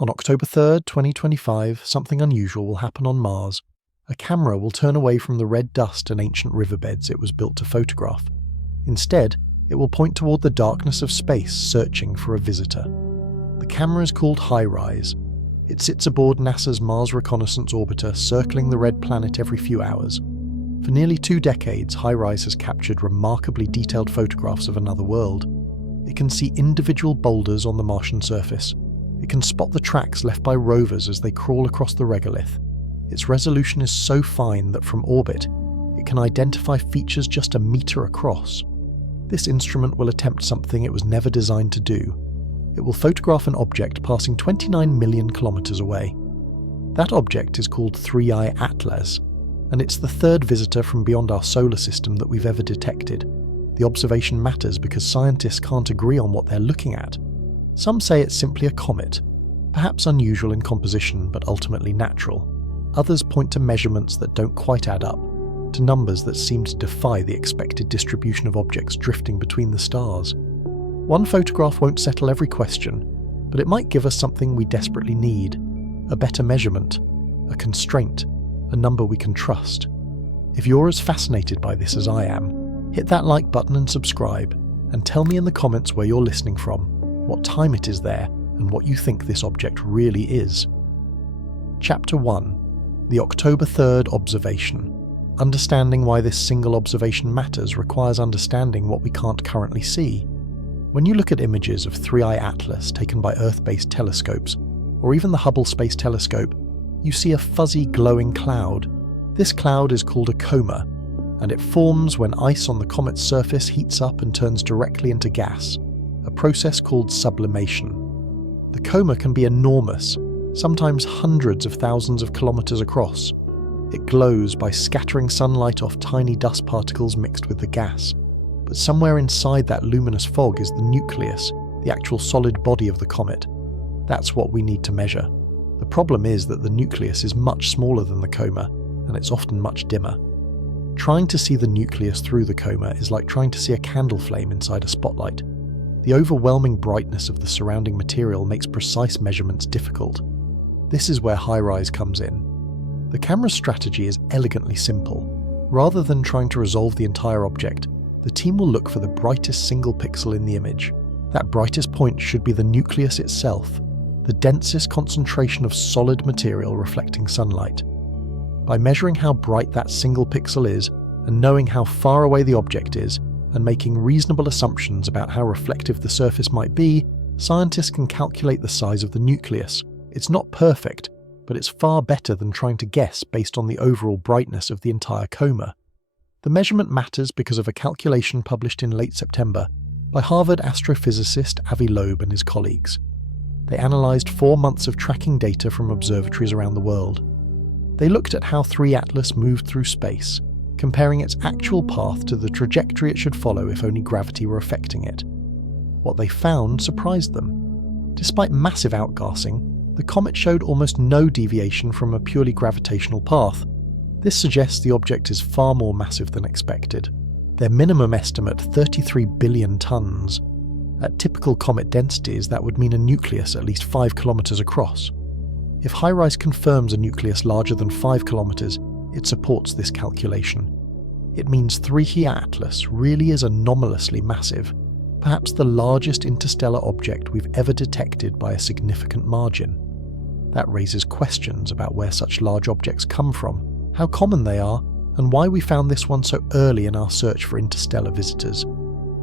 On October 3rd, 2025, something unusual will happen on Mars. A camera will turn away from the red dust and ancient riverbeds it was built to photograph. Instead, it will point toward the darkness of space, searching for a visitor. The camera is called HiRISE. It sits aboard NASA's Mars Reconnaissance Orbiter, circling the red planet every few hours. For nearly 2 decades, HiRISE has captured remarkably detailed photographs of another world. It can see individual boulders on the Martian surface. It can spot the tracks left by rovers as they crawl across the regolith. Its resolution is so fine that from orbit, it can identify features just a meter across. This instrument will attempt something it was never designed to do. It will photograph an object passing 29 million kilometers away. That object is called 3I Atlas, and it's the 3rd visitor from beyond our solar system that we've ever detected. The observation matters because scientists can't agree on what they're looking at. Some say it's simply a comet, perhaps unusual in composition but ultimately natural. Others point to measurements that don't quite add up, to numbers that seem to defy the expected distribution of objects drifting between the stars. One photograph won't settle every question, but it might give us something we desperately need: a better measurement, a constraint, a number we can trust. If you're as fascinated by this as I am, hit that like button and subscribe, and tell me in the comments where you're listening from, what time it is there, and what you think this object really is. Chapter 1. The October 3rd Observation. Understanding why this single observation matters requires understanding what we can't currently see. When you look at images of 3I Atlas taken by Earth-based telescopes, or even the Hubble Space Telescope, you see a fuzzy glowing cloud. This cloud is called a coma, and it forms when ice on the comet's surface heats up and turns directly into gas, a process called sublimation. The coma can be enormous, sometimes hundreds of thousands of kilometers across. It glows by scattering sunlight off tiny dust particles mixed with the gas. But somewhere inside that luminous fog is the nucleus, the actual solid body of the comet. That's what we need to measure. The problem is that the nucleus is much smaller than the coma, and it's often much dimmer. Trying to see the nucleus through the coma is like trying to see a candle flame inside a spotlight. The overwhelming brightness of the surrounding material makes precise measurements difficult. This is where HiRISE comes in. The camera's strategy is elegantly simple. Rather than trying to resolve the entire object, the team will look for the brightest single pixel in the image. That brightest point should be the nucleus itself, the densest concentration of solid material reflecting sunlight. By measuring how bright that single pixel is, and knowing how far away the object is, and making reasonable assumptions about how reflective the surface might be, scientists can calculate the size of the nucleus. It's not perfect, but it's far better than trying to guess based on the overall brightness of the entire coma. The measurement matters because of a calculation published in late September by Harvard astrophysicist Avi Loeb and his colleagues. They analysed 4 months of tracking data from observatories around the world. They looked at how 3 Atlas moved through space, comparing its actual path to the trajectory it should follow if only gravity were affecting it. What they found surprised them. Despite massive outgassing, the comet showed almost no deviation from a purely gravitational path. This suggests the object is far more massive than expected. Their minimum estimate, 33 billion tons. At typical comet densities, that would mean a nucleus at least 5 kilometers across. If HiRISE confirms a nucleus larger than 5 kilometers, it supports this calculation. It means 3I Atlas really is anomalously massive, perhaps the largest interstellar object we've ever detected by a significant margin. That raises questions about where such large objects come from, how common they are, and why we found this one so early in our search for interstellar visitors.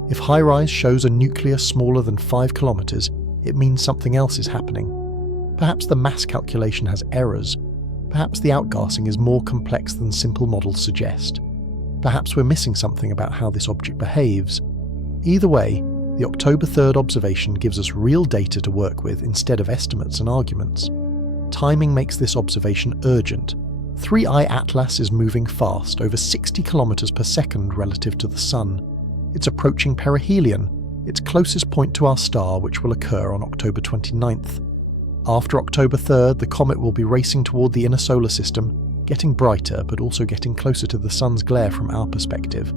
If HiRISE shows a nucleus smaller than 5 kilometers, it means something else is happening. Perhaps the mass calculation has errors. Perhaps the outgassing is more complex than simple models suggest. Perhaps we're missing something about how this object behaves. Either way, the October 3rd observation gives us real data to work with instead of estimates and arguments. Timing makes this observation urgent. 3I Atlas is moving fast, over 60 kilometers per second relative to the Sun. It's approaching Perihelion, its closest point to our star, which will occur on October 29th. After October 3rd, the comet will be racing toward the inner solar system, getting brighter but also getting closer to the Sun's glare from our perspective.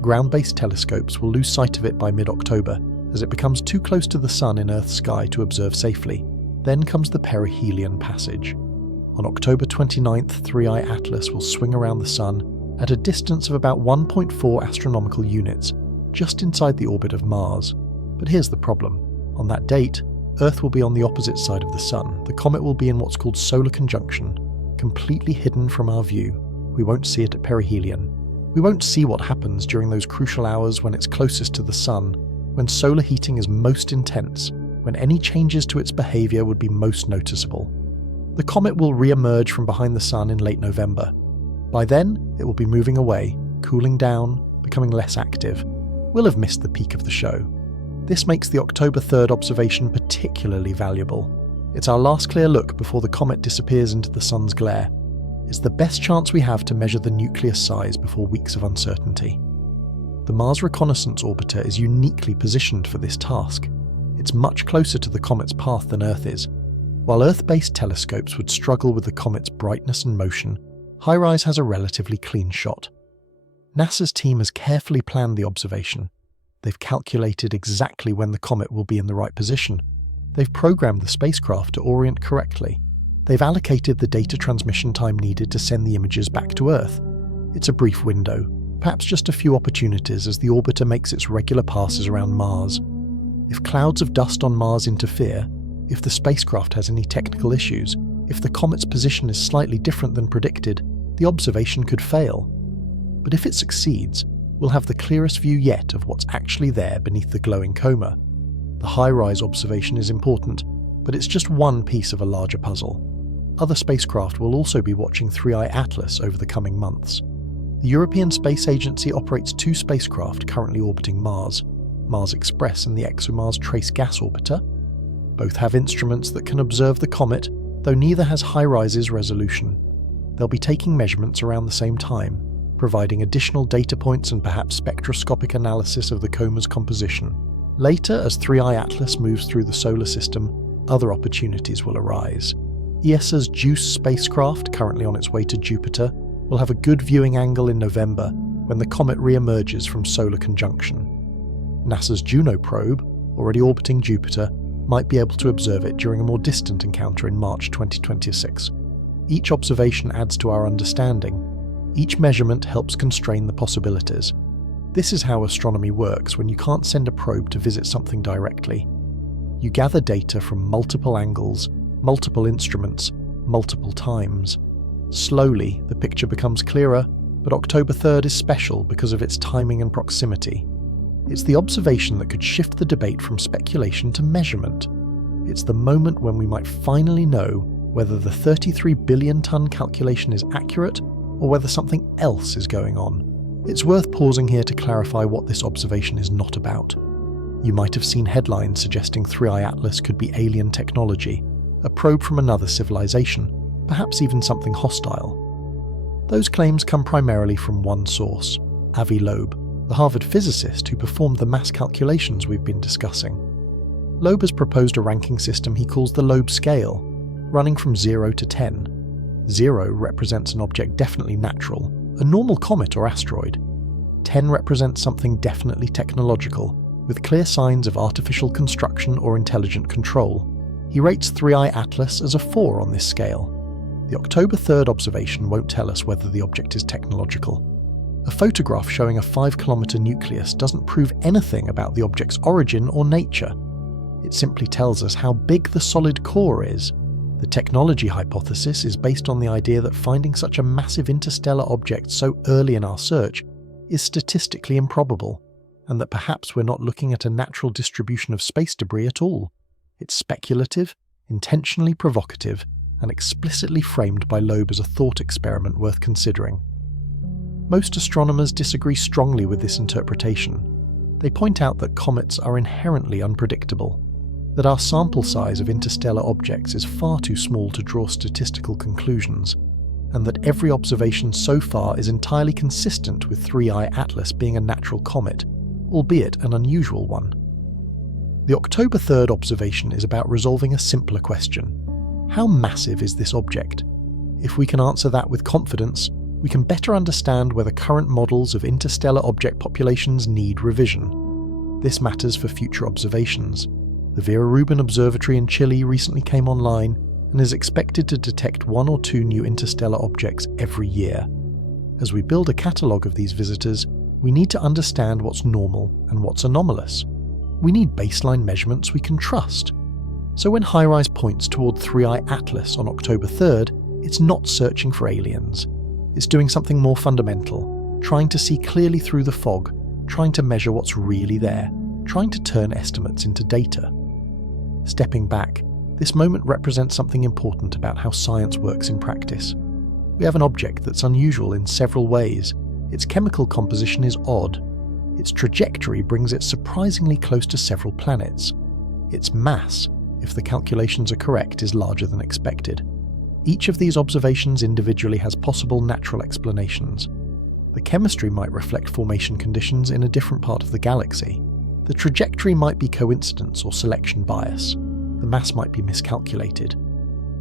Ground-based telescopes will lose sight of it by mid-October, as it becomes too close to the Sun in Earth's sky to observe safely. Then comes the Perihelion passage. On October 29th, 3i Atlas will swing around the Sun at a distance of about 1.4 astronomical units, just inside the orbit of Mars. But here's the problem. On that date, Earth will be on the opposite side of the Sun. The comet will be in what's called solar conjunction, completely hidden from our view. We won't see it at perihelion. We won't see what happens during those crucial hours when it's closest to the Sun, when solar heating is most intense, when any changes to its behaviour would be most noticeable. The comet will re-emerge from behind the Sun in late November. By then, it will be moving away, cooling down, becoming less active. We'll have missed the peak of the show. This makes the October 3rd observation particularly valuable. It's our last clear look before the comet disappears into the Sun's glare. It's the best chance we have to measure the nucleus size before weeks of uncertainty. The Mars Reconnaissance Orbiter is uniquely positioned for this task. It's much closer to the comet's path than Earth is. While Earth-based telescopes would struggle with the comet's brightness and motion, HiRISE has a relatively clean shot. NASA's team has carefully planned the observation. They've calculated exactly when the comet will be in the right position. They've programmed the spacecraft to orient correctly. They've allocated the data transmission time needed to send the images back to Earth. It's a brief window, perhaps just a few opportunities as the orbiter makes its regular passes around Mars. If clouds of dust on Mars interfere, if the spacecraft has any technical issues, if the comet's position is slightly different than predicted, the observation could fail. But if it succeeds, we'll have the clearest view yet of what's actually there beneath the glowing coma. The HiRISE observation is important, but it's just one piece of a larger puzzle. Other spacecraft will also be watching 3i Atlas over the coming months. The European Space Agency operates two spacecraft currently orbiting Mars, Mars Express and the ExoMars Trace Gas Orbiter. Both have instruments that can observe the comet, though neither has HiRISE's resolution. They'll be taking measurements around the same time, providing additional data points and perhaps spectroscopic analysis of the coma's composition. Later, as 3i Atlas moves through the solar system, other opportunities will arise. ESA's JUICE spacecraft, currently on its way to Jupiter, will have a good viewing angle in November when the comet re-emerges from solar conjunction. NASA's Juno probe, already orbiting Jupiter, might be able to observe it during a more distant encounter in March 2026. Each observation adds to our understanding. Each measurement helps constrain the possibilities. This is how astronomy works when you can't send a probe to visit something directly. You gather data from multiple angles, multiple instruments, multiple times. Slowly, the picture becomes clearer, but October 3rd is special because of its timing and proximity. It's the observation that could shift the debate from speculation to measurement. It's the moment when we might finally know whether the 33 billion ton calculation is accurate or whether something else is going on. It's worth pausing here to clarify what this observation is not about. You might have seen headlines suggesting 3i Atlas could be alien technology, a probe from another civilization, perhaps even something hostile. Those claims come primarily from one source, Avi Loeb, the Harvard physicist who performed the mass calculations we've been discussing. Loeb has proposed a ranking system he calls the Loeb scale, running from 0 to 10. 0 represents an object definitely natural, a normal comet or asteroid. 10 represents something definitely technological, with clear signs of artificial construction or intelligent control. He rates 3i Atlas as a 4 on this scale. The October 3rd observation won't tell us whether the object is technological. A photograph showing a 5-kilometer nucleus doesn't prove anything about the object's origin or nature. It simply tells us how big the solid core is. The technology hypothesis is based on the idea that finding such a massive interstellar object so early in our search is statistically improbable, and that perhaps we're not looking at a natural distribution of space debris at all. It's speculative, intentionally provocative, and explicitly framed by Loeb as a thought experiment worth considering. Most astronomers disagree strongly with this interpretation. They point out that comets are inherently unpredictable, that our sample size of interstellar objects is far too small to draw statistical conclusions, and that every observation so far is entirely consistent with 3i Atlas being a natural comet, albeit an unusual one. The October 3rd observation is about resolving a simpler question. How massive is this object? If we can answer that with confidence, we can better understand whether current models of interstellar object populations need revision. This matters for future observations. The Vera Rubin Observatory in Chile recently came online and is expected to detect 1 or 2 new interstellar objects every year. As we build a catalogue of these visitors, we need to understand what's normal and what's anomalous. We need baseline measurements we can trust. So when HiRISE points toward 3i Atlas on October 3rd, it's not searching for aliens. It's doing something more fundamental, trying to see clearly through the fog, trying to measure what's really there, trying to turn estimates into data. Stepping back, this moment represents something important about how science works in practice. We have an object that's unusual in several ways. Its chemical composition is odd. Its trajectory brings it surprisingly close to several planets. Its mass, if the calculations are correct, is larger than expected. Each of these observations individually has possible natural explanations. The chemistry might reflect formation conditions in a different part of the galaxy. The trajectory might be coincidence or selection bias. The mass might be miscalculated.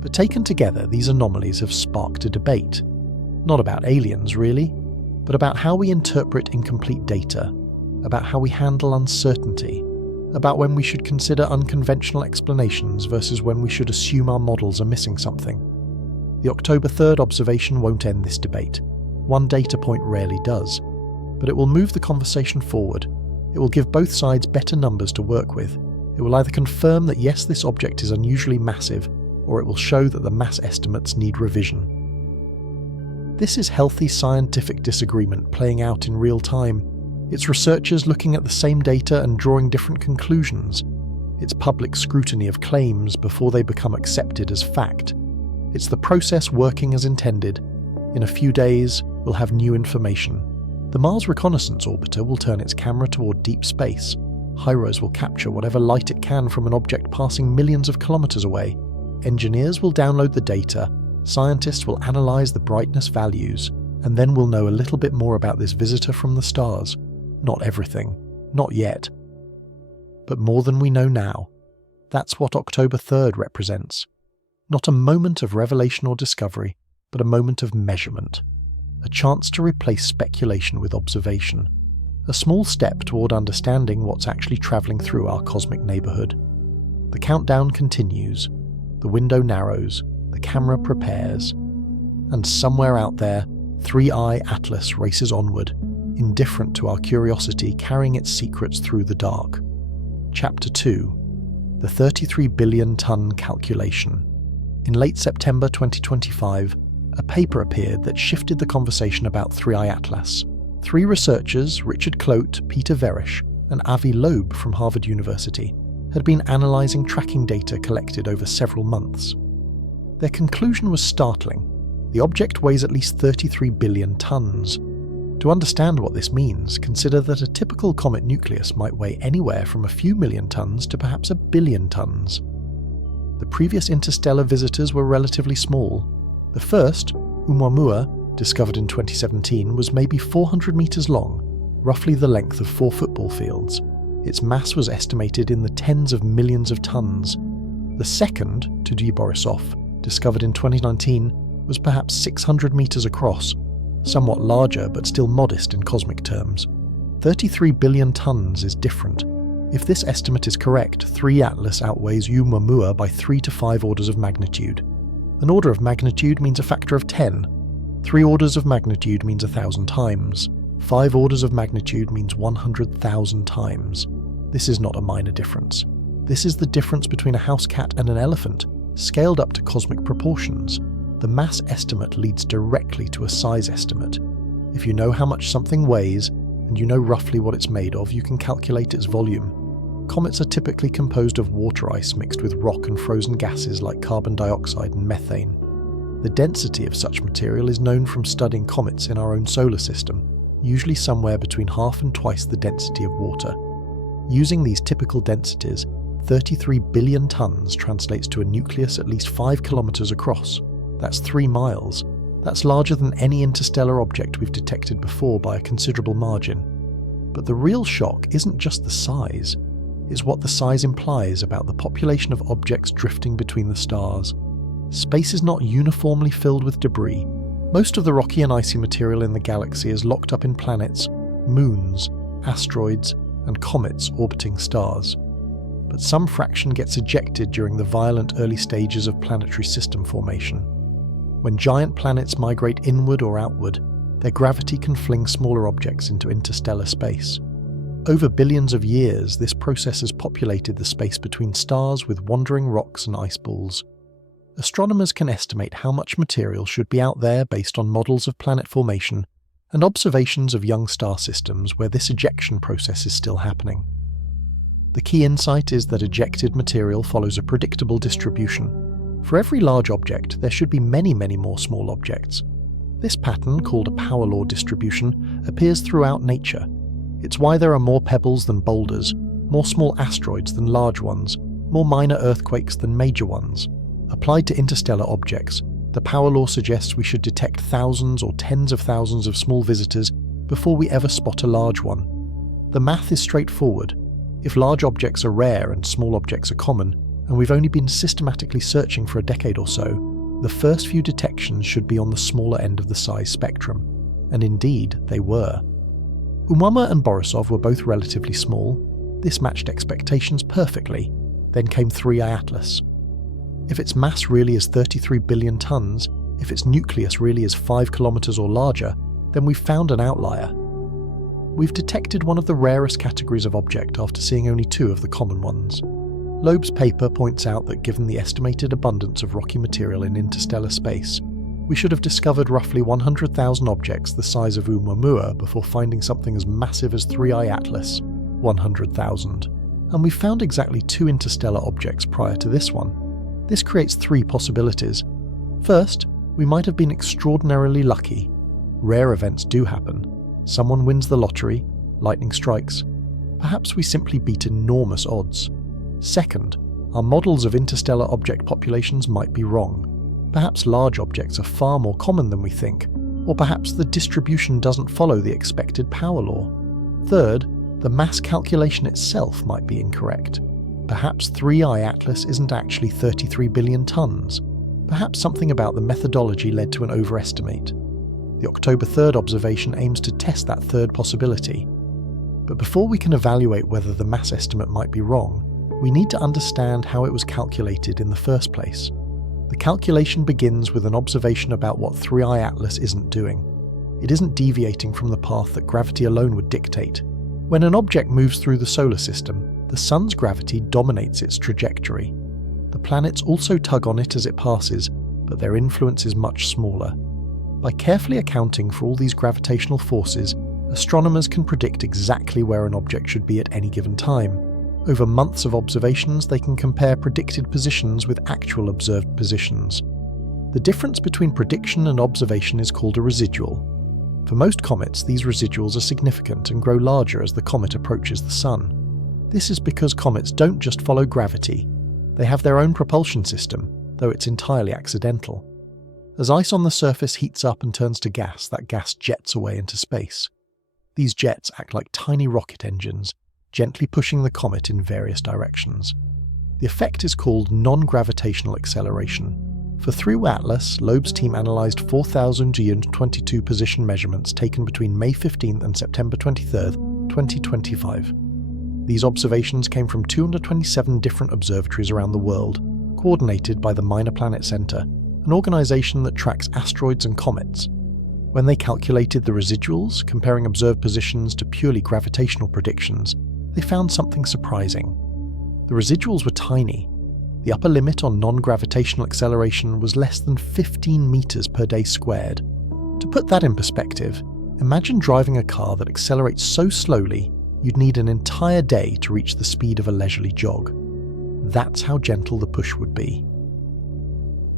But taken together, these anomalies have sparked a debate. Not about aliens, really, but about how we interpret incomplete data, about how we handle uncertainty, about when we should consider unconventional explanations versus when we should assume our models are missing something. The October 3rd observation won't end this debate. One data point rarely does. But it will move the conversation forward. It will give both sides better numbers to work with. It will either confirm that yes, this object is unusually massive, or it will show that the mass estimates need revision. This is healthy scientific disagreement playing out in real time. It's researchers looking at the same data and drawing different conclusions. It's public scrutiny of claims before they become accepted as fact. It's the process working as intended. In a few days, we'll have new information. The Mars Reconnaissance Orbiter will turn its camera toward deep space. HiRISE will capture whatever light it can from an object passing millions of kilometers away. Engineers will download the data, scientists will analyze the brightness values, and then we'll know a little bit more about this visitor from the stars. Not everything. Not yet. But more than we know now. That's what October 3rd represents. Not a moment of revelation or discovery, but a moment of measurement. A chance to replace speculation with observation. A small step toward understanding what's actually travelling through our cosmic neighbourhood. The countdown continues. The window narrows. The camera prepares. And somewhere out there, 3i Atlas races onward, indifferent to our curiosity, carrying its secrets through the dark. Chapter 2. The 33 billion ton calculation. In late September 2025, a paper appeared that shifted the conversation about 3i Atlas. 3 researchers, Richard Klote, Peter Verish, and Avi Loeb from Harvard University, had been analysing tracking data collected over several months. Their conclusion was startling. The object weighs at least 33 billion tons. To understand what this means, consider that a typical comet nucleus might weigh anywhere from a few million tons to perhaps 1 billion tons. The previous interstellar visitors were relatively small. The first, Oumuamua, discovered in 2017, was maybe 400 meters long, roughly the length of 4 football fields. Its mass was estimated in the tens of millions of tons. The second, 2D Borisov, discovered in 2019, was perhaps 600 meters across, somewhat larger but still modest in cosmic terms. 33 billion tons is different. If this estimate is correct, 3 Atlas outweighs Oumuamua by 3 to 5 orders of magnitude. An order of magnitude means a factor of 10. 3 orders of magnitude means 1,000 times. 5 orders of magnitude means 100,000 times. This is not a minor difference. This is the difference between a house cat and an elephant, scaled up to cosmic proportions. The mass estimate leads directly to a size estimate. If you know how much something weighs, and you know roughly what it's made of, you can calculate its volume. Comets are typically composed of water ice mixed with rock and frozen gases like carbon dioxide and methane. The density of such material is known from studying comets in our own solar system, usually somewhere between half and twice the density of water. Using these typical densities, 33 billion tons translates to a nucleus at least 5 kilometers across. That's 3 miles. That's larger than any interstellar object we've detected before by a considerable margin. But the real shock isn't just the size, it's what the size implies about the population of objects drifting between the stars. Space is not uniformly filled with debris. Most of the rocky and icy material in the galaxy is locked up in planets, moons, asteroids, and comets orbiting stars. but some fraction gets ejected during the violent early stages of planetary system formation. When giant planets migrate inward or outward, their gravity can fling smaller objects into interstellar space. Over billions of years, this process has populated the space between stars with wandering rocks and ice balls. Astronomers can estimate how much material should be out there based on models of planet formation and observations of young star systems where this ejection process is still happening. The key insight is that ejected material follows a predictable distribution. For every large object, there should be many more small objects. This pattern, called a power law distribution, appears throughout nature. It's why there are more pebbles than boulders, more small asteroids than large ones, more minor earthquakes than major ones. Applied to interstellar objects, the power law suggests we should detect thousands or tens of thousands of small visitors before we ever spot a large one. The math is straightforward. If large objects are rare and small objects are common, and we've only been systematically searching for a decade or so, the first few detections should be on the smaller end of the size spectrum. And indeed, they were. Oumuamua and Borisov were both relatively small. This matched expectations perfectly. Then came 3I Atlas. If its mass really is 33 billion tons, if its nucleus really is 5 kilometers or larger, then we've found an outlier. We've detected one of the rarest categories of object after seeing only 2 of the common ones. Loeb's paper points out that given the estimated abundance of rocky material in interstellar space, we should have discovered roughly 100,000 objects the size of Oumuamua before finding something as massive as 3I Atlas, 100,000. And we found exactly 2 interstellar objects prior to this one. This creates 3 possibilities. First, we might have been extraordinarily lucky. Rare events do happen. Someone wins the lottery, lightning strikes. Perhaps we simply beat enormous odds. Second, our models of interstellar object populations might be wrong. Perhaps large objects are far more common than we think, or perhaps the distribution doesn't follow the expected power law. Third, the mass calculation itself might be incorrect. Perhaps 3I Atlas isn't actually 33 billion tons. Perhaps something about the methodology led to an overestimate. The October 3rd observation aims to test that third possibility. But before we can evaluate whether the mass estimate might be wrong, we need to understand how it was calculated in the first place. The calculation begins with an observation about what 3I Atlas isn't doing. It isn't deviating from the path that gravity alone would dictate. When an object moves through the solar system, the sun's gravity dominates its trajectory. The planets also tug on it as it passes, but their influence is much smaller. By carefully accounting for all these gravitational forces, astronomers can predict exactly where an object should be at any given time. Over months of observations, they can compare predicted positions with actual observed positions. The difference between prediction and observation is called a residual. For most comets, these residuals are significant and grow larger as the comet approaches the Sun. This is because comets don't just follow gravity. They have their own propulsion system, though it's entirely accidental. As ice on the surface heats up and turns to gas, that gas jets away into space. These jets act like tiny rocket engines, gently pushing the comet in various directions. The effect is called non-gravitational acceleration. For 3I Atlas, Loeb's team analysed 4,022 position measurements taken between May 15th and September 23rd, 2025. These observations came from 227 different observatories around the world, coordinated by the Minor Planet Center, an organisation that tracks asteroids and comets. When they calculated the residuals, comparing observed positions to purely gravitational predictions, they found something surprising. The residuals were tiny. The upper limit on non-gravitational acceleration was less than 15 meters per day squared. To put that in perspective, imagine driving a car that accelerates so slowly you'd need an entire day to reach the speed of a leisurely jog. That's how gentle the push would be.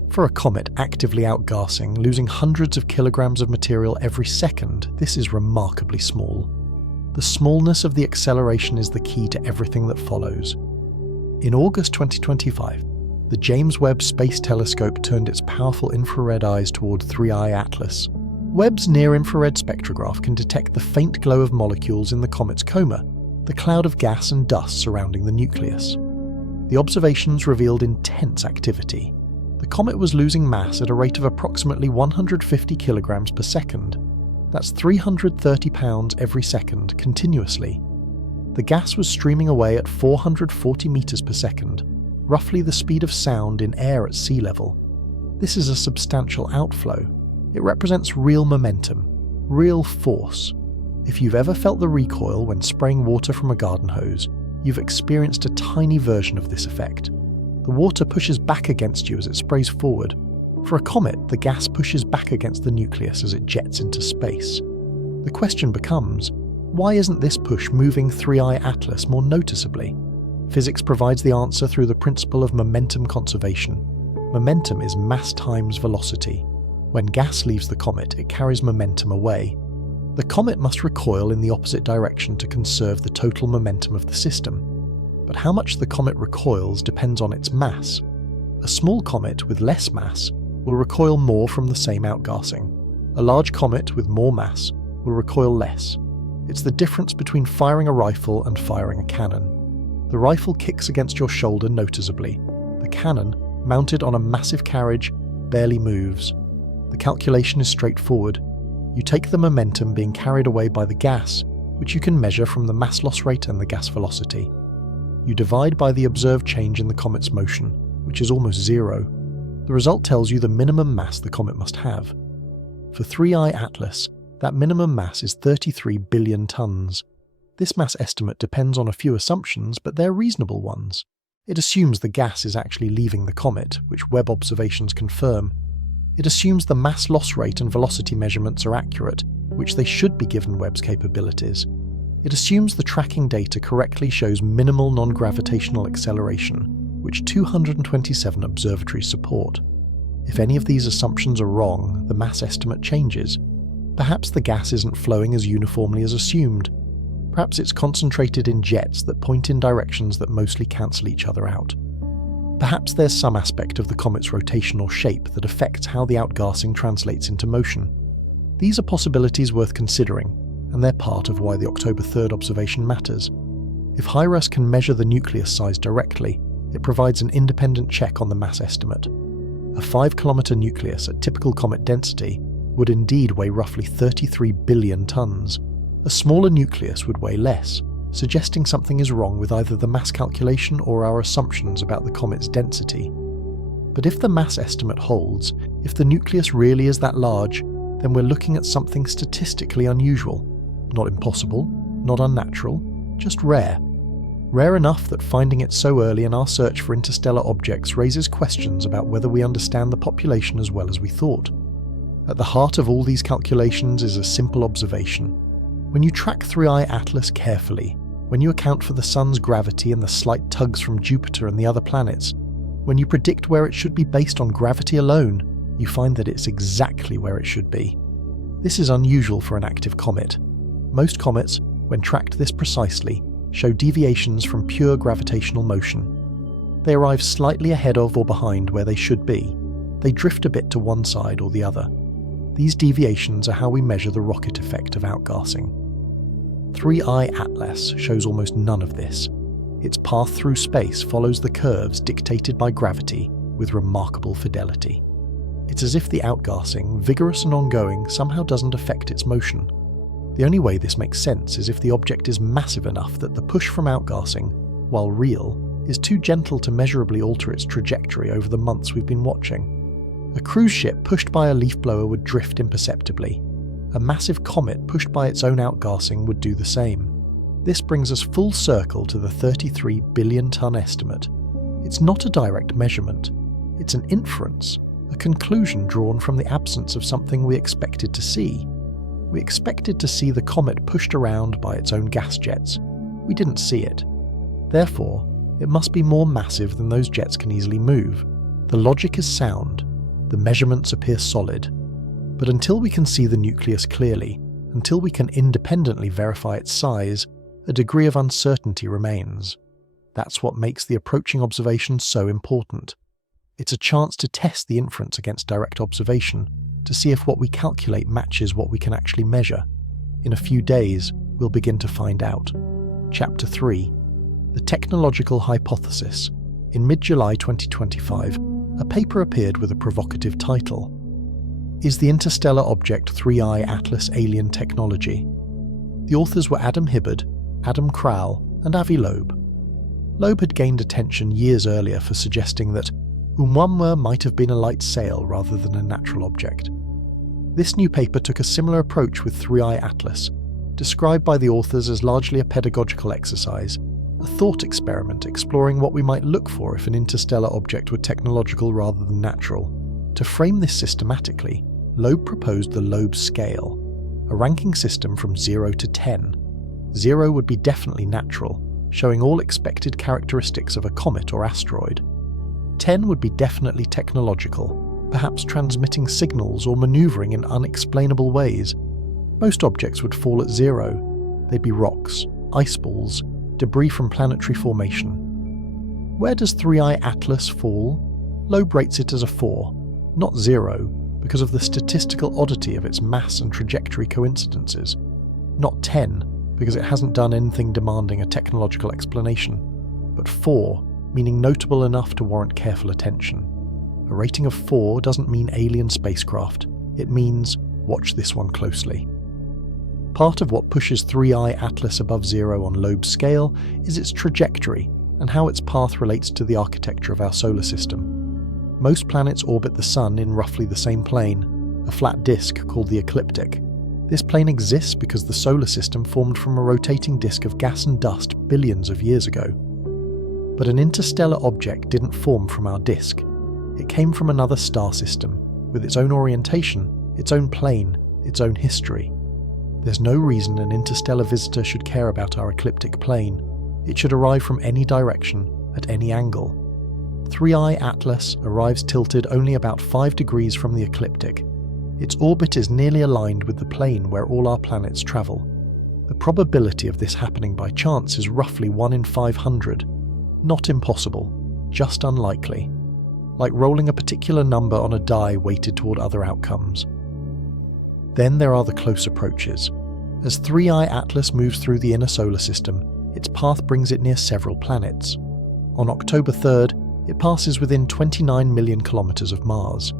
For a comet actively outgassing, losing hundreds of kilograms of material every second, this is remarkably small. The smallness of the acceleration is the key to everything that follows. In August 2025, the James Webb Space Telescope turned its powerful infrared eyes toward 3I Atlas. Webb's near-infrared spectrograph can detect the faint glow of molecules in the comet's coma, the cloud of gas and dust surrounding the nucleus. The observations revealed intense activity. The comet was losing mass at a rate of approximately 150 kilograms per second. That's 330 pounds every second, continuously. The gas was streaming away at 440 meters per second, roughly the speed of sound in air at sea level. This is a substantial outflow. It represents real momentum, real force. If you've ever felt the recoil when spraying water from a garden hose, you've experienced a tiny version of this effect. The water pushes back against you as it sprays forward. For a comet, the gas pushes back against the nucleus as it jets into space. The question becomes, why isn't this push moving 3I Atlas more noticeably? Physics provides the answer through the principle of momentum conservation. Momentum is mass times velocity. When gas leaves the comet, it carries momentum away. The comet must recoil in the opposite direction to conserve the total momentum of the system. But how much the comet recoils depends on its mass. A small comet with less mass will recoil more from the same outgassing. A large comet with more mass will recoil less. It's the difference between firing a rifle and firing a cannon. The rifle kicks against your shoulder noticeably. The cannon, mounted on a massive carriage, barely moves. The calculation is straightforward. You take the momentum being carried away by the gas, which you can measure from the mass loss rate and the gas velocity. You divide by the observed change in the comet's motion, which is almost zero. The result tells you the minimum mass the comet must have. For 3I Atlas, that minimum mass is 33 billion tons. This mass estimate depends on a few assumptions, but they're reasonable ones. It assumes the gas is actually leaving the comet, which Webb observations confirm. It assumes the mass loss rate and velocity measurements are accurate, which they should be given Webb's capabilities. It assumes the tracking data correctly shows minimal non-gravitational acceleration, which 227 observatories support. If any of these assumptions are wrong, the mass estimate changes. Perhaps the gas isn't flowing as uniformly as assumed. Perhaps it's concentrated in jets that point in directions that mostly cancel each other out. Perhaps there's some aspect of the comet's rotational shape that affects how the outgassing translates into motion. These are possibilities worth considering, and they're part of why the October 3rd observation matters. If HIRAS can measure the nucleus size directly, it provides an independent check on the mass estimate. A 5-kilometer nucleus at typical comet density would indeed weigh roughly 33 billion tons. A smaller nucleus would weigh less, suggesting something is wrong with either the mass calculation or our assumptions about the comet's density. But if the mass estimate holds, if the nucleus really is that large, then we're looking at something statistically unusual. Not impossible, not unnatural, just rare. Rare enough that finding it so early in our search for interstellar objects raises questions about whether we understand the population as well as we thought. At the heart of all these calculations is a simple observation. When you track 3I Atlas carefully, when you account for the Sun's gravity and the slight tugs from Jupiter and the other planets, when you predict where it should be based on gravity alone, you find that it's exactly where it should be. This is unusual for an active comet. Most comets, when tracked this precisely, show deviations from pure gravitational motion. They arrive slightly ahead of or behind where they should be. They drift a bit to one side or the other. These deviations are how we measure the rocket effect of outgassing. 3I Atlas shows almost none of this. Its path through space follows the curves dictated by gravity with remarkable fidelity. It's as if the outgassing, vigorous and ongoing, somehow doesn't affect its motion. The only way this makes sense is if the object is massive enough that the push from outgassing, while real, is too gentle to measurably alter its trajectory over the months we've been watching. A cruise ship pushed by a leaf blower would drift imperceptibly. A massive comet pushed by its own outgassing would do the same. This brings us full circle to the 33 billion ton estimate. It's not a direct measurement. It's an inference, a conclusion drawn from the absence of something we expected to see. We expected to see the comet pushed around by its own gas jets. We didn't see it. Therefore, it must be more massive than those jets can easily move. The logic is sound. The measurements appear solid. But until we can see the nucleus clearly, until we can independently verify its size, a degree of uncertainty remains. That's what makes the approaching observation so important. It's a chance to test the inference against direct observation, to see if what we calculate matches what we can actually measure. In a few days, we'll begin to find out. Chapter 3. The Technological Hypothesis. In mid-July 2025, a paper appeared with a provocative title. Is the interstellar object 3I Atlas alien technology? The authors were Adam Hibbard, Adam Crowell, and Avi Loeb. Loeb had gained attention years earlier for suggesting that Oumuamua might have been a light sail rather than a natural object. This new paper took a similar approach with 3I Atlas, described by the authors as largely a pedagogical exercise, a thought experiment exploring what we might look for if an interstellar object were technological rather than natural. To frame this systematically, Loeb proposed the Loeb scale, a ranking system from 0 to 10. 0 would be definitely natural, showing all expected characteristics of a comet or asteroid. 10 would be definitely technological, perhaps transmitting signals or maneuvering in unexplainable ways. Most objects would fall at 0. They'd be rocks, ice balls, debris from planetary formation. Where does 3I Atlas fall? Loeb rates it as a 4, not 0, because of the statistical oddity of its mass and trajectory coincidences. Not 10, because it hasn't done anything demanding a technological explanation, but 4, meaning notable enough to warrant careful attention. A rating of 4 doesn't mean alien spacecraft, it means watch this one closely. Part of what pushes 3I Atlas above 0 on Loeb's scale is its trajectory and how its path relates to the architecture of our solar system. Most planets orbit the Sun in roughly the same plane, a flat disk called the ecliptic. This plane exists because the solar system formed from a rotating disk of gas and dust billions of years ago. But an interstellar object didn't form from our disk. It came from another star system, with its own orientation, its own plane, its own history. There's no reason an interstellar visitor should care about our ecliptic plane. It should arrive from any direction, at any angle. 3I Atlas arrives tilted only about 5 degrees from the ecliptic. Its orbit is nearly aligned with the plane where all our planets travel. The probability of this happening by chance is roughly 1 in 500. Not impossible, just unlikely. Like rolling a particular number on a die weighted toward other outcomes. Then there are the close approaches. As 3I Atlas moves through the inner solar system, its path brings it near several planets. On October 3rd, it passes within 29 million kilometers of Mars.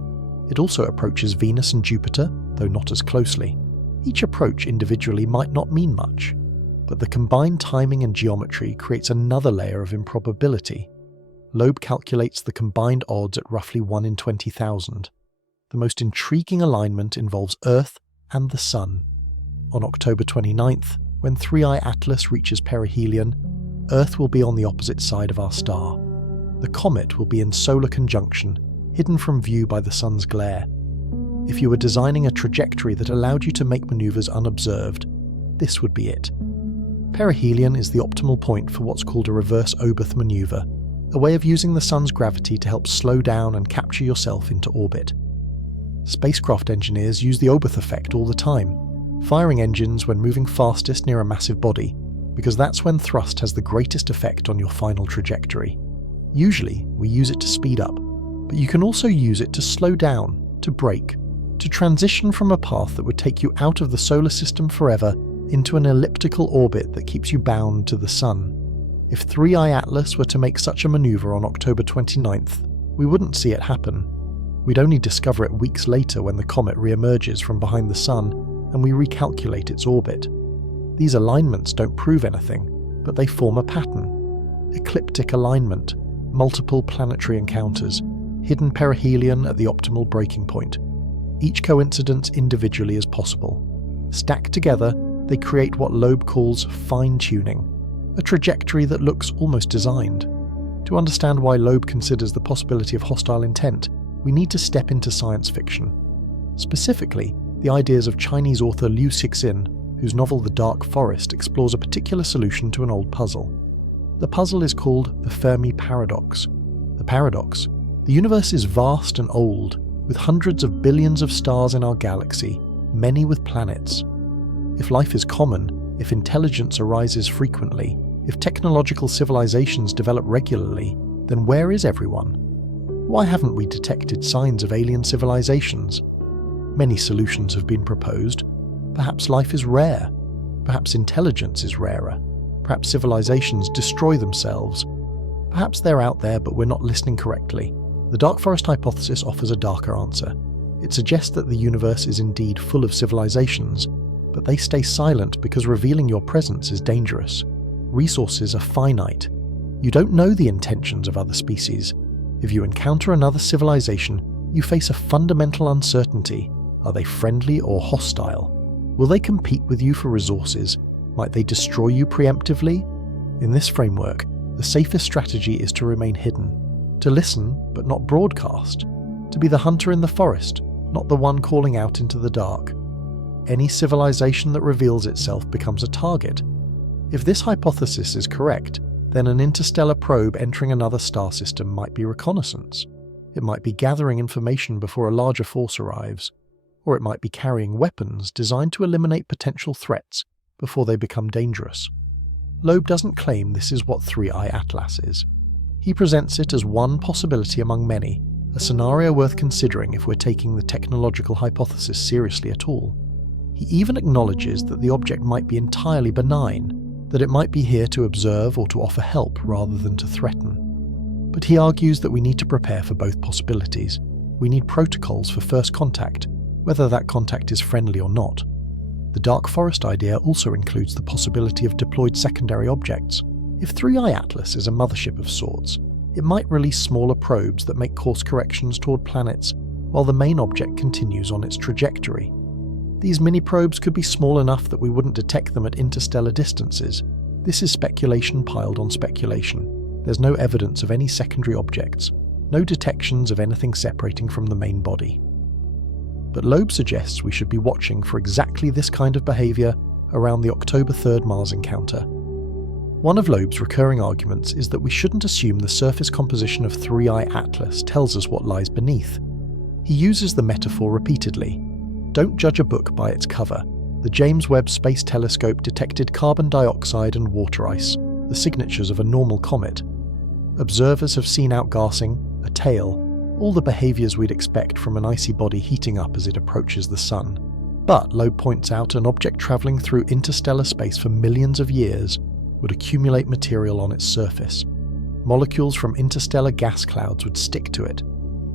It also approaches Venus and Jupiter, though not as closely. Each approach individually might not mean much, but the combined timing and geometry creates another layer of improbability. Loeb calculates the combined odds at roughly 1 in 20,000. The most intriguing alignment involves Earth and the Sun. On October 29th, when 3I Atlas reaches Perihelion, Earth will be on the opposite side of our star. The comet will be in solar conjunction, hidden from view by the Sun's glare. If you were designing a trajectory that allowed you to make maneuvers unobserved, this would be it. Perihelion is the optimal point for what's called a reverse Oberth maneuver, a way of using the Sun's gravity to help slow down and capture yourself into orbit. Spacecraft engineers use the Oberth effect all the time, firing engines when moving fastest near a massive body, because that's when thrust has the greatest effect on your final trajectory. Usually, we use it to speed up, but you can also use it to slow down, to brake, to transition from a path that would take you out of the solar system forever into an elliptical orbit that keeps you bound to the Sun. If 3I Atlas were to make such a maneuver on October 29th, we wouldn't see it happen. We'd only discover it weeks later when the comet re-emerges from behind the Sun and we recalculate its orbit. These alignments don't prove anything, but they form a pattern. Ecliptic alignment, multiple planetary encounters, hidden perihelion at the optimal breaking point. Each coincidence individually is possible. Stacked together, they create what Loeb calls fine-tuning, a trajectory that looks almost designed. To understand why Loeb considers the possibility of hostile intent, we need to step into science fiction. Specifically, the ideas of Chinese author Liu Cixin, whose novel The Dark Forest explores a particular solution to an old puzzle. The puzzle is called the Fermi Paradox. The paradox: the universe is vast and old, with hundreds of billions of stars in our galaxy, many with planets. If life is common, if intelligence arises frequently, if technological civilizations develop regularly, then where is everyone? Why haven't we detected signs of alien civilizations? Many solutions have been proposed. Perhaps life is rare. Perhaps intelligence is rarer. Perhaps civilizations destroy themselves. Perhaps they're out there but we're not listening correctly. The Dark Forest hypothesis offers a darker answer. It suggests that the universe is indeed full of civilizations, but they stay silent because revealing your presence is dangerous. Resources are finite. You don't know the intentions of other species. If you encounter another civilization, you face a fundamental uncertainty. Are they friendly or hostile? Will they compete with you for resources? Might they destroy you preemptively? In this framework, the safest strategy is to remain hidden, to listen but not broadcast, to be the hunter in the forest, not the one calling out into the dark. Any civilization that reveals itself becomes a target. If this hypothesis is correct, then an interstellar probe entering another star system might be reconnaissance. It might be gathering information before a larger force arrives, or it might be carrying weapons designed to eliminate potential threats before they become dangerous. Loeb doesn't claim this is what 3I Atlas is. He presents it as one possibility among many, a scenario worth considering if we're taking the technological hypothesis seriously at all. He even acknowledges that the object might be entirely benign, that it might be here to observe or to offer help rather than to threaten. But he argues that we need to prepare for both possibilities. We need protocols for first contact, whether that contact is friendly or not. The dark forest idea also includes the possibility of deployed secondary objects. If 3I Atlas is a mothership of sorts, it might release smaller probes that make course corrections toward planets, while the main object continues on its trajectory. These mini-probes could be small enough that we wouldn't detect them at interstellar distances. This is speculation piled on speculation. There's no evidence of any secondary objects, no detections of anything separating from the main body. But Loeb suggests we should be watching for exactly this kind of behaviour around the October 3rd Mars encounter. One of Loeb's recurring arguments is that we shouldn't assume the surface composition of 3I Atlas tells us what lies beneath. He uses the metaphor repeatedly. Don't judge a book by its cover. The James Webb Space Telescope detected carbon dioxide and water ice, the signatures of a normal comet. Observers have seen outgassing, a tail, all the behaviours we'd expect from an icy body heating up as it approaches the sun. But, Loeb points out, an object travelling through interstellar space for millions of years would accumulate material on its surface. Molecules from interstellar gas clouds would stick to it.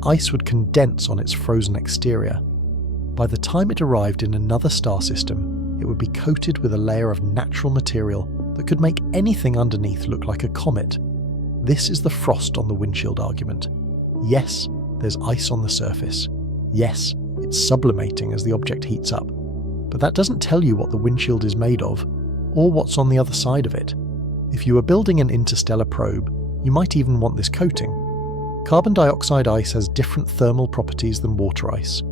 Ice would condense on its frozen exterior. By the time it arrived in another star system, it would be coated with a layer of natural material that could make anything underneath look like a comet. This is the frost on the windshield argument. Yes, there's ice on the surface. Yes, it's sublimating as the object heats up. But that doesn't tell you what the windshield is made of, or what's on the other side of it. If you were building an interstellar probe, you might even want this coating. Carbon dioxide ice has different thermal properties than water ice.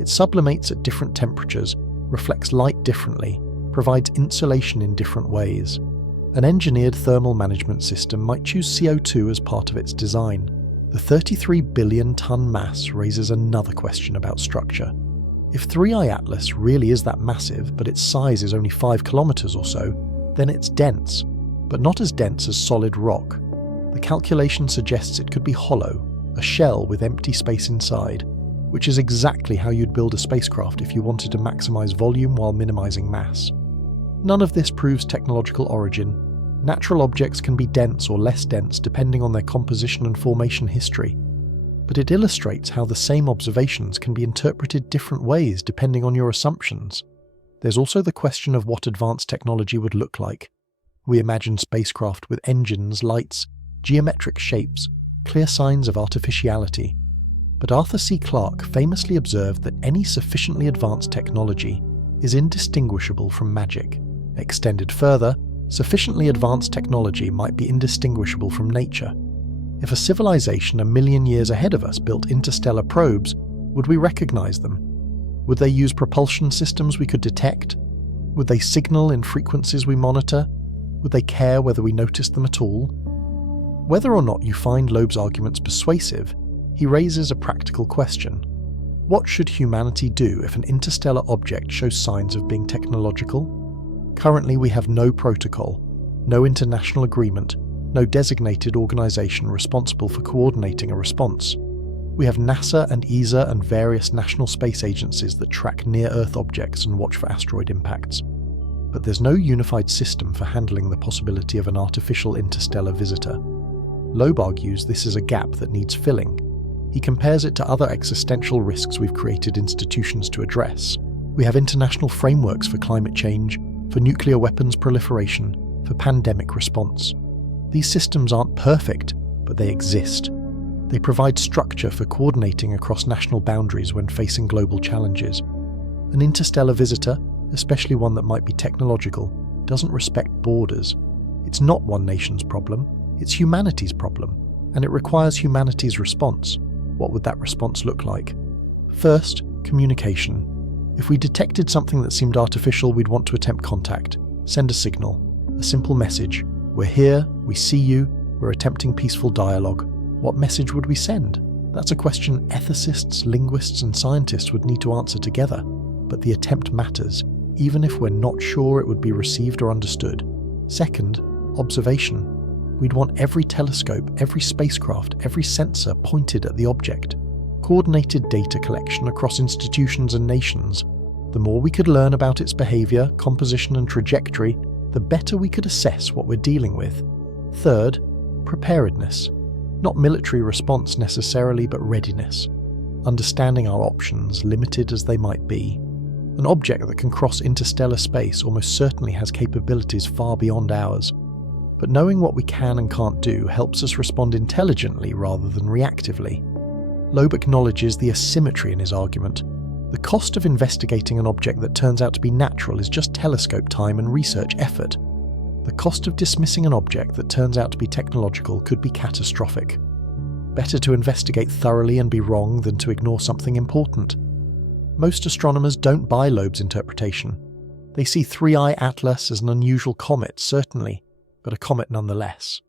It sublimates at different temperatures, reflects light differently, provides insulation in different ways. An engineered thermal management system might choose CO2 as part of its design. The 33 billion ton mass raises another question about structure. If 3I Atlas really is that massive, but its size is only 5 kilometers or so, then it's dense, but not as dense as solid rock. The calculation suggests it could be hollow, a shell with empty space inside, which is exactly how you'd build a spacecraft if you wanted to maximize volume while minimizing mass. None of this proves technological origin. Natural objects can be dense or less dense depending on their composition and formation history, but it illustrates how the same observations can be interpreted different ways depending on your assumptions. There's also the question of what advanced technology would look like. We imagine spacecraft with engines, lights, geometric shapes, clear signs of artificiality. But Arthur C. Clarke famously observed that any sufficiently advanced technology is indistinguishable from magic. Extended further, sufficiently advanced technology might be indistinguishable from nature. If a civilization a million years ahead of us built interstellar probes, would we recognize them? Would they use propulsion systems we could detect? Would they signal in frequencies we monitor? Would they care whether we noticed them at all? Whether or not you find Loeb's arguments persuasive, he raises a practical question. What should humanity do if an interstellar object shows signs of being technological? Currently, we have no protocol, no international agreement, no designated organization responsible for coordinating a response. We have NASA and ESA and various national space agencies that track near-Earth objects and watch for asteroid impacts. But there's no unified system for handling the possibility of an artificial interstellar visitor. Loeb argues this is a gap that needs filling. He compares it to other existential risks we've created institutions to address. We have international frameworks for climate change, for nuclear weapons proliferation, for pandemic response. These systems aren't perfect, but they exist. They provide structure for coordinating across national boundaries when facing global challenges. An interstellar visitor, especially one that might be technological, doesn't respect borders. It's not one nation's problem, it's humanity's problem, and it requires humanity's response. What would that response look like? First, communication. If we detected something that seemed artificial, we'd want to attempt contact, send a signal, a simple message. We're here, we see you, we're attempting peaceful dialogue. What message would we send? That's a question ethicists, linguists, and scientists would need to answer together. But the attempt matters, even if we're not sure it would be received or understood. Second, observation. We'd want every telescope, every spacecraft, every sensor pointed at the object. Coordinated data collection across institutions and nations. The more we could learn about its behavior, composition, and trajectory, the better we could assess what we're dealing with. Third, preparedness. Not military response necessarily, but readiness. Understanding our options, limited as they might be. An object that can cross interstellar space almost certainly has capabilities far beyond ours. But knowing what we can and can't do helps us respond intelligently rather than reactively. Loeb acknowledges the asymmetry in his argument. The cost of investigating an object that turns out to be natural is just telescope time and research effort. The cost of dismissing an object that turns out to be technological could be catastrophic. Better to investigate thoroughly and be wrong than to ignore something important. Most astronomers don't buy Loeb's interpretation. They see 3I Atlas as an unusual comet, certainly, but a comet nonetheless.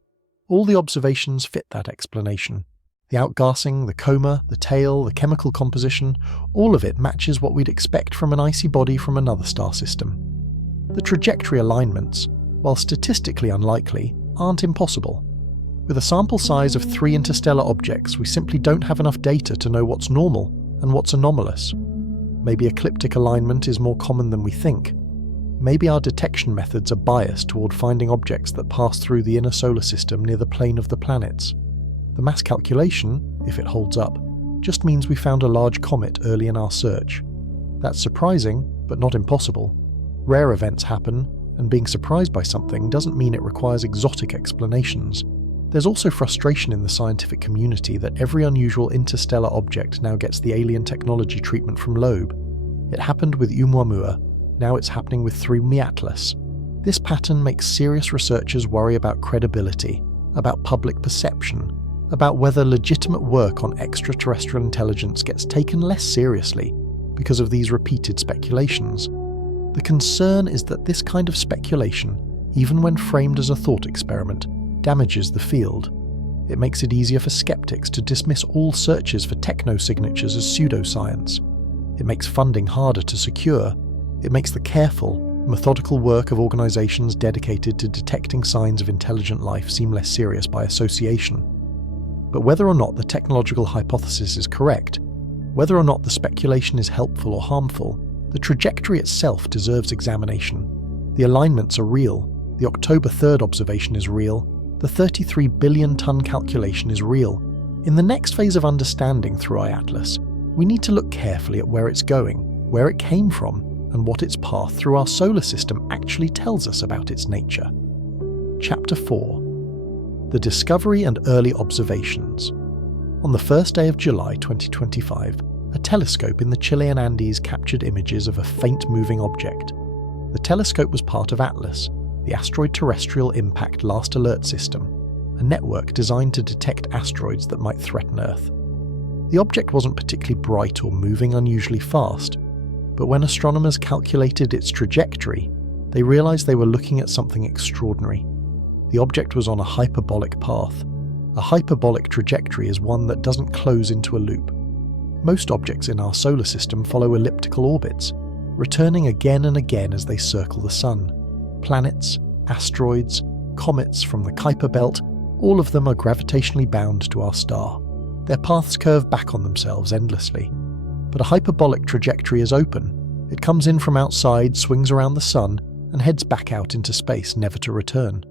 All the observations fit that explanation. The outgassing, the coma, the tail, the chemical composition, all of it matches what we'd expect from an icy body from another star system. The trajectory alignments, while statistically unlikely, aren't impossible. With a sample size of 3 interstellar objects, we simply don't have enough data to know what's normal and what's anomalous. Maybe ecliptic alignment is more common than we think. Maybe our detection methods are biased toward finding objects that pass through the inner solar system near the plane of the planets. The mass calculation, if it holds up, just means we found a large comet early in our search. That's surprising, but not impossible. Rare events happen, and being surprised by something doesn't mean it requires exotic explanations. There's also frustration in the scientific community that every unusual interstellar object now gets the alien technology treatment from Loeb. It happened with Oumuamua, now it's happening with 3I Atlas. This pattern makes serious researchers worry about credibility, about public perception, about whether legitimate work on extraterrestrial intelligence gets taken less seriously because of these repeated speculations. The concern is that this kind of speculation, even when framed as a thought experiment, damages the field. It makes it easier for skeptics to dismiss all searches for techno-signatures as pseudoscience. It makes funding harder to secure. It makes the careful, methodical work of organizations dedicated to detecting signs of intelligent life seem less serious by association. But whether or not the technological hypothesis is correct, whether or not the speculation is helpful or harmful, the trajectory itself deserves examination. The alignments are real. The October 3rd observation is real. The 33 billion ton calculation is real. In the next phase of understanding 3I Atlas, we need to look carefully at where it's going, where it came from, and what its path through our solar system actually tells us about its nature. Chapter 4. The Discovery and Early Observations. On the first day of July 2025, a telescope in the Chilean Andes captured images of a faint moving object. The telescope was part of ATLAS, the Asteroid Terrestrial Impact Last Alert System, a network designed to detect asteroids that might threaten Earth. The object wasn't particularly bright or moving unusually fast, but when astronomers calculated its trajectory, they realized they were looking at something extraordinary. The object was on a hyperbolic path. A hyperbolic trajectory is one that doesn't close into a loop. Most objects in our solar system follow elliptical orbits, returning again and again as they circle the Sun. Planets, asteroids, comets from the Kuiper Belt, all of them are gravitationally bound to our star. Their paths curve back on themselves endlessly. But a hyperbolic trajectory is open. It comes in from outside, swings around the Sun, and heads back out into space, never to return.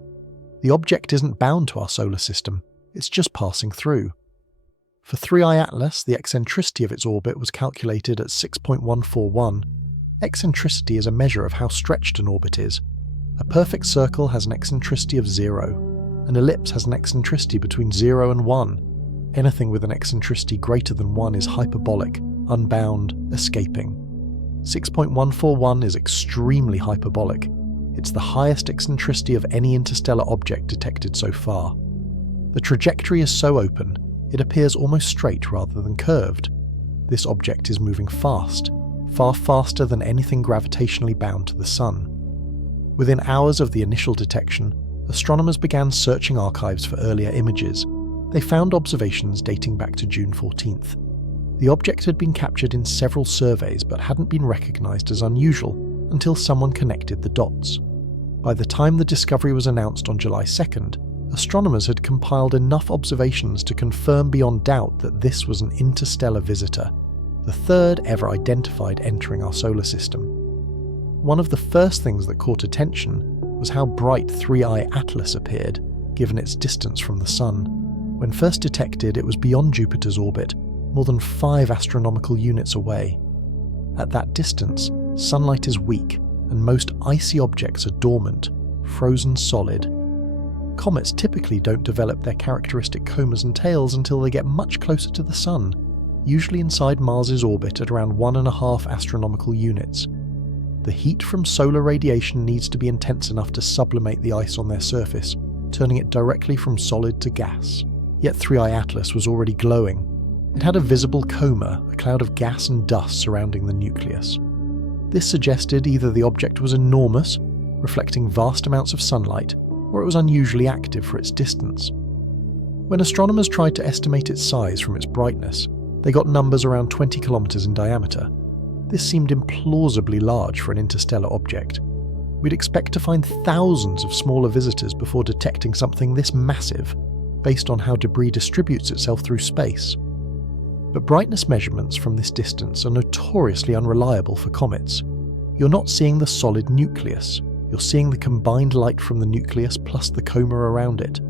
The object isn't bound to our solar system, it's just passing through. For 3I Atlas, the eccentricity of its orbit was calculated at 6.141. Eccentricity is a measure of how stretched an orbit is. A perfect circle has an eccentricity of 0. An ellipse has an eccentricity between 0 and 1. Anything with an eccentricity greater than 1 is hyperbolic, unbound, escaping. 6.141 is extremely hyperbolic. It's the highest eccentricity of any interstellar object detected so far. The trajectory is so open, it appears almost straight rather than curved. This object is moving fast, far faster than anything gravitationally bound to the Sun. Within hours of the initial detection, astronomers began searching archives for earlier images. They found observations dating back to June 14th. The object had been captured in several surveys but hadn't been recognised as unusual until someone connected the dots. By the time the discovery was announced on July 2nd, astronomers had compiled enough observations to confirm beyond doubt that this was an interstellar visitor, the third ever identified entering our solar system. One of the first things that caught attention was how bright 3I Atlas appeared, given its distance from the Sun. When first detected, it was beyond Jupiter's orbit, more than 5 astronomical units away. At that distance, sunlight is weak, and most icy objects are dormant, frozen solid. Comets typically don't develop their characteristic comas and tails until they get much closer to the Sun, usually inside Mars's orbit at around 1.5 astronomical units. The heat from solar radiation needs to be intense enough to sublimate the ice on their surface, turning it directly from solid to gas. Yet 3I Atlas was already glowing. It had a visible coma, a cloud of gas and dust surrounding the nucleus. This suggested either the object was enormous, reflecting vast amounts of sunlight, or it was unusually active for its distance. When astronomers tried to estimate its size from its brightness, they got numbers around 20 kilometers in diameter. This seemed implausibly large for an interstellar object. We'd expect to find thousands of smaller visitors before detecting something this massive, based on how debris distributes itself through space. But brightness measurements from this distance are notoriously unreliable for comets. You're not seeing the solid nucleus, you're seeing the combined light from the nucleus plus the coma around it.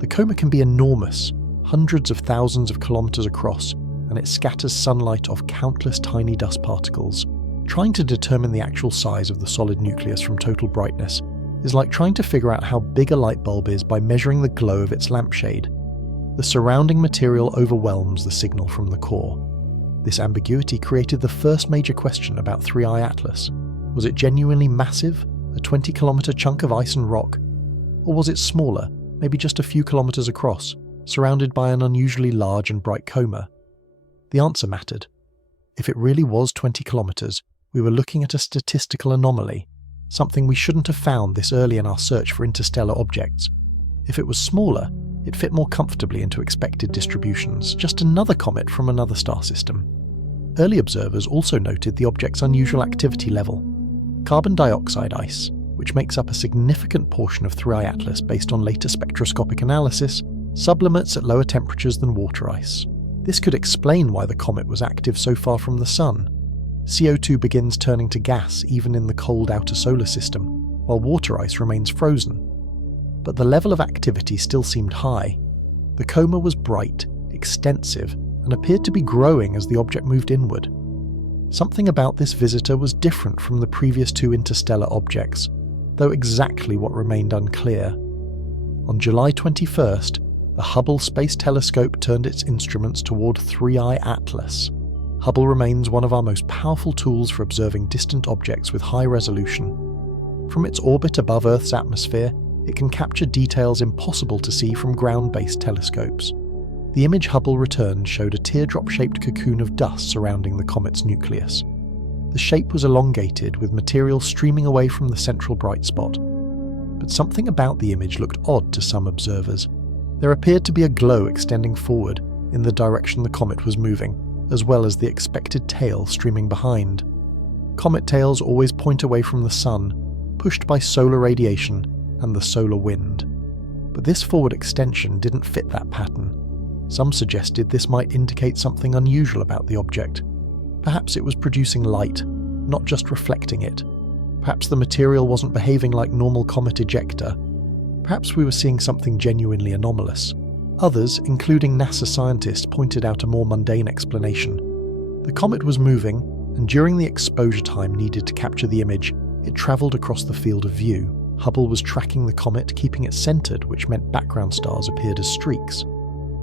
The coma can be enormous, hundreds of thousands of kilometers across, and it scatters sunlight off countless tiny dust particles. Trying to determine the actual size of the solid nucleus from total brightness is like trying to figure out how big a light bulb is by measuring the glow of its lampshade. The surrounding material overwhelms the signal from the core. This ambiguity created the first major question about 3I Atlas. Was it genuinely massive, a 20-kilometer chunk of ice and rock? Or was it smaller, maybe just a few kilometers across, surrounded by an unusually large and bright coma? The answer mattered. If it really was 20 kilometers, we were looking at a statistical anomaly, something we shouldn't have found this early in our search for interstellar objects. If it was smaller, it fit more comfortably into expected distributions, just another comet from another star system. Early observers also noted the object's unusual activity level. Carbon dioxide ice, which makes up a significant portion of 3I Atlas based on later spectroscopic analysis, sublimates at lower temperatures than water ice. This could explain why the comet was active so far from the Sun. CO2 begins turning to gas even in the cold outer solar system, while water ice remains frozen. But the level of activity still seemed high. The coma was bright, extensive, and appeared to be growing as the object moved inward. Something about this visitor was different from the previous 2 interstellar objects, though exactly what remained unclear. On July 21st, the Hubble Space Telescope turned its instruments toward 3I Atlas. Hubble remains one of our most powerful tools for observing distant objects with high resolution. From its orbit above Earth's atmosphere, it can capture details impossible to see from ground-based telescopes. The image Hubble returned showed a teardrop-shaped cocoon of dust surrounding the comet's nucleus. The shape was elongated, with material streaming away from the central bright spot. But something about the image looked odd to some observers. There appeared to be a glow extending forward in the direction the comet was moving, as well as the expected tail streaming behind. Comet tails always point away from the Sun, pushed by solar radiation and the solar wind. But this forward extension didn't fit that pattern. Some suggested this might indicate something unusual about the object. Perhaps it was producing light, not just reflecting it. Perhaps the material wasn't behaving like normal comet ejecta. Perhaps we were seeing something genuinely anomalous. Others, including NASA scientists, pointed out a more mundane explanation. The comet was moving, and during the exposure time needed to capture the image, it travelled across the field of view. Hubble was tracking the comet, keeping it centred, which meant background stars appeared as streaks.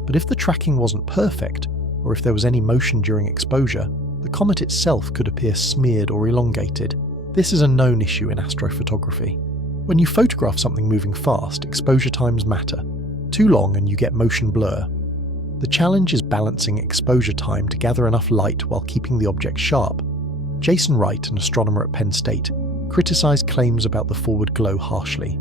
But if the tracking wasn't perfect, or if there was any motion during exposure, the comet itself could appear smeared or elongated. This is a known issue in astrophotography. When you photograph something moving fast, exposure times matter. Too long and you get motion blur. The challenge is balancing exposure time to gather enough light while keeping the object sharp. Jason Wright, an astronomer at Penn State, criticised claims about the forward glow harshly.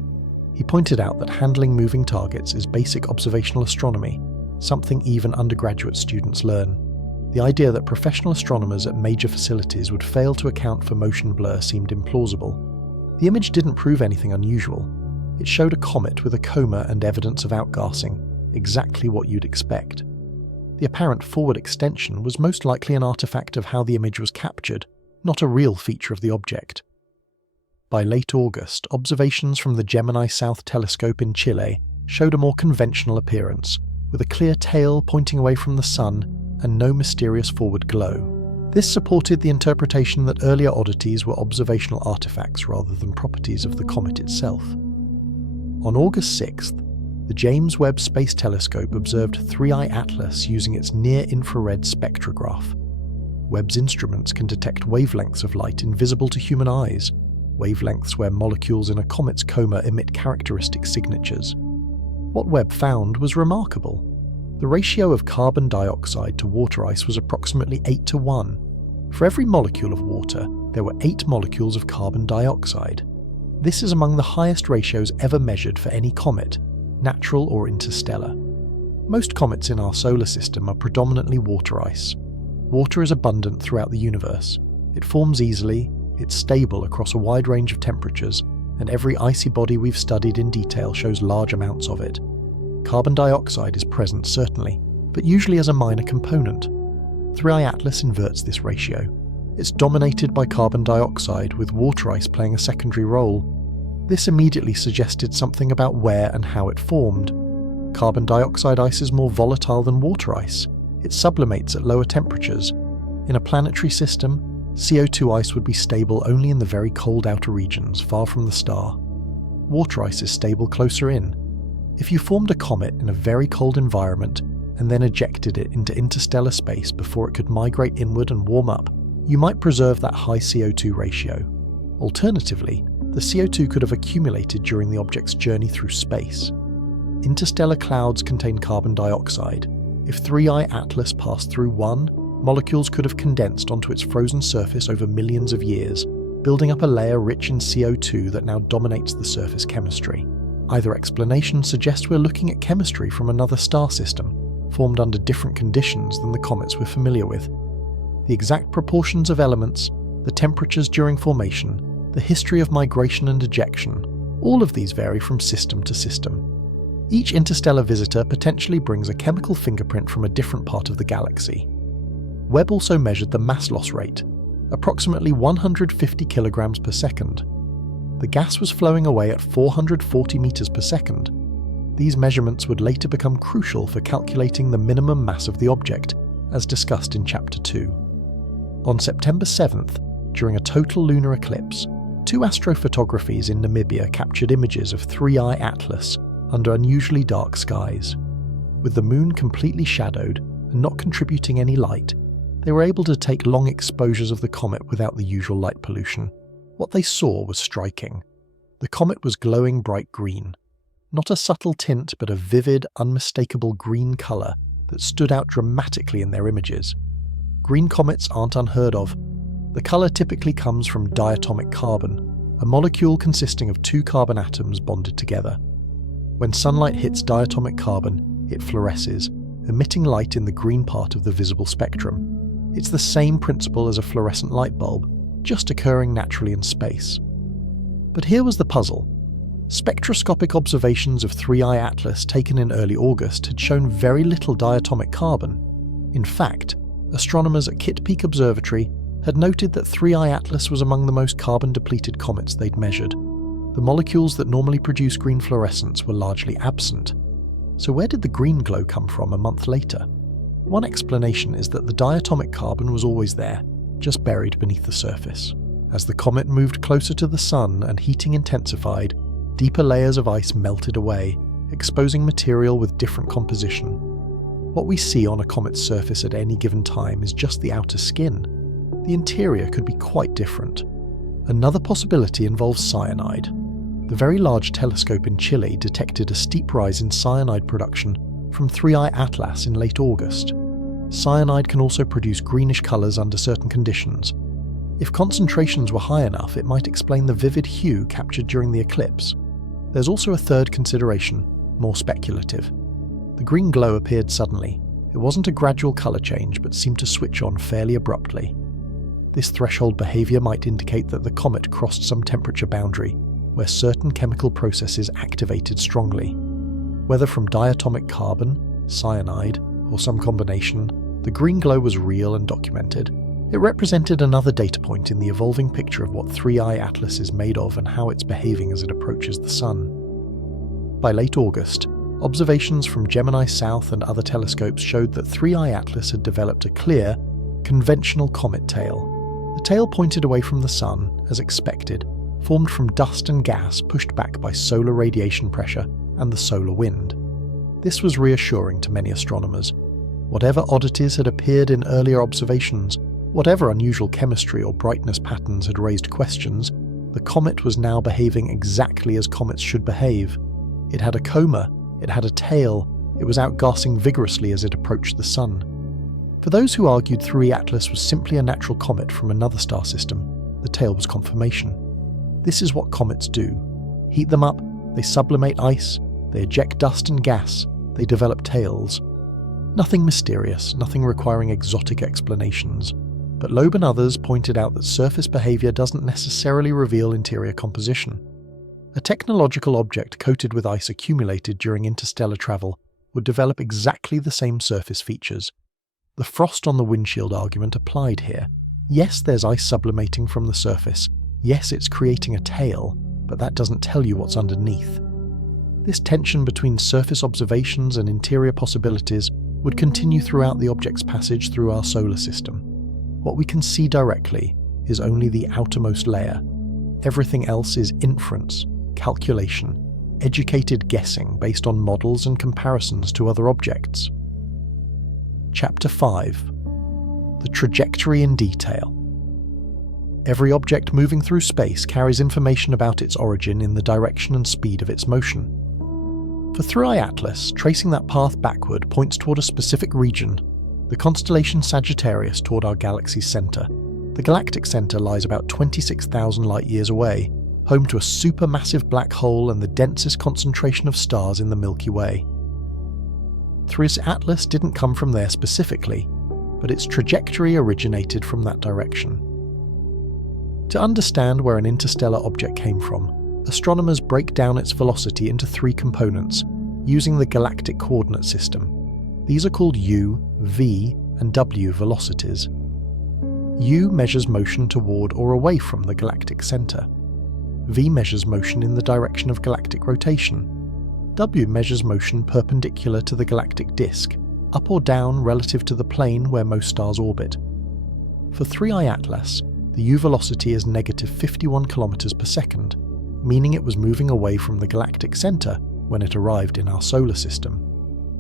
He pointed out that handling moving targets is basic observational astronomy, something even undergraduate students learn. The idea that professional astronomers at major facilities would fail to account for motion blur seemed implausible. The image didn't prove anything unusual. It showed a comet with a coma and evidence of outgassing, exactly what you'd expect. The apparent forward extension was most likely an artifact of how the image was captured, not a real feature of the object. By late August, observations from the Gemini South Telescope in Chile showed a more conventional appearance, with a clear tail pointing away from the sun and no mysterious forward glow. This supported the interpretation that earlier oddities were observational artifacts rather than properties of the comet itself. On August 6th, the James Webb Space Telescope observed 3I Atlas using its near-infrared spectrograph. Webb's instruments can detect wavelengths of light invisible to human eyes, wavelengths where molecules in a comet's coma emit characteristic signatures. What Webb found was remarkable. The ratio of carbon dioxide to water ice was approximately 8:1. For every molecule of water, there were 8 molecules of carbon dioxide. This is among the highest ratios ever measured for any comet, natural or interstellar. Most comets in our solar system are predominantly water ice. Water is abundant throughout the universe. It forms easily, it's stable across a wide range of temperatures, and every icy body we've studied in detail shows large amounts of it. Carbon dioxide is present certainly, but usually as a minor component. 3I Atlas inverts this ratio. It's dominated by carbon dioxide, with water ice playing a secondary role. This immediately suggested something about where and how it formed. Carbon dioxide ice is more volatile than water ice. It sublimates at lower temperatures. In a planetary system, CO2 ice would be stable only in the very cold outer regions, far from the star. Water ice is stable closer in. If you formed a comet in a very cold environment and then ejected it into interstellar space before it could migrate inward and warm up, you might preserve that high CO2 ratio. Alternatively, the CO2 could have accumulated during the object's journey through space. Interstellar clouds contain carbon dioxide. If 3I Atlas passed through one, molecules could have condensed onto its frozen surface over millions of years, building up a layer rich in CO2 that now dominates the surface chemistry. Either explanation suggests we're looking at chemistry from another star system, formed under different conditions than the comets we're familiar with. The exact proportions of elements, the temperatures during formation, the history of migration and ejection, all of these vary from system to system. Each interstellar visitor potentially brings a chemical fingerprint from a different part of the galaxy. Webb also measured the mass loss rate, approximately 150 kilograms per second. The gas was flowing away at 440 meters per second. These measurements would later become crucial for calculating the minimum mass of the object, as discussed in Chapter 2. On September 7th, during a total lunar eclipse, 2 astrophotographies in Namibia captured images of 3I Atlas under unusually dark skies. With the moon completely shadowed and not contributing any light, they were able to take long exposures of the comet without the usual light pollution. What they saw was striking. The comet was glowing bright green. Not a subtle tint, but a vivid, unmistakable green colour that stood out dramatically in their images. Green comets aren't unheard of. The colour typically comes from diatomic carbon, a molecule consisting of 2 carbon atoms bonded together. When sunlight hits diatomic carbon, it fluoresces, emitting light in the green part of the visible spectrum. It's the same principle as a fluorescent light bulb, just occurring naturally in space. But here was the puzzle. Spectroscopic observations of 3I Atlas taken in early August had shown very little diatomic carbon. In fact, astronomers at Kitt Peak Observatory had noted that 3I Atlas was among the most carbon-depleted comets they'd measured. The molecules that normally produce green fluorescence were largely absent. So where did the green glow come from a month later? One explanation is that the diatomic carbon was always there, just buried beneath the surface. As the comet moved closer to the Sun and heating intensified, deeper layers of ice melted away, exposing material with different composition. What we see on a comet's surface at any given time is just the outer skin. The interior could be quite different. Another possibility involves cyanide. The Very Large Telescope in Chile detected a steep rise in cyanide production from 3I Atlas in late August. Cyanide can also produce greenish colours under certain conditions. If concentrations were high enough, it might explain the vivid hue captured during the eclipse. There's also a third consideration, more speculative. The green glow appeared suddenly. It wasn't a gradual colour change, but seemed to switch on fairly abruptly. This threshold behaviour might indicate that the comet crossed some temperature boundary, where certain chemical processes activated strongly. Whether from diatomic carbon, cyanide, or some combination, the green glow was real and documented. It represented another data point in the evolving picture of what 3I Atlas is made of and how it's behaving as it approaches the Sun. By late August, observations from Gemini South and other telescopes showed that 3I Atlas had developed a clear, conventional comet tail. The tail pointed away from the Sun, as expected, formed from dust and gas pushed back by solar radiation pressure and the solar wind. This was reassuring to many astronomers. Whatever oddities had appeared in earlier observations, whatever unusual chemistry or brightness patterns had raised questions, the comet was now behaving exactly as comets should behave. It had a coma, it had a tail, it was outgassing vigorously as it approached the Sun. For those who argued 3I Atlas was simply a natural comet from another star system, the tail was confirmation. This is what comets do. Heat them up, they sublimate ice, they eject dust and gas, they develop tails. Nothing mysterious, nothing requiring exotic explanations. But Loeb and others pointed out that surface behaviour doesn't necessarily reveal interior composition. A technological object coated with ice accumulated during interstellar travel would develop exactly the same surface features. The frost on the windshield argument applied here. Yes, there's ice sublimating from the surface. Yes, it's creating a tail, but that doesn't tell you what's underneath. This tension between surface observations and interior possibilities would continue throughout the object's passage through our solar system. What we can see directly is only the outermost layer. Everything else is inference, calculation, educated guessing based on models and comparisons to other objects. Chapter 5. The Trajectory in Detail. Every object moving through space carries information about its origin in the direction and speed of its motion. For 3I Atlas, tracing that path backward points toward a specific region, the constellation Sagittarius toward our galaxy's centre. The galactic centre lies about 26,000 light-years away, home to a supermassive black hole and the densest concentration of stars in the Milky Way. 3I Atlas didn't come from there specifically, but its trajectory originated from that direction. To understand where an interstellar object came from, astronomers break down its velocity into three components, using the galactic coordinate system. These are called U, V, and W velocities. U measures motion toward or away from the galactic centre. V measures motion in the direction of galactic rotation. W measures motion perpendicular to the galactic disk, up or down relative to the plane where most stars orbit. For 3I Atlas, the U velocity is negative 51 kilometers per second, meaning it was moving away from the galactic centre when it arrived in our solar system.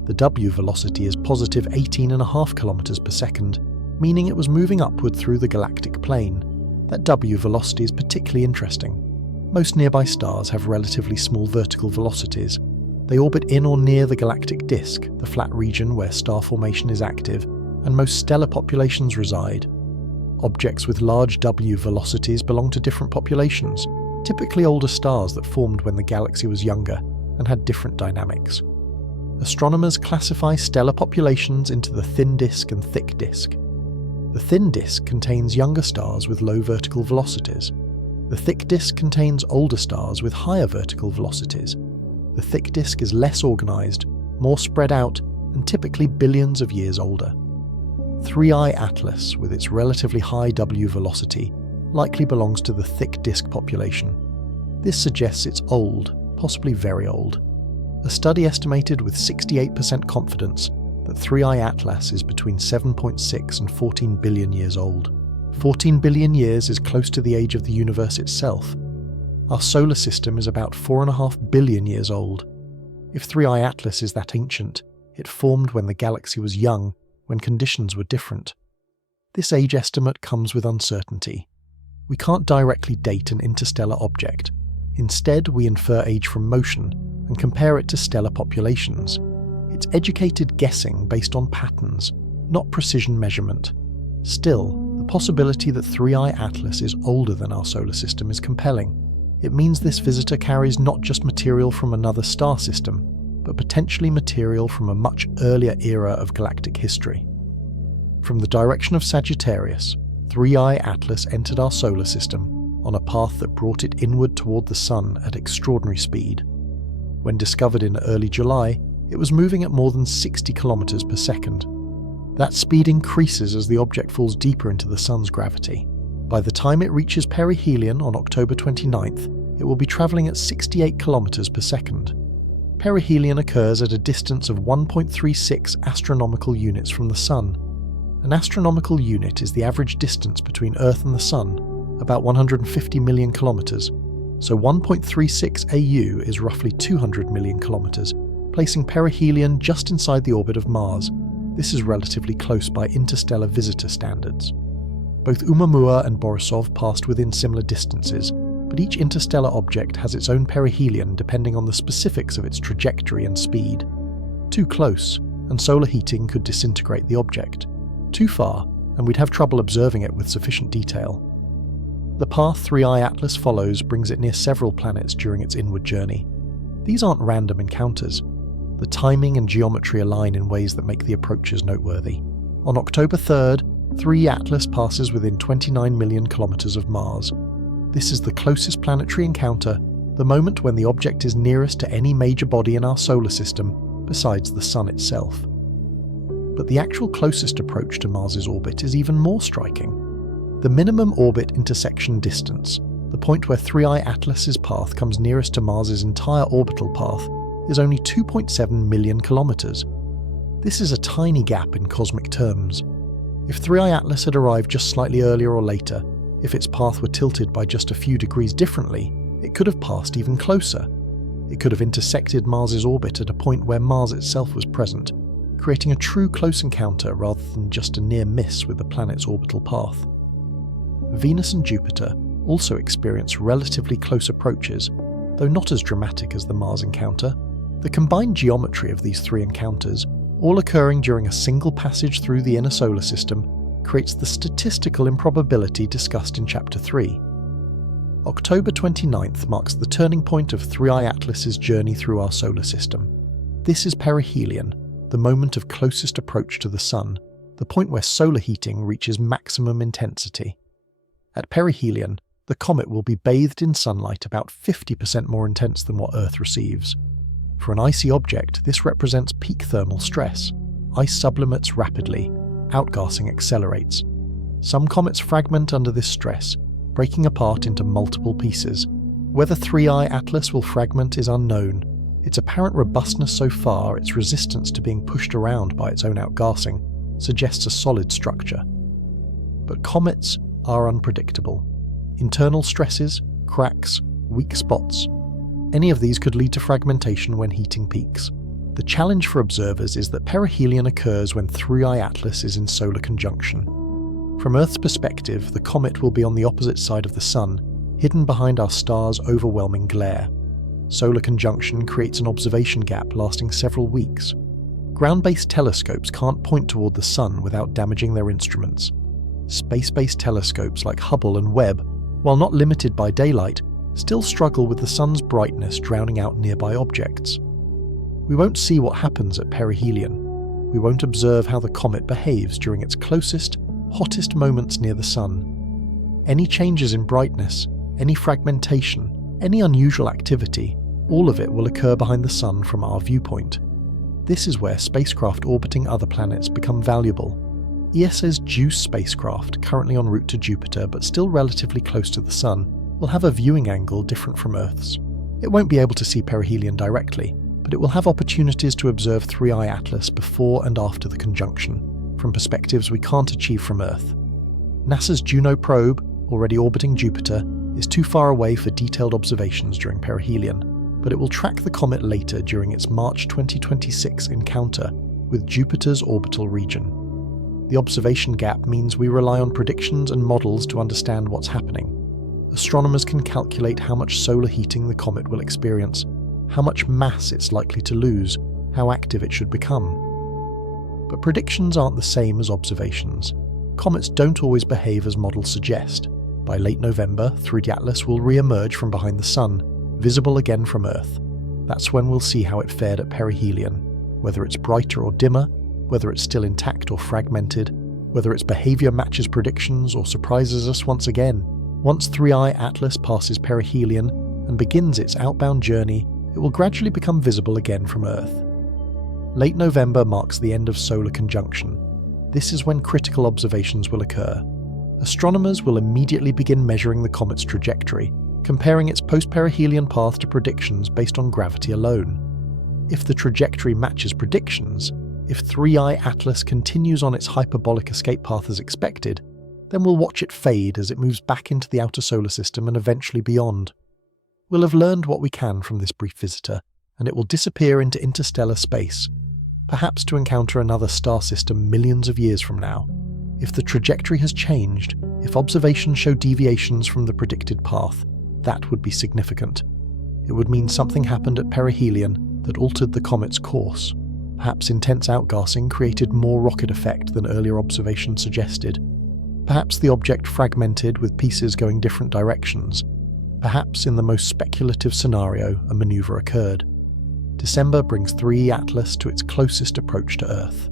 The W velocity is positive 18.5 kilometers per second, meaning it was moving upward through the galactic plane. That W velocity is particularly interesting. Most nearby stars have relatively small vertical velocities. They orbit in or near the galactic disk, the flat region where star formation is active, and most stellar populations reside. Objects with large W velocities belong to different populations, typically older stars that formed when the galaxy was younger and had different dynamics. Astronomers classify stellar populations into the thin disk and thick disk. The thin disk contains younger stars with low vertical velocities. The thick disk contains older stars with higher vertical velocities. The thick disk is less organised, more spread out, and typically billions of years older. 3I Atlas, with its relatively high W velocity, likely belongs to the thick disk population. This suggests it's old, possibly very old. A study estimated with 68% confidence that 3I Atlas is between 7.6 and 14 billion years old. 14 billion years is close to the age of the universe itself. Our solar system is about 4.5 billion years old. If 3I Atlas is that ancient, it formed when the galaxy was young, when conditions were different. This age estimate comes with uncertainty. We can't directly date an interstellar object. Instead, we infer age from motion and compare it to stellar populations. It's educated guessing based on patterns, not precision measurement. Still, the possibility that 3I Atlas is older than our solar system is compelling. It means this visitor carries not just material from another star system, but potentially material from a much earlier era of galactic history. From the direction of Sagittarius, 3I Atlas entered our solar system on a path that brought it inward toward the Sun at extraordinary speed. When discovered in early July, it was moving at more than 60 kilometers per second. That speed increases as the object falls deeper into the Sun's gravity. By the time it reaches Perihelion on October 29th, it will be travelling at 68 kilometers per second. Perihelion occurs at a distance of 1.36 astronomical units from the Sun. An astronomical unit is the average distance between Earth and the Sun, about 150 million kilometers, so 1.36 AU is roughly 200 million kilometers, placing Perihelion just inside the orbit of Mars. This is relatively close by interstellar visitor standards. Both Oumuamua and Borisov passed within similar distances, but each interstellar object has its own perihelion depending on the specifics of its trajectory and speed. Too close, and solar heating could disintegrate the object. Too far, and we'd have trouble observing it with sufficient detail. The path 3I Atlas follows brings it near several planets during its inward journey. These aren't random encounters. The timing and geometry align in ways that make the approaches noteworthy. On October 3rd, 3I Atlas passes within 29 million kilometers of Mars. This is the closest planetary encounter, the moment when the object is nearest to any major body in our solar system, besides the Sun itself. But the actual closest approach to Mars's orbit is even more striking. The minimum orbit intersection distance, the point where 3I Atlas's path comes nearest to Mars's entire orbital path, is only 2.7 million kilometers. This is a tiny gap in cosmic terms. If 3I Atlas had arrived just slightly earlier or later, if its path were tilted by just a few degrees differently, it could have passed even closer. It could have intersected Mars's orbit at a point where Mars itself was present, creating a true close encounter rather than just a near miss with the planet's orbital path. Venus and Jupiter also experience relatively close approaches, though not as dramatic as the Mars encounter. The combined geometry of these three encounters, all occurring during a single passage through the inner solar system, creates the statistical improbability discussed in Chapter 3. October 29th marks the turning point of 3I Atlas's journey through our solar system. This is perihelion, the moment of closest approach to the Sun, the point where solar heating reaches maximum intensity. At perihelion, the comet will be bathed in sunlight about 50% more intense than what Earth receives. For an icy object, this represents peak thermal stress. Ice sublimates rapidly, outgassing accelerates. Some comets fragment under this stress, breaking apart into multiple pieces. Whether 3I Atlas will fragment is unknown. Its apparent robustness so far, its resistance to being pushed around by its own outgassing, suggests a solid structure. But comets are unpredictable. Internal stresses, cracks, weak spots. Any of these could lead to fragmentation when heating peaks. The challenge for observers is that perihelion occurs when 3I Atlas is in solar conjunction. From Earth's perspective, the comet will be on the opposite side of the Sun, hidden behind our star's overwhelming glare. Solar conjunction creates an observation gap lasting several weeks. Ground-based telescopes can't point toward the Sun without damaging their instruments. Space-based telescopes like Hubble and Webb, while not limited by daylight, still struggle with the Sun's brightness drowning out nearby objects. We won't see what happens at perihelion. We won't observe how the comet behaves during its closest, hottest moments near the Sun. Any changes in brightness, any fragmentation, any unusual activity, all of it will occur behind the Sun from our viewpoint. This is where spacecraft orbiting other planets become valuable. ESA's JUICE spacecraft, currently en route to Jupiter but still relatively close to the Sun, will have a viewing angle different from Earth's. It won't be able to see perihelion directly, but it will have opportunities to observe 3I Atlas before and after the conjunction, from perspectives we can't achieve from Earth. NASA's Juno probe, already orbiting Jupiter, is too far away for detailed observations during perihelion, but it will track the comet later during its March 2026 encounter with Jupiter's orbital region. The observation gap means we rely on predictions and models to understand what's happening. Astronomers can calculate how much solar heating the comet will experience, how much mass it's likely to lose, how active it should become. But predictions aren't the same as observations. Comets don't always behave as models suggest. By late November, 3D Atlas will re-emerge from behind the Sun, visible again from Earth. That's when we'll see how it fared at perihelion, whether it's brighter or dimmer, whether it's still intact or fragmented, whether its behavior matches predictions or surprises us once again. Once 3i Atlas passes perihelion and begins its outbound journey, it will gradually become visible again from Earth. Late November marks the end of solar conjunction. This is when critical observations will occur. Astronomers will immediately begin measuring the comet's trajectory, comparing its post-perihelion path to predictions based on gravity alone. If the trajectory matches predictions, if 3i Atlas continues on its hyperbolic escape path as expected, then we'll watch it fade as it moves back into the outer solar system and eventually beyond. We'll have learned what we can from this brief visitor, and it will disappear into interstellar space, perhaps to encounter another star system millions of years from now. If the trajectory has changed, if observations show deviations from the predicted path, that would be significant. It would mean something happened at perihelion that altered the comet's course. Perhaps intense outgassing created more rocket effect than earlier observations suggested. Perhaps the object fragmented with pieces going different directions. Perhaps in the most speculative scenario, a maneuver occurred. December brings 3i Atlas to its closest approach to Earth.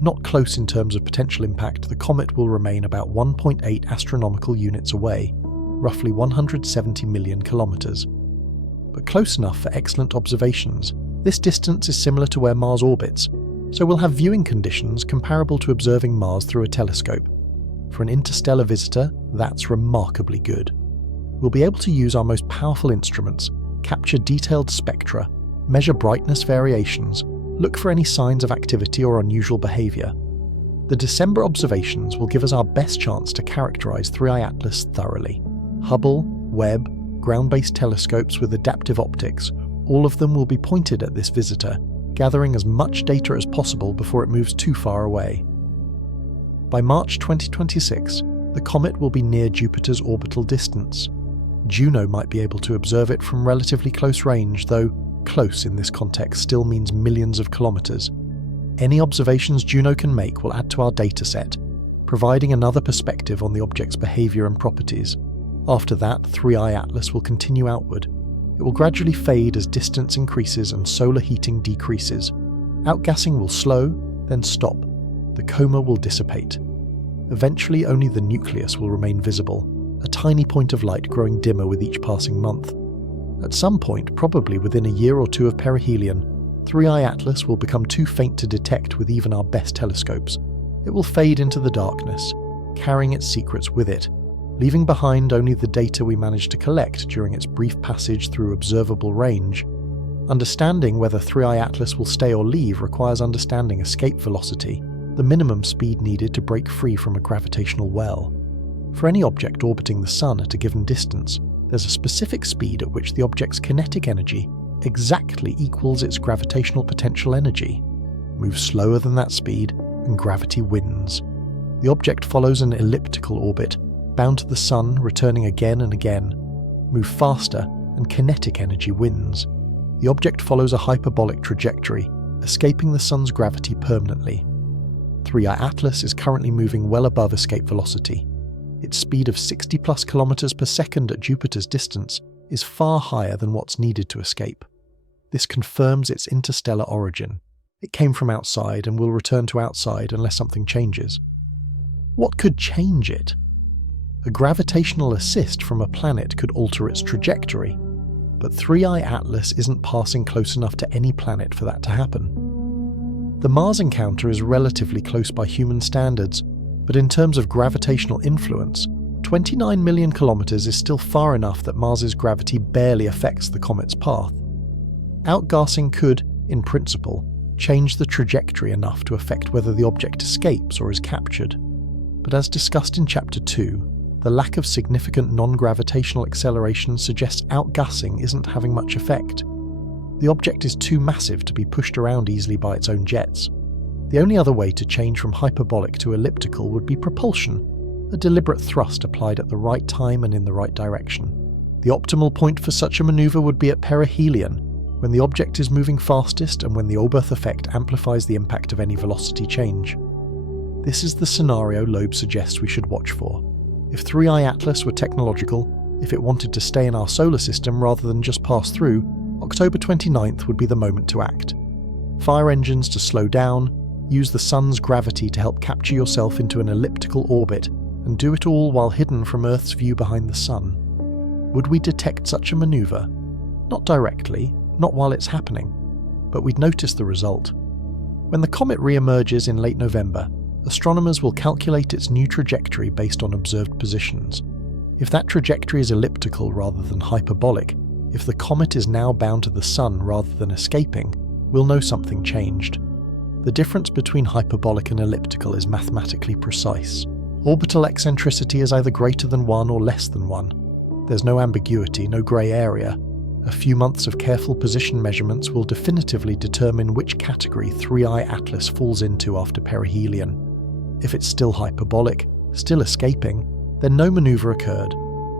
Not close in terms of potential impact, the comet will remain about 1.8 astronomical units away, roughly 170 million kilometers. But close enough for excellent observations. This distance is similar to where Mars orbits, so we'll have viewing conditions comparable to observing Mars through a telescope. For an interstellar visitor, that's remarkably good. We'll be able to use our most powerful instruments, capture detailed spectra, measure brightness variations, look for any signs of activity or unusual behavior. The December observations will give us our best chance to characterize 3i Atlas thoroughly. Hubble, Webb, ground-based telescopes with adaptive optics, all of them will be pointed at this visitor, gathering as much data as possible before it moves too far away. By March 2026, the comet will be near Jupiter's orbital distance. Juno might be able to observe it from relatively close range, though close in this context still means millions of kilometers. Any observations Juno can make will add to our dataset, providing another perspective on the object's behavior and properties. After that, 3i Atlas will continue outward. It will gradually fade as distance increases and solar heating decreases. Outgassing will slow, then stop. The coma will dissipate. Eventually, only the nucleus will remain visible, a tiny point of light growing dimmer with each passing month. At some point, probably within a year or two of perihelion, 3i Atlas will become too faint to detect with even our best telescopes. It will fade into the darkness, carrying its secrets with it, leaving behind only the data we managed to collect during its brief passage through observable range. Understanding whether 3i Atlas will stay or leave requires understanding escape velocity, the minimum speed needed to break free from a gravitational well. For any object orbiting the Sun at a given distance, there's a specific speed at which the object's kinetic energy exactly equals its gravitational potential energy. Move slower than that speed, and gravity wins. The object follows an elliptical orbit, bound to the Sun, returning again and again. Move faster, and kinetic energy wins. The object follows a hyperbolic trajectory, escaping the Sun's gravity permanently. 3i Atlas is currently moving well above escape velocity. Its speed of 60+ kilometers per second at Jupiter's distance is far higher than what's needed to escape. This confirms its interstellar origin. It came from outside and will return to outside unless something changes. What could change it? A gravitational assist from a planet could alter its trajectory, but 3i Atlas isn't passing close enough to any planet for that to happen. The Mars encounter is relatively close by human standards, but in terms of gravitational influence, 29 million kilometers is still far enough that Mars's gravity barely affects the comet's path. Outgassing could, in principle, change the trajectory enough to affect whether the object escapes or is captured. but as discussed in Chapter 2, the lack of significant non-gravitational acceleration suggests outgassing isn't having much effect. The object is too massive to be pushed around easily by its own jets. The only other way to change from hyperbolic to elliptical would be propulsion, a deliberate thrust applied at the right time and in the right direction. The optimal point for such a maneuver would be at perihelion, when the object is moving fastest and when the Oberth effect amplifies the impact of any velocity change. This is the scenario Loeb suggests we should watch for. If 3i Atlas were technological, if it wanted to stay in our solar system rather than just pass through, October 29th would be the moment to act. Fire engines to slow down, use the sun's gravity to help capture yourself into an elliptical orbit, and do it all while hidden from Earth's view behind the sun. Would we detect such a maneuver? Not directly, not while it's happening, but we'd notice the result. When the comet re-emerges in late November, astronomers will calculate its new trajectory based on observed positions. If that trajectory is elliptical rather than hyperbolic, if the comet is now bound to the sun rather than escaping, we'll know something changed. The difference between hyperbolic and elliptical is mathematically precise. Orbital eccentricity is either greater than 1 or less than 1. There's no ambiguity, no grey area. A few months of careful position measurements will definitively determine which category 3i Atlas falls into after perihelion. If it's still hyperbolic, still escaping, then no maneuver occurred.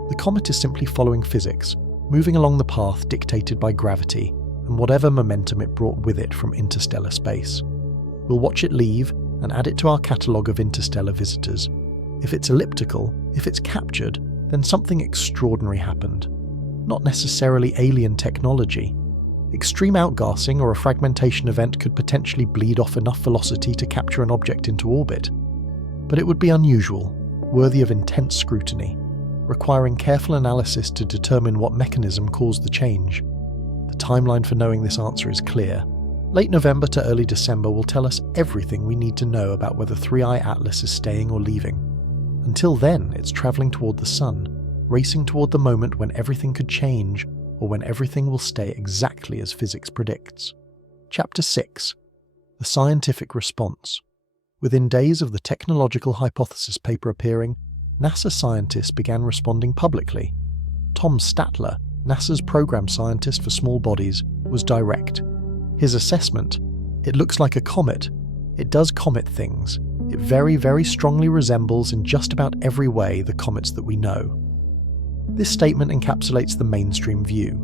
The comet is simply following physics, moving along the path dictated by gravity and whatever momentum it brought with it from interstellar space. We'll watch it leave and add it to our catalogue of interstellar visitors. If it's elliptical, if it's captured, then something extraordinary happened. Not necessarily alien technology. Extreme outgassing or a fragmentation event could potentially bleed off enough velocity to capture an object into orbit. But it would be unusual, worthy of intense scrutiny, requiring careful analysis to determine what mechanism caused the change. The timeline for knowing this answer is clear. Late November to early December will tell us everything we need to know about whether 3i Atlas is staying or leaving. Until then, it's travelling toward the sun, racing toward the moment when everything could change, or when everything will stay exactly as physics predicts. Chapter 6. The Scientific Response. Within days of the technological hypothesis paper appearing, NASA scientists began responding publicly. Tom Statler, NASA's program scientist for small bodies, was direct. His assessment: it looks like a comet. It does comet things. It very, very strongly resembles in just about every way the comets that we know. This statement encapsulates the mainstream view.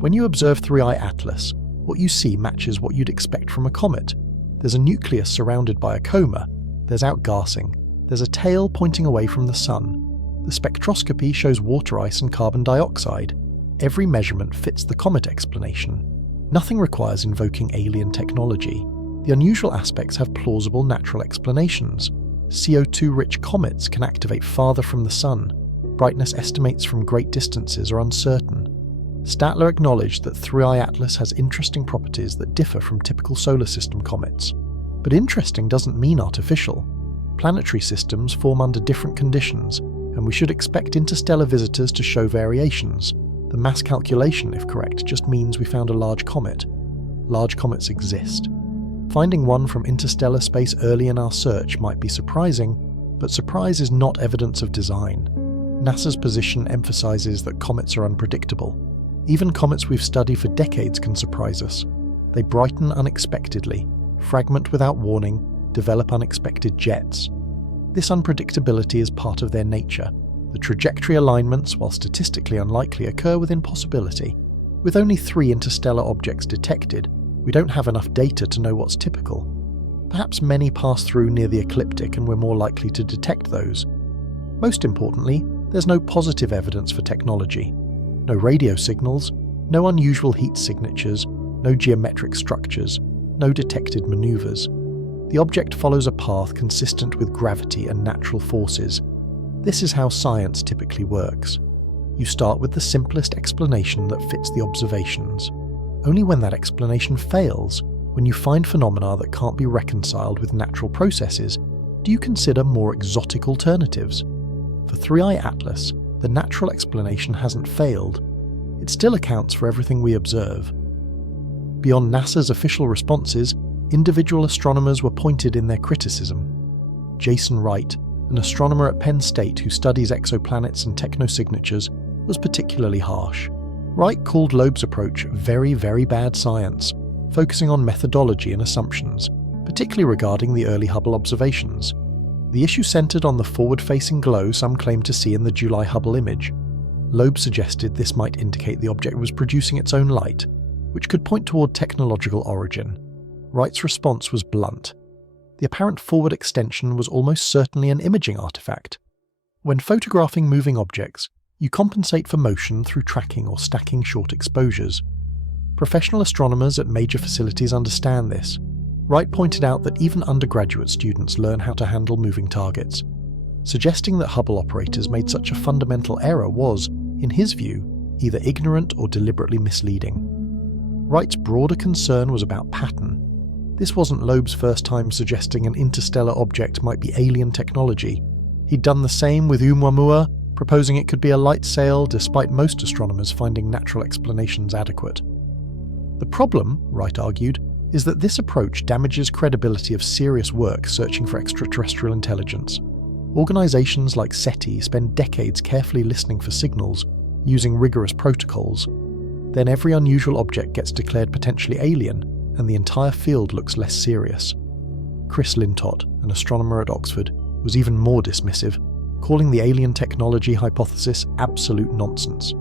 When you observe 3i Atlas, what you see matches what you'd expect from a comet. There's a nucleus surrounded by a coma, there's outgassing, there's a tail pointing away from the sun. The spectroscopy shows water ice and carbon dioxide. Every measurement fits the comet explanation. Nothing requires invoking alien technology. The unusual aspects have plausible natural explanations. CO₂-rich comets can activate farther from the sun. Brightness estimates from great distances are uncertain. Statler acknowledged that 3i Atlas has interesting properties that differ from typical solar system comets. But interesting doesn't mean artificial. Planetary systems form under different conditions, and we should expect interstellar visitors to show variations. The mass calculation, if correct, just means we found a large comet. Large comets exist. Finding one from interstellar space early in our search might be surprising, but surprise is not evidence of design. NASA's position emphasizes that comets are unpredictable. Even comets we've studied for decades can surprise us. They brighten unexpectedly, fragment without warning, develop unexpected jets. This unpredictability is part of their nature. The trajectory alignments, while statistically unlikely, occur within possibility. With only 3 interstellar objects detected, we don't have enough data to know what's typical. Perhaps many pass through near the ecliptic and we're more likely to detect those. Most importantly, there's no positive evidence for technology. No radio signals, no unusual heat signatures, no geometric structures, no detected maneuvers. The object follows a path consistent with gravity and natural forces. This is how science typically works. You start with the simplest explanation that fits the observations. Only when that explanation fails, when you find phenomena that can't be reconciled with natural processes, do you consider more exotic alternatives. For 3i Atlas, the natural explanation hasn't failed. It still accounts for everything we observe. Beyond NASA's official responses, individual astronomers were pointed in their criticism. Jason Wright, an astronomer at Penn State who studies exoplanets and technosignatures, was particularly harsh. Wright called Loeb's approach very, very bad science, focusing on methodology and assumptions, particularly regarding the early Hubble observations. The issue centered on the forward-facing glow some claim to see in the July Hubble image. Loeb suggested this might indicate the object was producing its own light, which could point toward technological origin. Wright's response was blunt. The apparent forward extension was almost certainly an imaging artifact. When photographing moving objects, you compensate for motion through tracking or stacking short exposures. Professional astronomers at major facilities understand this. Wright pointed out that even undergraduate students learn how to handle moving targets. Suggesting that Hubble operators made such a fundamental error was, in his view, either ignorant or deliberately misleading. Wright's broader concern was about pattern. This wasn't Loeb's first time suggesting an interstellar object might be alien technology. He'd done the same with Oumuamua, proposing it could be a light sail despite most astronomers finding natural explanations adequate. The problem, Wright argued, is that this approach damages credibility of serious work searching for extraterrestrial intelligence. Organizations like SETI spend decades carefully listening for signals, using rigorous protocols. Then every unusual object gets declared potentially alien, and the entire field looks less serious. Chris Lintott, an astronomer at Oxford, was even more dismissive, calling the alien technology hypothesis absolute nonsense.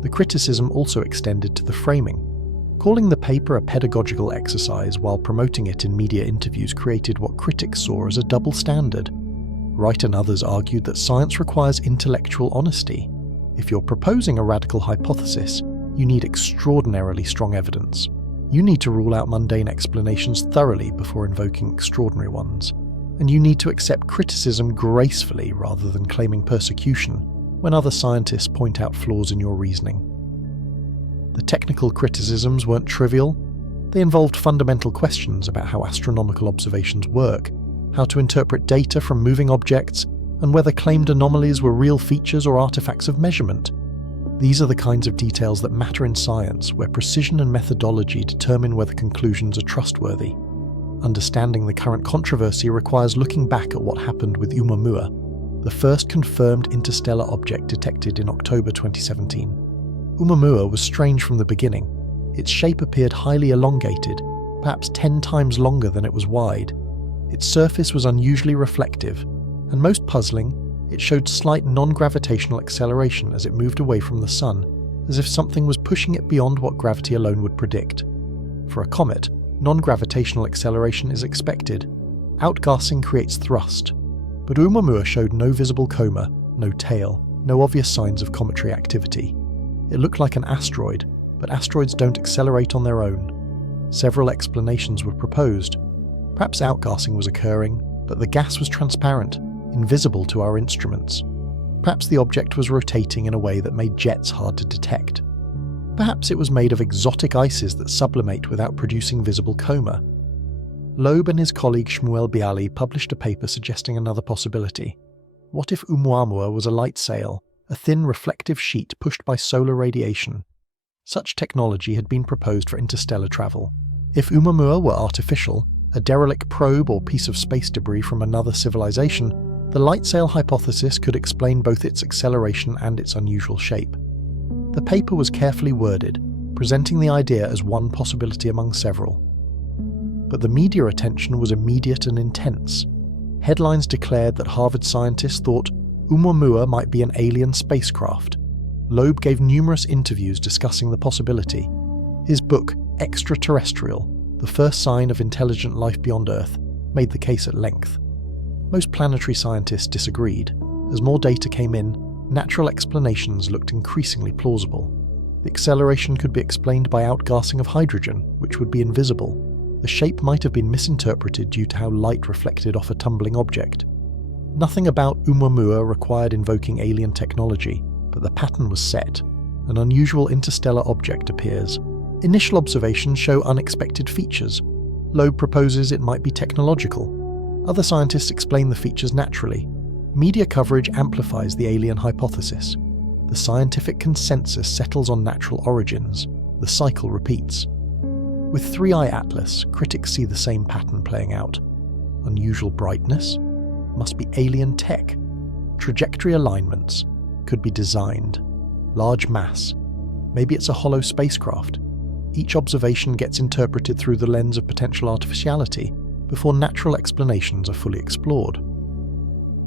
The criticism also extended to the framing. Calling the paper a pedagogical exercise while promoting it in media interviews created what critics saw as a double standard. Wright and others argued that science requires intellectual honesty. If you're proposing a radical hypothesis, you need extraordinarily strong evidence. You need to rule out mundane explanations thoroughly before invoking extraordinary ones. And you need to accept criticism gracefully rather than claiming persecution when other scientists point out flaws in your reasoning. The technical criticisms weren't trivial. They involved fundamental questions about how astronomical observations work, how to interpret data from moving objects, and whether claimed anomalies were real features or artifacts of measurement. These are the kinds of details that matter in science, where precision and methodology determine whether conclusions are trustworthy. Understanding the current controversy requires looking back at what happened with Oumuamua, the first confirmed interstellar object detected in October 2017. Oumuamua was strange from the beginning. Its shape appeared highly elongated, perhaps 10 times longer than it was wide. Its surface was unusually reflective, and most puzzling, it showed slight non-gravitational acceleration as it moved away from the Sun, as if something was pushing it beyond what gravity alone would predict. For a comet, non-gravitational acceleration is expected. Outgassing creates thrust. But Oumuamua showed no visible coma, no tail, no obvious signs of cometary activity. It looked like an asteroid, but asteroids don't accelerate on their own. Several explanations were proposed. Perhaps outgassing was occurring, but the gas was transparent, invisible to our instruments. Perhaps the object was rotating in a way that made jets hard to detect. Perhaps it was made of exotic ices that sublimate without producing visible coma. Loeb and his colleague Shmuel Bialy published a paper suggesting another possibility. What if Oumuamua was a light sail, a thin reflective sheet pushed by solar radiation? Such technology had been proposed for interstellar travel. If Oumuamua were artificial, a derelict probe or piece of space debris from another civilization, the light sail hypothesis could explain both its acceleration and its unusual shape. The paper was carefully worded, presenting the idea as one possibility among several. But the media attention was immediate and intense. Headlines declared that Harvard scientists thought Oumuamua might be an alien spacecraft. Loeb gave numerous interviews discussing the possibility. His book, Extraterrestrial, The First Sign of Intelligent Life Beyond Earth, made the case at length. Most planetary scientists disagreed. As more data came in, natural explanations looked increasingly plausible. The acceleration could be explained by outgassing of hydrogen, which would be invisible. The shape might have been misinterpreted due to how light reflected off a tumbling object. Nothing about Oumuamua required invoking alien technology, but the pattern was set. An unusual interstellar object appears. Initial observations show unexpected features. Loeb proposes it might be technological. Other scientists explain the features naturally. Media coverage amplifies the alien hypothesis. The scientific consensus settles on natural origins. The cycle repeats. With 3i Atlas, critics see the same pattern playing out. Unusual brightness, must be alien tech. Trajectory alignments could be designed. Large mass. Maybe it's a hollow spacecraft. Each observation gets interpreted through the lens of potential artificiality before natural explanations are fully explored.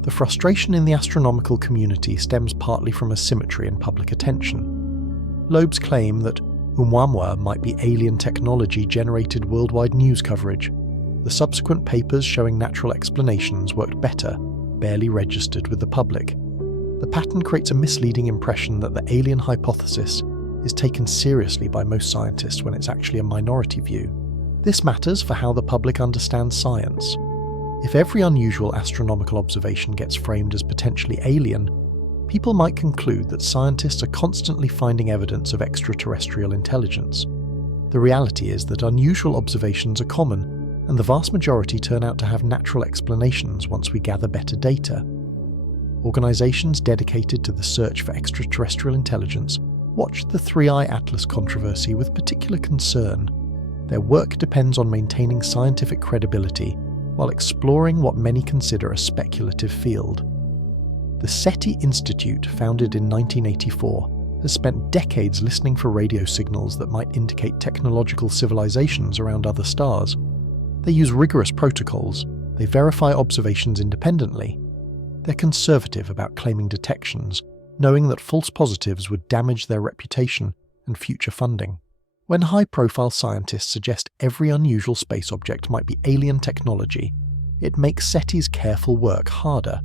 The frustration in the astronomical community stems partly from asymmetry in public attention. Loeb's claim that Oumuamua might be alien technology generated worldwide news coverage. The subsequent papers showing natural explanations worked better, barely registered with the public. The pattern creates a misleading impression that the alien hypothesis is taken seriously by most scientists when it's actually a minority view. This matters for how the public understands science. If every unusual astronomical observation gets framed as potentially alien, people might conclude that scientists are constantly finding evidence of extraterrestrial intelligence. The reality is that unusual observations are common, and the vast majority turn out to have natural explanations once we gather better data. Organisations dedicated to the search for extraterrestrial intelligence watched the Three-Eye Atlas controversy with particular concern. Their work depends on maintaining scientific credibility while exploring what many consider a speculative field. The SETI Institute, founded in 1984, has spent decades listening for radio signals that might indicate technological civilizations around other stars. They use rigorous protocols, they verify observations independently. They're conservative about claiming detections, knowing that false positives would damage their reputation and future funding. When high-profile scientists suggest every unusual space object might be alien technology, it makes SETI's careful work harder.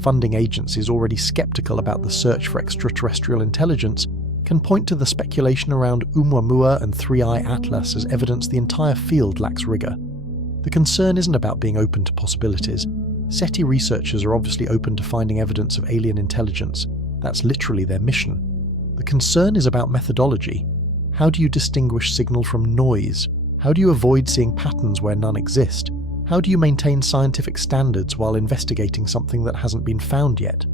Funding agencies already skeptical about the search for extraterrestrial intelligence can point to the speculation around Oumuamua and Three-Eye Atlas as evidence the entire field lacks rigor. The concern isn't about being open to possibilities. SETI researchers are obviously open to finding evidence of alien intelligence. That's literally their mission. The concern is about methodology. How do you distinguish signal from noise? How do you avoid seeing patterns where none exist? How do you maintain scientific standards while investigating something that hasn't been found yet?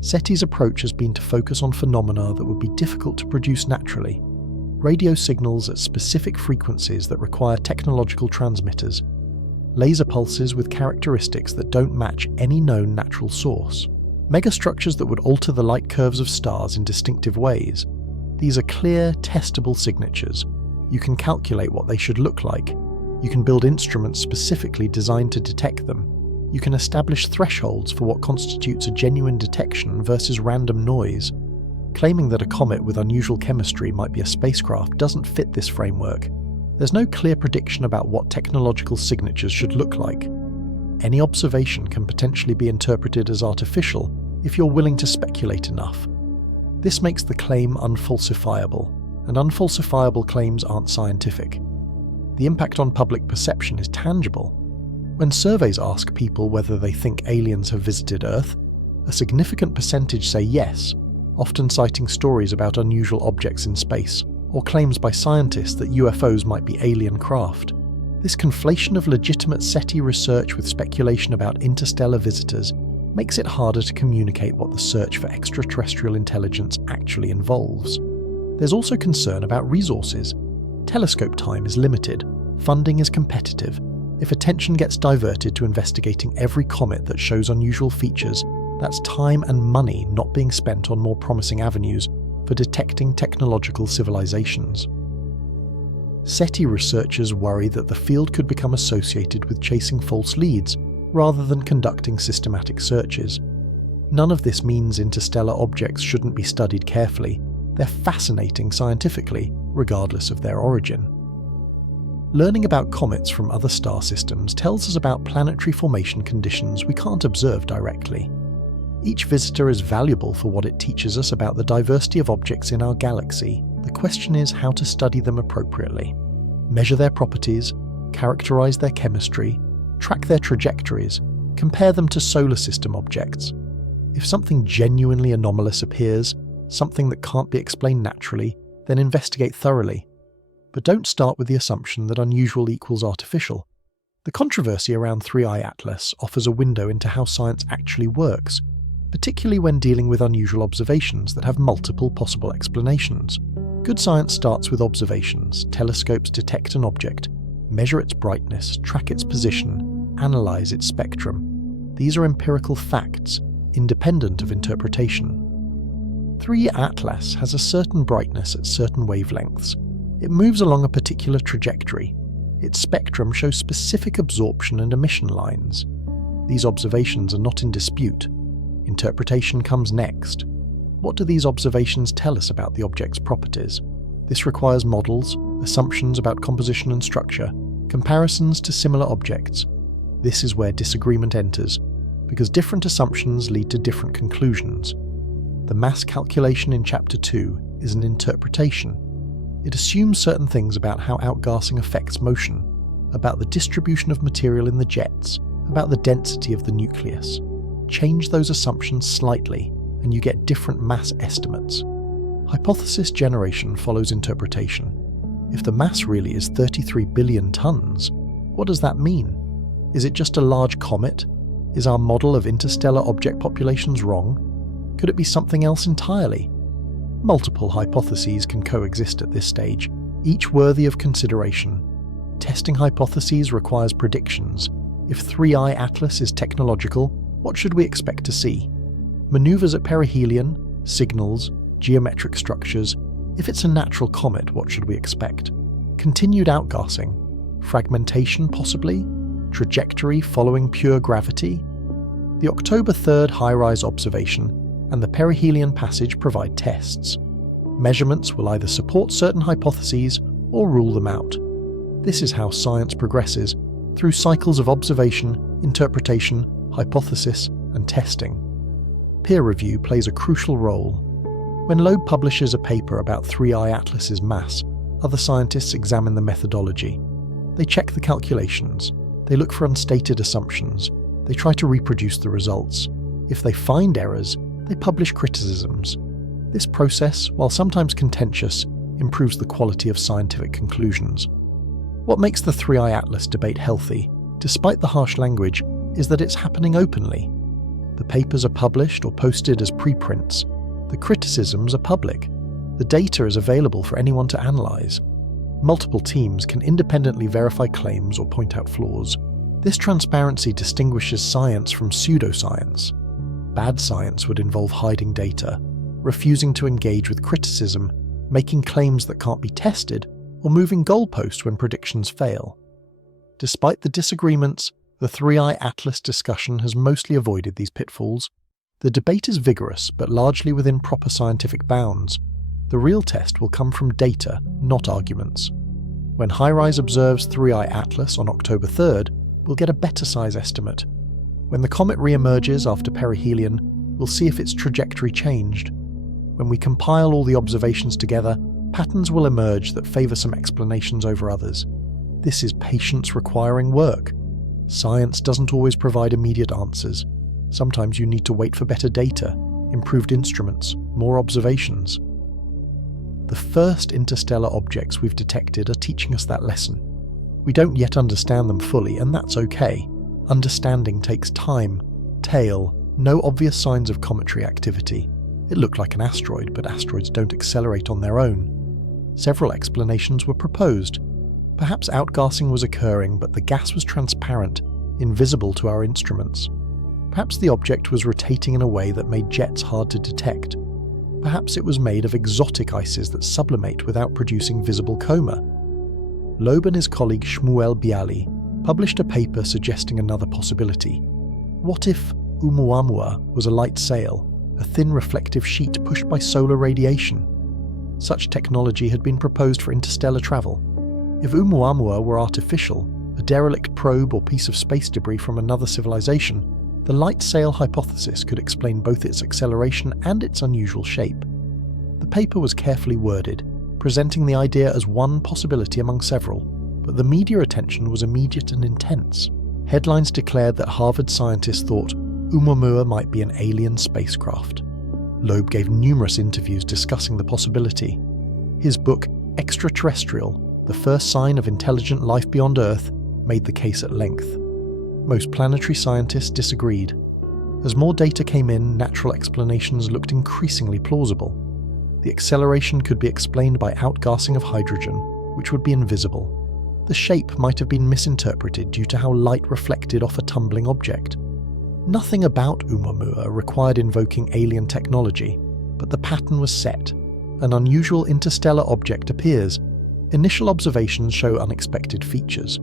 SETI's approach has been to focus on phenomena that would be difficult to produce naturally. Radio signals at specific frequencies that require technological transmitters. Laser pulses with characteristics that don't match any known natural source. Megastructures that would alter the light curves of stars in distinctive ways. These are clear, testable signatures. You can calculate what they should look like. You can build instruments specifically designed to detect them. You can establish thresholds for what constitutes a genuine detection versus random noise. Claiming that a comet with unusual chemistry might be a spacecraft doesn't fit this framework. There's no clear prediction about what technological signatures should look like. Any observation can potentially be interpreted as artificial if you're willing to speculate enough. This makes the claim unfalsifiable, and unfalsifiable claims aren't scientific. The impact on public perception is tangible. When surveys ask people whether they think aliens have visited Earth, a significant percentage say yes, often citing stories about unusual objects in space, or claims by scientists that UFOs might be alien craft. This conflation of legitimate SETI research with speculation about interstellar visitors makes it harder to communicate what the search for extraterrestrial intelligence actually involves. There's also concern about resources. Telescope time is limited, funding is competitive. If attention gets diverted to investigating every comet that shows unusual features, that's time and money not being spent on more promising avenues for detecting technological civilizations. SETI researchers worry that the field could become associated with chasing false leads rather than conducting systematic searches. None of this means interstellar objects shouldn't be studied carefully. They're fascinating scientifically, regardless of their origin. Learning about comets from other star systems tells us about planetary formation conditions we can't observe directly. Each visitor is valuable for what it teaches us about the diversity of objects in our galaxy. The question is how to study them appropriately. Measure their properties, characterize their chemistry, track their trajectories, compare them to solar system objects. If something genuinely anomalous appears, something that can't be explained naturally, then investigate thoroughly. But don't start with the assumption that unusual equals artificial. The controversy around Three-Eye Atlas offers a window into how science actually works, particularly when dealing with unusual observations that have multiple possible explanations. Good science starts with observations. Telescopes detect an object, measure its brightness, track its position, analyze its spectrum. These are empirical facts, independent of interpretation. 3 Atlas has a certain brightness at certain wavelengths. It moves along a particular trajectory. Its spectrum shows specific absorption and emission lines. These observations are not in dispute. Interpretation comes next. What do these observations tell us about the object's properties? This requires models, assumptions about composition and structure, comparisons to similar objects. This is where disagreement enters, because different assumptions lead to different conclusions. The mass calculation in Chapter 2 is an interpretation. It assumes certain things about how outgassing affects motion, about the distribution of material in the jets, about the density of the nucleus. Change those assumptions slightly, and you get different mass estimates. Hypothesis generation follows interpretation. If the mass really is 33 billion tons, what does that mean? Is it just a large comet? Is our model of interstellar object populations wrong? Could it be something else entirely? Multiple hypotheses can coexist at this stage, each worthy of consideration. Testing hypotheses requires predictions. If 3I Atlas is technological, what should we expect to see? Maneuvers at perihelion, signals, geometric structures. If it's a natural comet, what should we expect? Continued outgassing? Fragmentation, possibly? Trajectory following pure gravity? The October 3rd high-rise observation and the perihelion passage provide tests. Measurements will either support certain hypotheses or rule them out. This is how science progresses, through cycles of observation, interpretation, hypothesis, and testing. Peer review plays a crucial role. When Loeb publishes a paper about 3I Atlas's mass, other scientists examine the methodology. They check the calculations. They look for unstated assumptions. They try to reproduce the results. If they find errors, they publish criticisms. This process, while sometimes contentious, improves the quality of scientific conclusions. What makes the 3I Atlas debate healthy, despite the harsh language, is that it's happening openly. The papers are published or posted as preprints. The criticisms are public. The data is available for anyone to analyze. Multiple teams can independently verify claims or point out flaws. This transparency distinguishes science from pseudoscience. Bad science would involve hiding data, refusing to engage with criticism, making claims that can't be tested, or moving goalposts when predictions fail. Despite the disagreements, the 3I Atlas discussion has mostly avoided these pitfalls. The debate is vigorous, but largely within proper scientific bounds. The real test will come from data, not arguments. When HiRISE observes 3I Atlas on October 3rd, we'll get a better size estimate. When the comet re-emerges after perihelion, we'll see if its trajectory changed. When we compile all the observations together, patterns will emerge that favour some explanations over others. This is patience-requiring work. Science doesn't always provide immediate answers. Sometimes you need to wait for better data, improved instruments, more observations. The first interstellar objects we've detected are teaching us that lesson. We don't yet understand them fully, and that's okay. Understanding takes time. Tail, no obvious signs of cometary activity. It looked like an asteroid, but asteroids don't accelerate on their own. Several explanations were proposed. Perhaps outgassing was occurring, but the gas was transparent, invisible to our instruments. Perhaps the object was rotating in a way that made jets hard to detect. Perhaps it was made of exotic ices that sublimate without producing visible coma. Loeb and his colleague Shmuel Bialy published a paper suggesting another possibility. What if Oumuamua was a light sail, a thin reflective sheet pushed by solar radiation? Such technology had been proposed for interstellar travel. If Oumuamua were artificial, a derelict probe or piece of space debris from another civilization, the light sail hypothesis could explain both its acceleration and its unusual shape. The paper was carefully worded, presenting the idea as one possibility among several, but the media attention was immediate and intense. Headlines declared that Harvard scientists thought Oumuamua might be an alien spacecraft. Loeb gave numerous interviews discussing the possibility. His book, Extraterrestrial: The First Sign of Intelligent Life Beyond Earth, made the case at length. Most planetary scientists disagreed. As more data came in, natural explanations looked increasingly plausible. The acceleration could be explained by outgassing of hydrogen, which would be invisible. The shape might have been misinterpreted due to how light reflected off a tumbling object. Nothing about Oumuamua required invoking alien technology, but the pattern was set. An unusual interstellar object appears. Initial observations show unexpected features.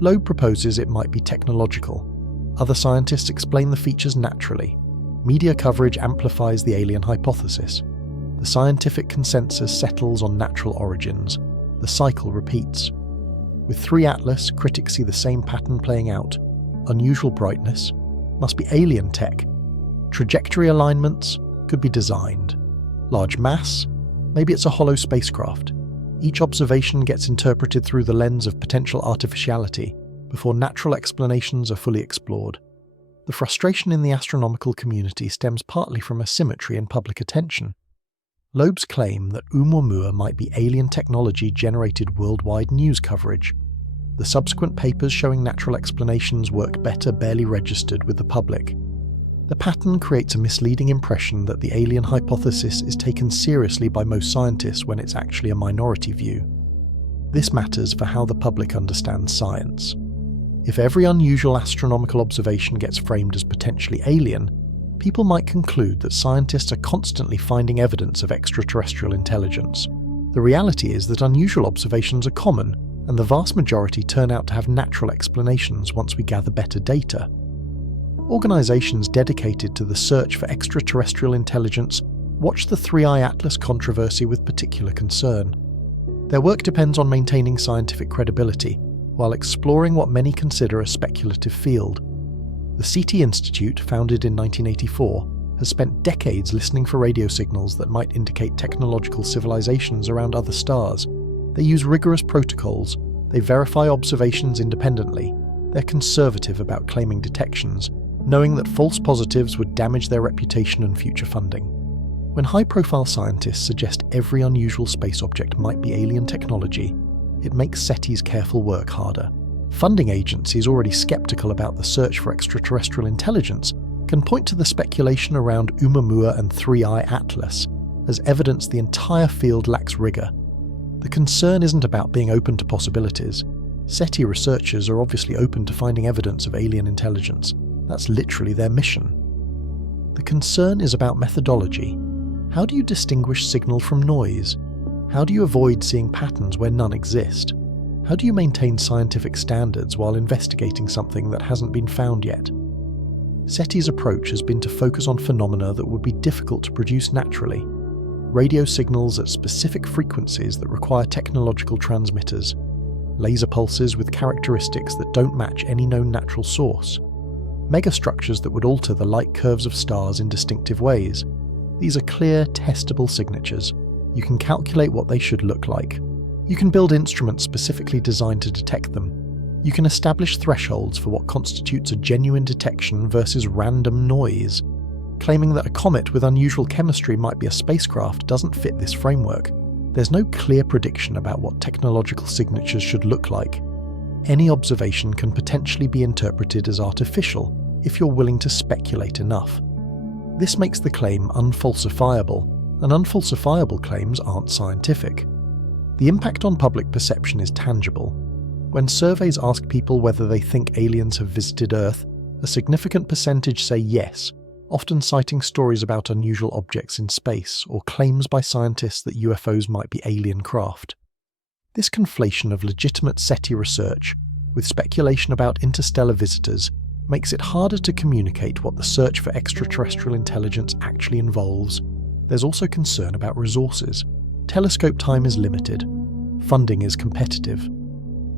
Loeb proposes it might be technological. Other scientists explain the features naturally. Media coverage amplifies the alien hypothesis. The scientific consensus settles on natural origins. The cycle repeats. With 3 Atlas, critics see the same pattern playing out. Unusual brightness must be alien tech. Trajectory alignments could be designed. Large mass, maybe it's a hollow spacecraft. Each observation gets interpreted through the lens of potential artificiality before natural explanations are fully explored. The frustration in the astronomical community stems partly from asymmetry in public attention. Loeb's claim that Oumuamua might be alien technology generated worldwide news coverage. The subsequent papers showing natural explanations work better barely registered with the public. The pattern creates a misleading impression that the alien hypothesis is taken seriously by most scientists when it's actually a minority view. This matters for how the public understands science. If every unusual astronomical observation gets framed as potentially alien, people might conclude that scientists are constantly finding evidence of extraterrestrial intelligence. The reality is that unusual observations are common, and the vast majority turn out to have natural explanations once we gather better data. Organizations dedicated to the search for extraterrestrial intelligence watch the 3i Atlas controversy with particular concern. Their work depends on maintaining scientific credibility, while exploring what many consider a speculative field. The SETI Institute, founded in 1984, has spent decades listening for radio signals that might indicate technological civilizations around other stars. They use rigorous protocols, they verify observations independently, they're conservative about claiming detections, knowing that false positives would damage their reputation and future funding. When high-profile scientists suggest every unusual space object might be alien technology, it makes SETI's careful work harder. Funding agencies already skeptical about the search for extraterrestrial intelligence can point to the speculation around Oumuamua and 3i Atlas as evidence the entire field lacks rigor. The concern isn't about being open to possibilities. SETI researchers are obviously open to finding evidence of alien intelligence. That's literally their mission. The concern is about methodology. How do you distinguish signal from noise? How do you avoid seeing patterns where none exist? How do you maintain scientific standards while investigating something that hasn't been found yet? SETI's approach has been to focus on phenomena that would be difficult to produce naturally. Radio signals at specific frequencies that require technological transmitters. Laser pulses with characteristics that don't match any known natural source. Megastructures that would alter the light curves of stars in distinctive ways. These are clear, testable signatures. You can calculate what they should look like. You can build instruments specifically designed to detect them. You can establish thresholds for what constitutes a genuine detection versus random noise. Claiming that a comet with unusual chemistry might be a spacecraft doesn't fit this framework. There's no clear prediction about what technological signatures should look like. Any observation can potentially be interpreted as artificial if you're willing to speculate enough. This makes the claim unfalsifiable, and unfalsifiable claims aren't scientific. The impact on public perception is tangible. When surveys ask people whether they think aliens have visited Earth, a significant percentage say yes, often citing stories about unusual objects in space or claims by scientists that UFOs might be alien craft. This conflation of legitimate SETI research with speculation about interstellar visitors makes it harder to communicate what the search for extraterrestrial intelligence actually involves. There's also concern about resources. Telescope time is limited. Funding is competitive.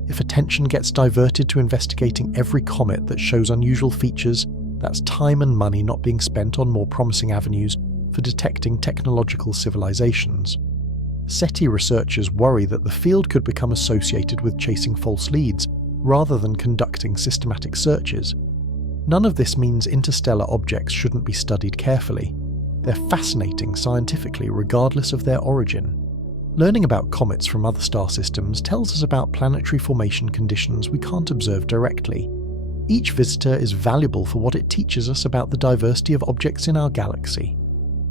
If attention gets diverted to investigating every comet that shows unusual features, that's time and money not being spent on more promising avenues for detecting technological civilizations. SETI researchers worry that the field could become associated with chasing false leads, rather than conducting systematic searches. None of this means interstellar objects shouldn't be studied carefully. They're fascinating scientifically regardless of their origin. Learning about comets from other star systems tells us about planetary formation conditions we can't observe directly. Each visitor is valuable for what it teaches us about the diversity of objects in our galaxy.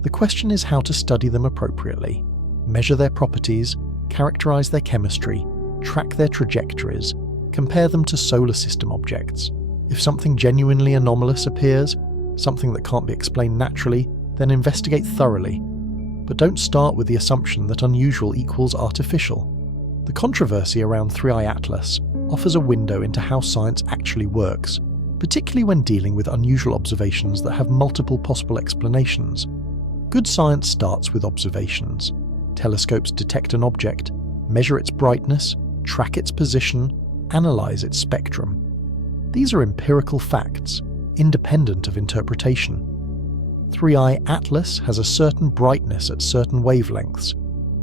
The question is how to study them appropriately, measure their properties, characterize their chemistry, track their trajectories, compare them to solar system objects. If something genuinely anomalous appears, something that can't be explained naturally, then investigate thoroughly. But don't start with the assumption that unusual equals artificial. The controversy around 3i Atlas offers a window into how science actually works, particularly when dealing with unusual observations that have multiple possible explanations. Good science starts with observations. Telescopes detect an object, measure its brightness, track its position, analyze its spectrum. These are empirical facts, independent of interpretation. 3i Atlas has a certain brightness at certain wavelengths.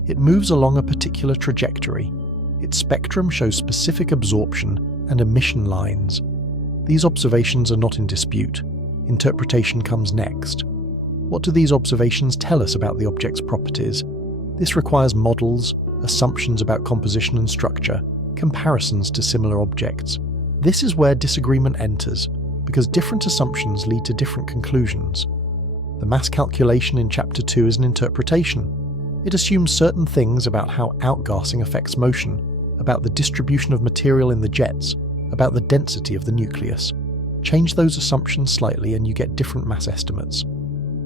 It moves along a particular trajectory. Its spectrum shows specific absorption and emission lines. These observations are not in dispute. Interpretation comes next. What do these observations tell us about the object's properties? This requires models, assumptions about composition and structure, comparisons to similar objects. This is where disagreement enters, because different assumptions lead to different conclusions. The mass calculation in Chapter 2 is an interpretation. It assumes certain things about how outgassing affects motion, about the distribution of material in the jets, about the density of the nucleus. Change those assumptions slightly and you get different mass estimates.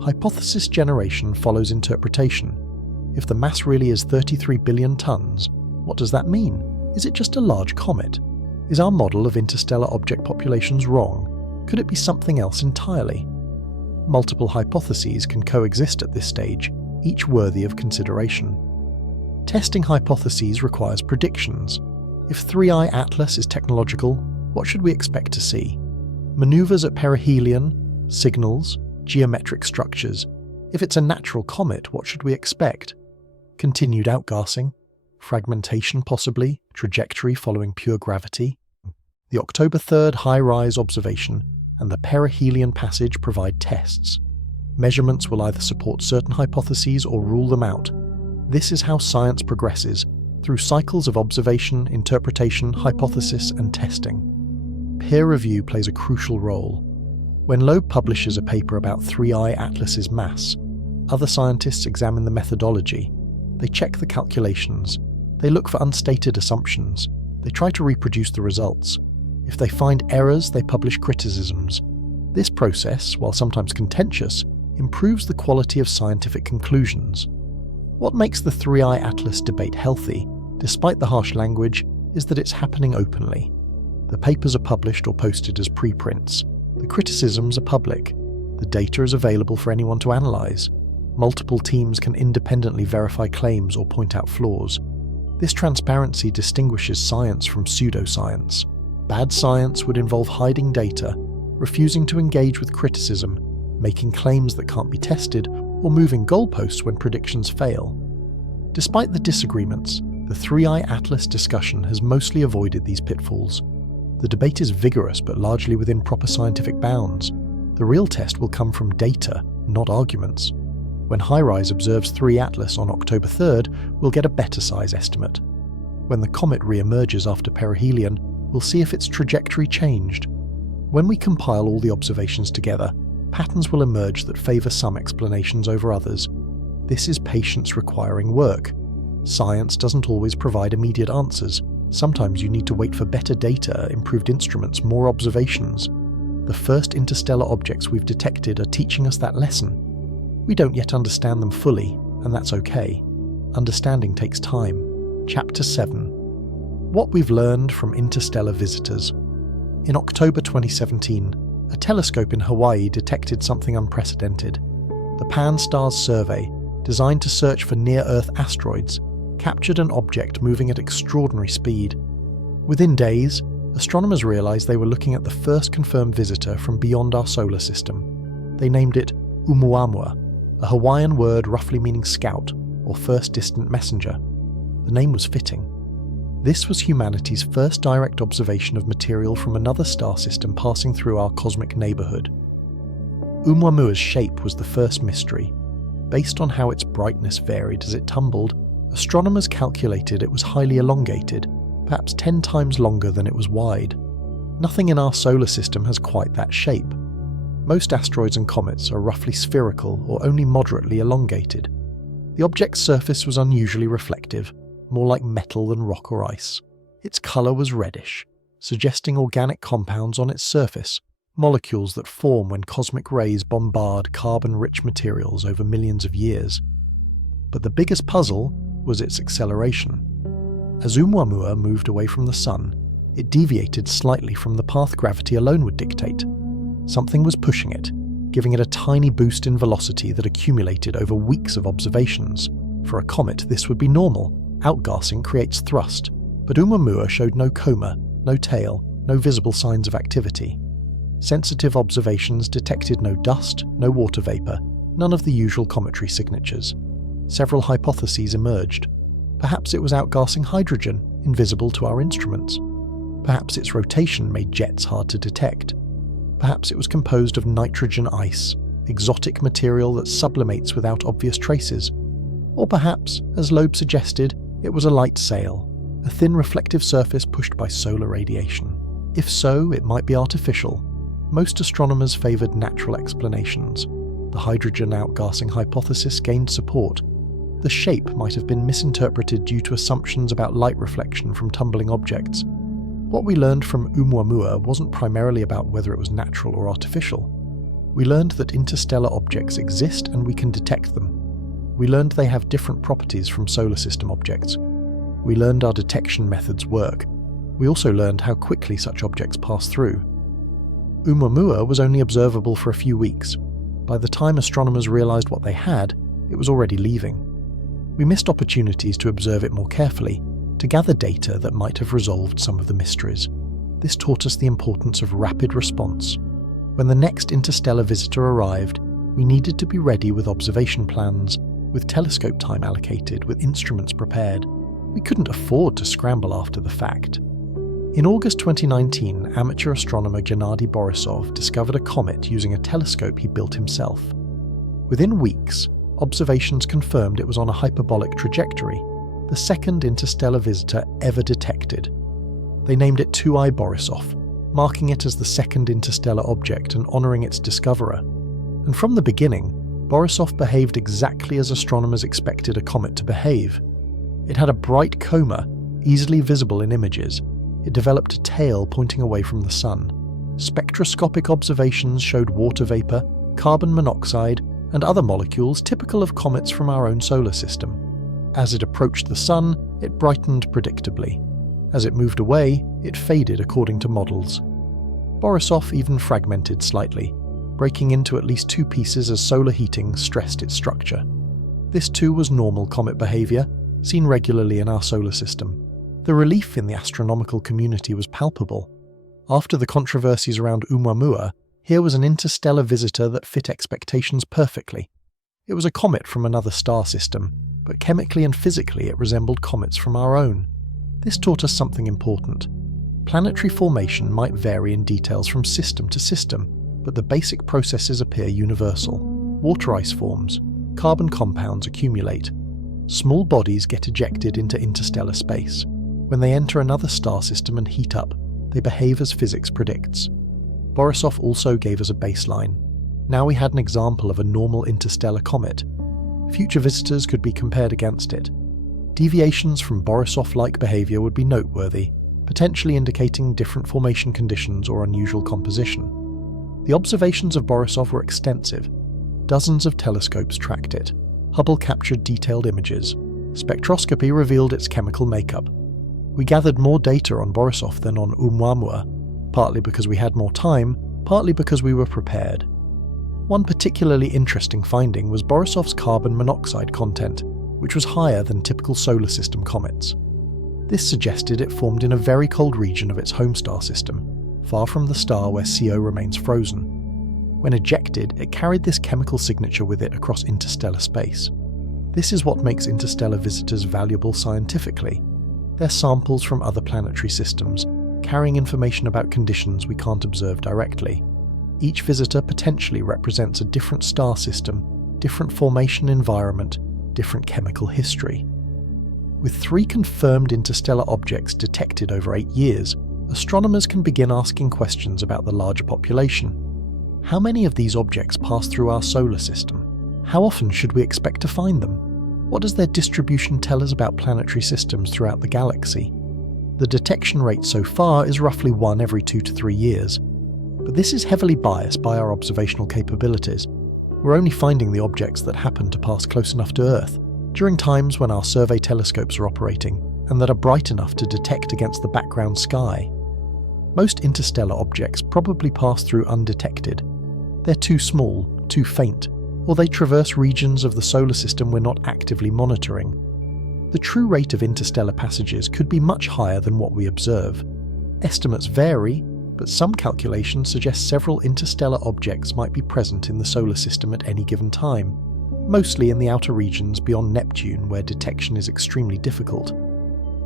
Hypothesis generation follows interpretation. If the mass really is 33 billion tons, what does that mean? Is it just a large comet? Is our model of interstellar object populations wrong? Could it be something else entirely? Multiple hypotheses can coexist at this stage, each worthy of consideration. Testing hypotheses requires predictions. If 3i Atlas is technological, what should we expect to see? Maneuvers at perihelion, signals, geometric structures. If it's a natural comet, what should we expect? Continued outgassing, fragmentation possibly, trajectory following pure gravity. The October 3rd high-rise observation and the perihelion passage provide tests. Measurements will either support certain hypotheses or rule them out. This is how science progresses, through cycles of observation, interpretation, hypothesis, and testing. Peer review plays a crucial role. When Loeb publishes a paper about 3i Atlas's mass, other scientists examine the methodology. They check the calculations. They look for unstated assumptions. They try to reproduce the results. If they find errors, they publish criticisms. This process, while sometimes contentious, improves the quality of scientific conclusions. What makes the 3i Atlas debate healthy, despite the harsh language, is that it's happening openly. The papers are published or posted as preprints. The criticisms are public. The data is available for anyone to analyze. Multiple teams can independently verify claims or point out flaws. This transparency distinguishes science from pseudoscience. Bad science would involve hiding data, refusing to engage with criticism, making claims that can't be tested, or moving goalposts when predictions fail. Despite the disagreements, the 3i Atlas discussion has mostly avoided these pitfalls. The debate is vigorous but largely within proper scientific bounds. The real test will come from data, not arguments. When HiRISE observes 3 Atlas on October 3rd, we'll get a better size estimate. When the comet re-emerges after perihelion, we'll see if its trajectory changed. When we compile all the observations together, patterns will emerge that favour some explanations over others. This is patience requiring work. Science doesn't always provide immediate answers. Sometimes you need to wait for better data, improved instruments, more observations. The first interstellar objects we've detected are teaching us that lesson. We don't yet understand them fully, and that's okay. Understanding takes time. Chapter 7. What we've learned from interstellar visitors. In October 2017, a telescope in Hawaii detected something unprecedented. The Pan-STARRS survey, designed to search for near-Earth asteroids, captured an object moving at extraordinary speed. Within days, astronomers realized they were looking at the first confirmed visitor from beyond our solar system. They named it Oumuamua, a Hawaiian word roughly meaning scout or first distant messenger. The name was fitting. This was humanity's first direct observation of material from another star system passing through our cosmic neighborhood. Oumuamua's shape was the first mystery. Based on how its brightness varied as it tumbled, astronomers calculated it was highly elongated, perhaps 10 times longer than it was wide. Nothing in our solar system has quite that shape. Most asteroids and comets are roughly spherical or only moderately elongated. The object's surface was unusually reflective, more like metal than rock or ice. Its color was reddish, suggesting organic compounds on its surface, molecules that form when cosmic rays bombard carbon-rich materials over millions of years. But the biggest puzzle was its acceleration. As Oumuamua moved away from the Sun, it deviated slightly from the path gravity alone would dictate. Something was pushing it, giving it a tiny boost in velocity that accumulated over weeks of observations. For a comet, this would be normal. Outgassing creates thrust, but Oumuamua showed no coma, no tail, no visible signs of activity. Sensitive observations detected no dust, no water vapor, none of the usual cometary signatures. Several hypotheses emerged. Perhaps it was outgassing hydrogen, invisible to our instruments. Perhaps its rotation made jets hard to detect. Perhaps it was composed of nitrogen ice, exotic material that sublimates without obvious traces. Or perhaps, as Loeb suggested, it was a light sail, a thin reflective surface pushed by solar radiation. If so, it might be artificial. Most astronomers favoured natural explanations. The hydrogen outgassing hypothesis gained support. The shape might have been misinterpreted due to assumptions about light reflection from tumbling objects. What we learned from Oumuamua wasn't primarily about whether it was natural or artificial. We learned that interstellar objects exist and we can detect them. We learned they have different properties from solar system objects. We learned our detection methods work. We also learned how quickly such objects pass through. Oumuamua was only observable for a few weeks. By the time astronomers realized what they had, it was already leaving. We missed opportunities to observe it more carefully, to gather data that might have resolved some of the mysteries. This taught us the importance of rapid response. When the next interstellar visitor arrived, we needed to be ready with observation plans, with telescope time allocated, with instruments prepared. We couldn't afford to scramble after the fact. In August 2019, amateur astronomer Gennady Borisov discovered a comet using a telescope he built himself. Within weeks, observations confirmed it was on a hyperbolic trajectory, the second interstellar visitor ever detected. They named it 2I Borisov, marking it as the second interstellar object and honouring its discoverer. And from the beginning, Borisov behaved exactly as astronomers expected a comet to behave. It had a bright coma, easily visible in images. It developed a tail pointing away from the Sun. Spectroscopic observations showed water vapour, carbon monoxide, and other molecules typical of comets from our own solar system. As it approached the Sun, it brightened predictably. As it moved away, it faded according to models. Borisov even fragmented slightly, breaking into at least two pieces as solar heating stressed its structure. This too was normal comet behaviour, seen regularly in our solar system. The relief in the astronomical community was palpable. After the controversies around Oumuamua, here was an interstellar visitor that fit expectations perfectly. It was a comet from another star system, but chemically and physically it resembled comets from our own. This taught us something important. Planetary formation might vary in details from system to system, but the basic processes appear universal. Water ice forms, carbon compounds accumulate. Small bodies get ejected into interstellar space. When they enter another star system and heat up, they behave as physics predicts. Borisov also gave us a baseline. Now we had an example of a normal interstellar comet. Future visitors could be compared against it. Deviations from Borisov-like behaviour would be noteworthy, potentially indicating different formation conditions or unusual composition. The observations of Borisov were extensive. Dozens of telescopes tracked it. Hubble captured detailed images. Spectroscopy revealed its chemical makeup. We gathered more data on Borisov than on Oumuamua, partly because we had more time, partly because we were prepared. One particularly interesting finding was Borisov's carbon monoxide content, which was higher than typical solar system comets. This suggested it formed in a very cold region of its home star system, far from the star where CO remains frozen. When ejected, it carried this chemical signature with it across interstellar space. This is what makes interstellar visitors valuable scientifically. They're samples from other planetary systems, carrying information about conditions we can't observe directly. Each visitor potentially represents a different star system, different formation environment, different chemical history. With 3 confirmed interstellar objects detected over 8 years, astronomers can begin asking questions about the larger population. How many of these objects pass through our solar system? How often should we expect to find them? What does their distribution tell us about planetary systems throughout the galaxy? The detection rate so far is roughly 1 every 2 to 3 years. But this is heavily biased by our observational capabilities. We're only finding the objects that happen to pass close enough to Earth, during times when our survey telescopes are operating, and that are bright enough to detect against the background sky. Most interstellar objects probably pass through undetected. They're too small, too faint, or they traverse regions of the solar system we're not actively monitoring. The true rate of interstellar passages could be much higher than what we observe. Estimates vary, but some calculations suggest several interstellar objects might be present in the solar system at any given time, mostly in the outer regions beyond Neptune where detection is extremely difficult.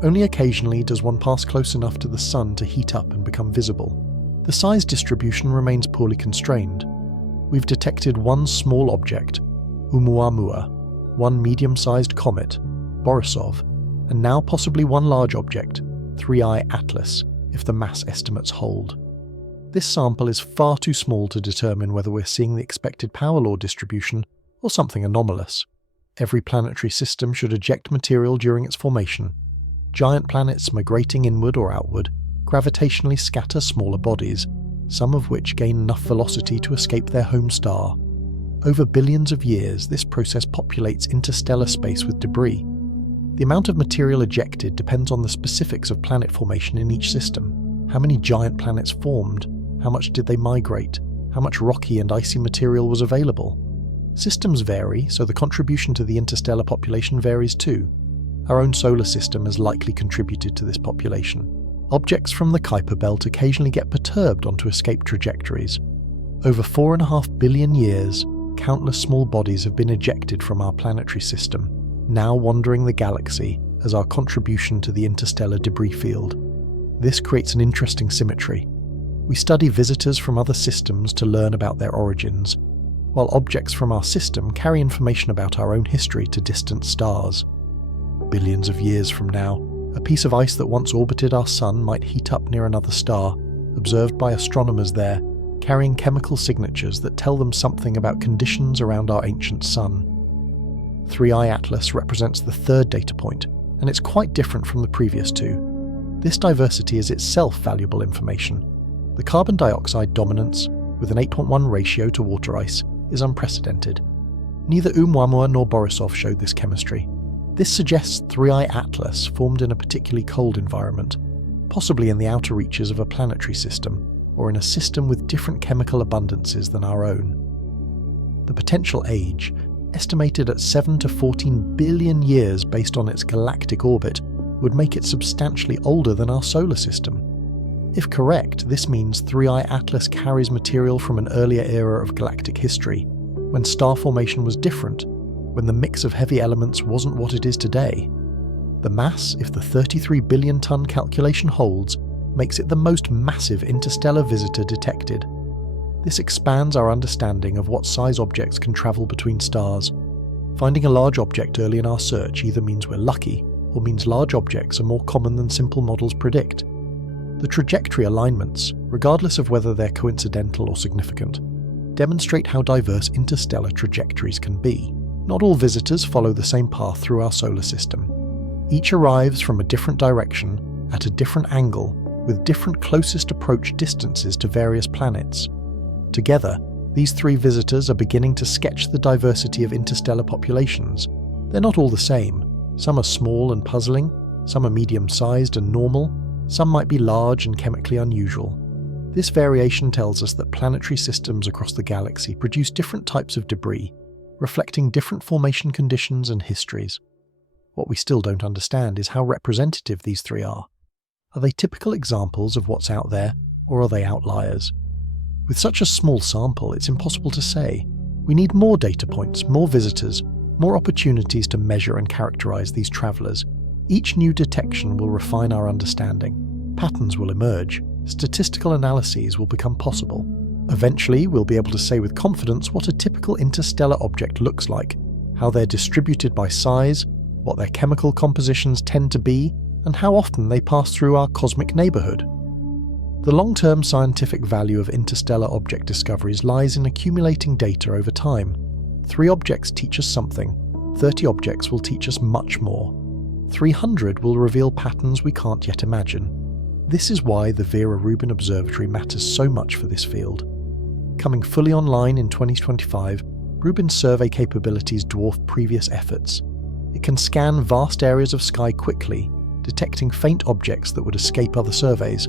Only occasionally does one pass close enough to the Sun to heat up and become visible. The size distribution remains poorly constrained. We've detected one small object, Oumuamua, one medium-sized comet, Borisov, and now possibly one large object, 3I Atlas, if the mass estimates hold. This sample is far too small to determine whether we're seeing the expected power law distribution or something anomalous. Every planetary system should eject material during its formation. Giant planets migrating inward or outward gravitationally scatter smaller bodies, some of which gain enough velocity to escape their home star. Over billions of years, this process populates interstellar space with debris. The amount of material ejected depends on the specifics of planet formation in each system. How many giant planets formed? How much did they migrate? How much rocky and icy material was available? Systems vary, so the contribution to the interstellar population varies too. Our own solar system has likely contributed to this population. Objects from the Kuiper belt occasionally get perturbed onto escape trajectories. Over 4.5 billion years, countless small bodies have been ejected from our planetary system, now wandering the galaxy as our contribution to the interstellar debris field. This creates an interesting symmetry. We study visitors from other systems to learn about their origins, while objects from our system carry information about our own history to distant stars. Billions of years from now, a piece of ice that once orbited our Sun might heat up near another star, observed by astronomers there, carrying chemical signatures that tell them something about conditions around our ancient Sun. 3I Atlas represents the third data point, and it's quite different from the previous two. This diversity is itself valuable information. The carbon dioxide dominance, with an 8.1 ratio to water ice, is unprecedented. Neither Oumuamua nor Borisov showed this chemistry. This suggests 3I Atlas formed in a particularly cold environment, possibly in the outer reaches of a planetary system, or in a system with different chemical abundances than our own. The potential age, estimated at 7 to 14 billion years based on its galactic orbit, would make it substantially older than our solar system. If correct, this means 3I Atlas carries material from an earlier era of galactic history, when star formation was different, when the mix of heavy elements wasn't what it is today. The mass, if the 33 billion ton calculation holds, makes it the most massive interstellar visitor detected. This expands our understanding of what size objects can travel between stars. Finding a large object early in our search either means we're lucky, or means large objects are more common than simple models predict. The trajectory alignments, regardless of whether they're coincidental or significant, demonstrate how diverse interstellar trajectories can be. Not all visitors follow the same path through our solar system. Each arrives from a different direction, at a different angle, with different closest approach distances to various planets. Together, these three visitors are beginning to sketch the diversity of interstellar populations. They're not all the same. Some are small and puzzling, some are medium-sized and normal, some might be large and chemically unusual. This variation tells us that planetary systems across the galaxy produce different types of debris, reflecting different formation conditions and histories. What we still don't understand is how representative these three are. Are they typical examples of what's out there, or are they outliers? With such a small sample, it's impossible to say. We need more data points, more visitors, more opportunities to measure and characterize these travelers. Each new detection will refine our understanding. Patterns will emerge. Statistical analyses will become possible. Eventually, we'll be able to say with confidence what a typical interstellar object looks like, how they're distributed by size, what their chemical compositions tend to be, and how often they pass through our cosmic neighborhood. The long-term scientific value of interstellar object discoveries lies in accumulating data over time. 3 objects teach us something, 30 objects will teach us much more. 300 will reveal patterns we can't yet imagine. This is why the Vera-Rubin Observatory matters so much for this field. Coming fully online in 2025, Rubin's survey capabilities dwarf previous efforts. It can scan vast areas of sky quickly, detecting faint objects that would escape other surveys.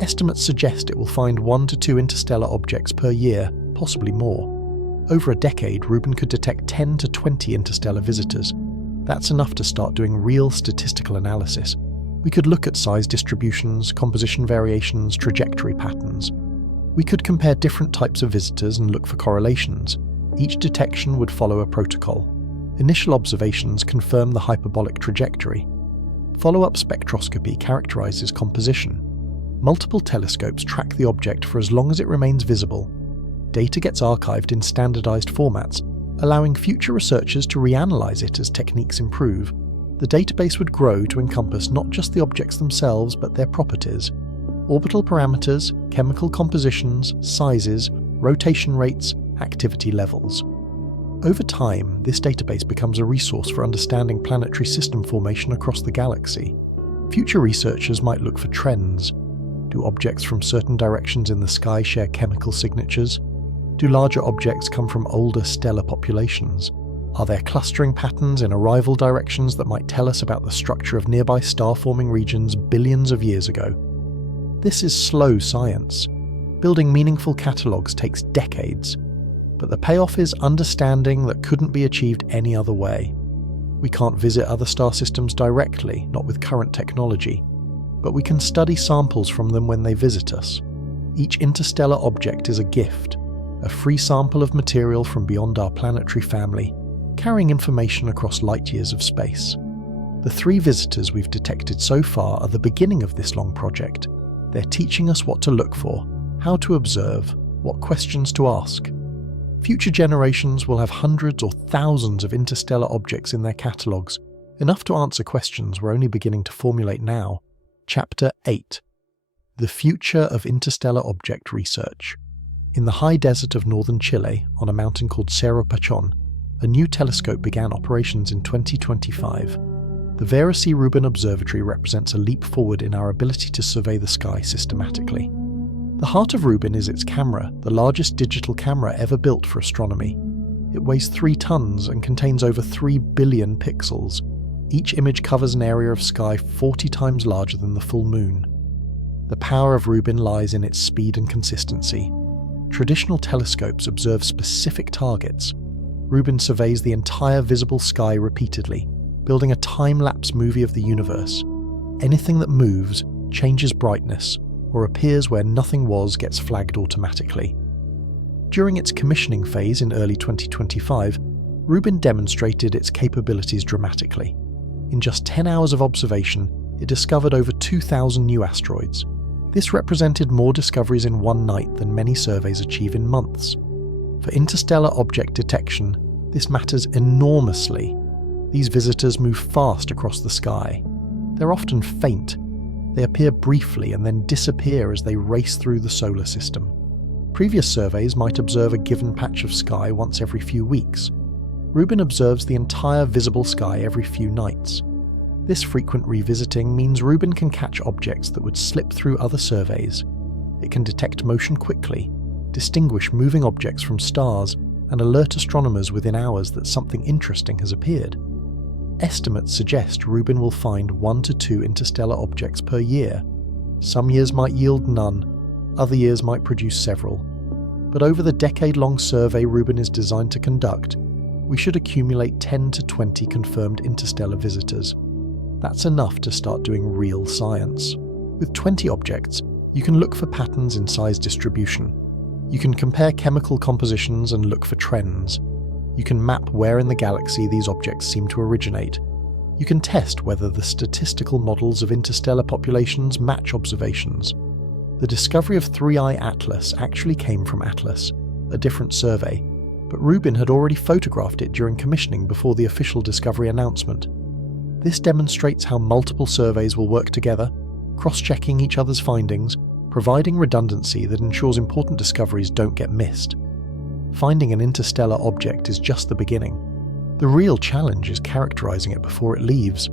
Estimates suggest it will find 1 to 2 interstellar objects per year, possibly more. Over a decade, Rubin could detect 10 to 20 interstellar visitors. That's enough to start doing real statistical analysis. We could look at size distributions, composition variations, trajectory patterns. We could compare different types of visitors and look for correlations. Each detection would follow a protocol. Initial observations confirm the hyperbolic trajectory. Follow-up spectroscopy characterizes composition. Multiple telescopes track the object for as long as it remains visible. Data gets archived in standardized formats, allowing future researchers to reanalyze it as techniques improve. The database would grow to encompass not just the objects themselves, but their properties. Orbital parameters, chemical compositions, sizes, rotation rates, activity levels. Over time, this database becomes a resource for understanding planetary system formation across the galaxy. Future researchers might look for trends. Do objects from certain directions in the sky share chemical signatures? Do larger objects come from older stellar populations? Are there clustering patterns in arrival directions that might tell us about the structure of nearby star-forming regions billions of years ago? This is slow science. Building meaningful catalogues takes decades, but the payoff is understanding that couldn't be achieved any other way. We can't visit other star systems directly, not with current technology, but we can study samples from them when they visit us. Each interstellar object is a gift, a free sample of material from beyond our planetary family, carrying information across light years of space. The 3 visitors we've detected so far are the beginning of this long project. They're teaching us what to look for, how to observe, what questions to ask. Future generations will have hundreds or thousands of interstellar objects in their catalogues, enough to answer questions we're only beginning to formulate now. Chapter 8. The Future of Interstellar Object Research. In the high desert of northern Chile, on a mountain called Cerro Pachón, a new telescope began operations in 2025. The Vera-Rubin Observatory represents a leap forward in our ability to survey the sky systematically. The heart of Rubin is its camera, the largest digital camera ever built for astronomy. It weighs 3 tons and contains over 3 billion pixels. Each image covers an area of sky 40 times larger than the full moon. The power of Rubin lies in its speed and consistency. Traditional telescopes observe specific targets. Rubin surveys the entire visible sky repeatedly, building a time-lapse movie of the universe. Anything that moves, changes brightness, or appears where nothing was gets flagged automatically. During its commissioning phase in early 2025, Rubin demonstrated its capabilities dramatically. In just 10 hours of observation, it discovered over 2,000 new asteroids. This represented more discoveries in one night than many surveys achieve in months. For interstellar object detection, this matters enormously. These visitors move fast across the sky. They're often faint. They appear briefly and then disappear as they race through the solar system. Previous surveys might observe a given patch of sky once every few weeks. Rubin observes the entire visible sky every few nights. This frequent revisiting means Rubin can catch objects that would slip through other surveys. It can detect motion quickly, distinguish moving objects from stars, and alert astronomers within hours that something interesting has appeared. Estimates suggest Rubin will find 1 to 2 interstellar objects per year. Some years might yield none, other years might produce several. But over the decade-long survey Rubin is designed to conduct, we should accumulate 10 to 20 confirmed interstellar visitors. That's enough to start doing real science. With 20 objects, you can look for patterns in size distribution. You can compare chemical compositions and look for trends. You can map where in the galaxy these objects seem to originate. You can test whether the statistical models of interstellar populations match observations. The discovery of 3i Atlas actually came from Atlas, a different survey, but Rubin had already photographed it during commissioning before the official discovery announcement. This demonstrates how multiple surveys will work together, cross-checking each other's findings, providing redundancy that ensures important discoveries don't get missed. Finding an interstellar object is just the beginning. The real challenge is characterizing it before it leaves.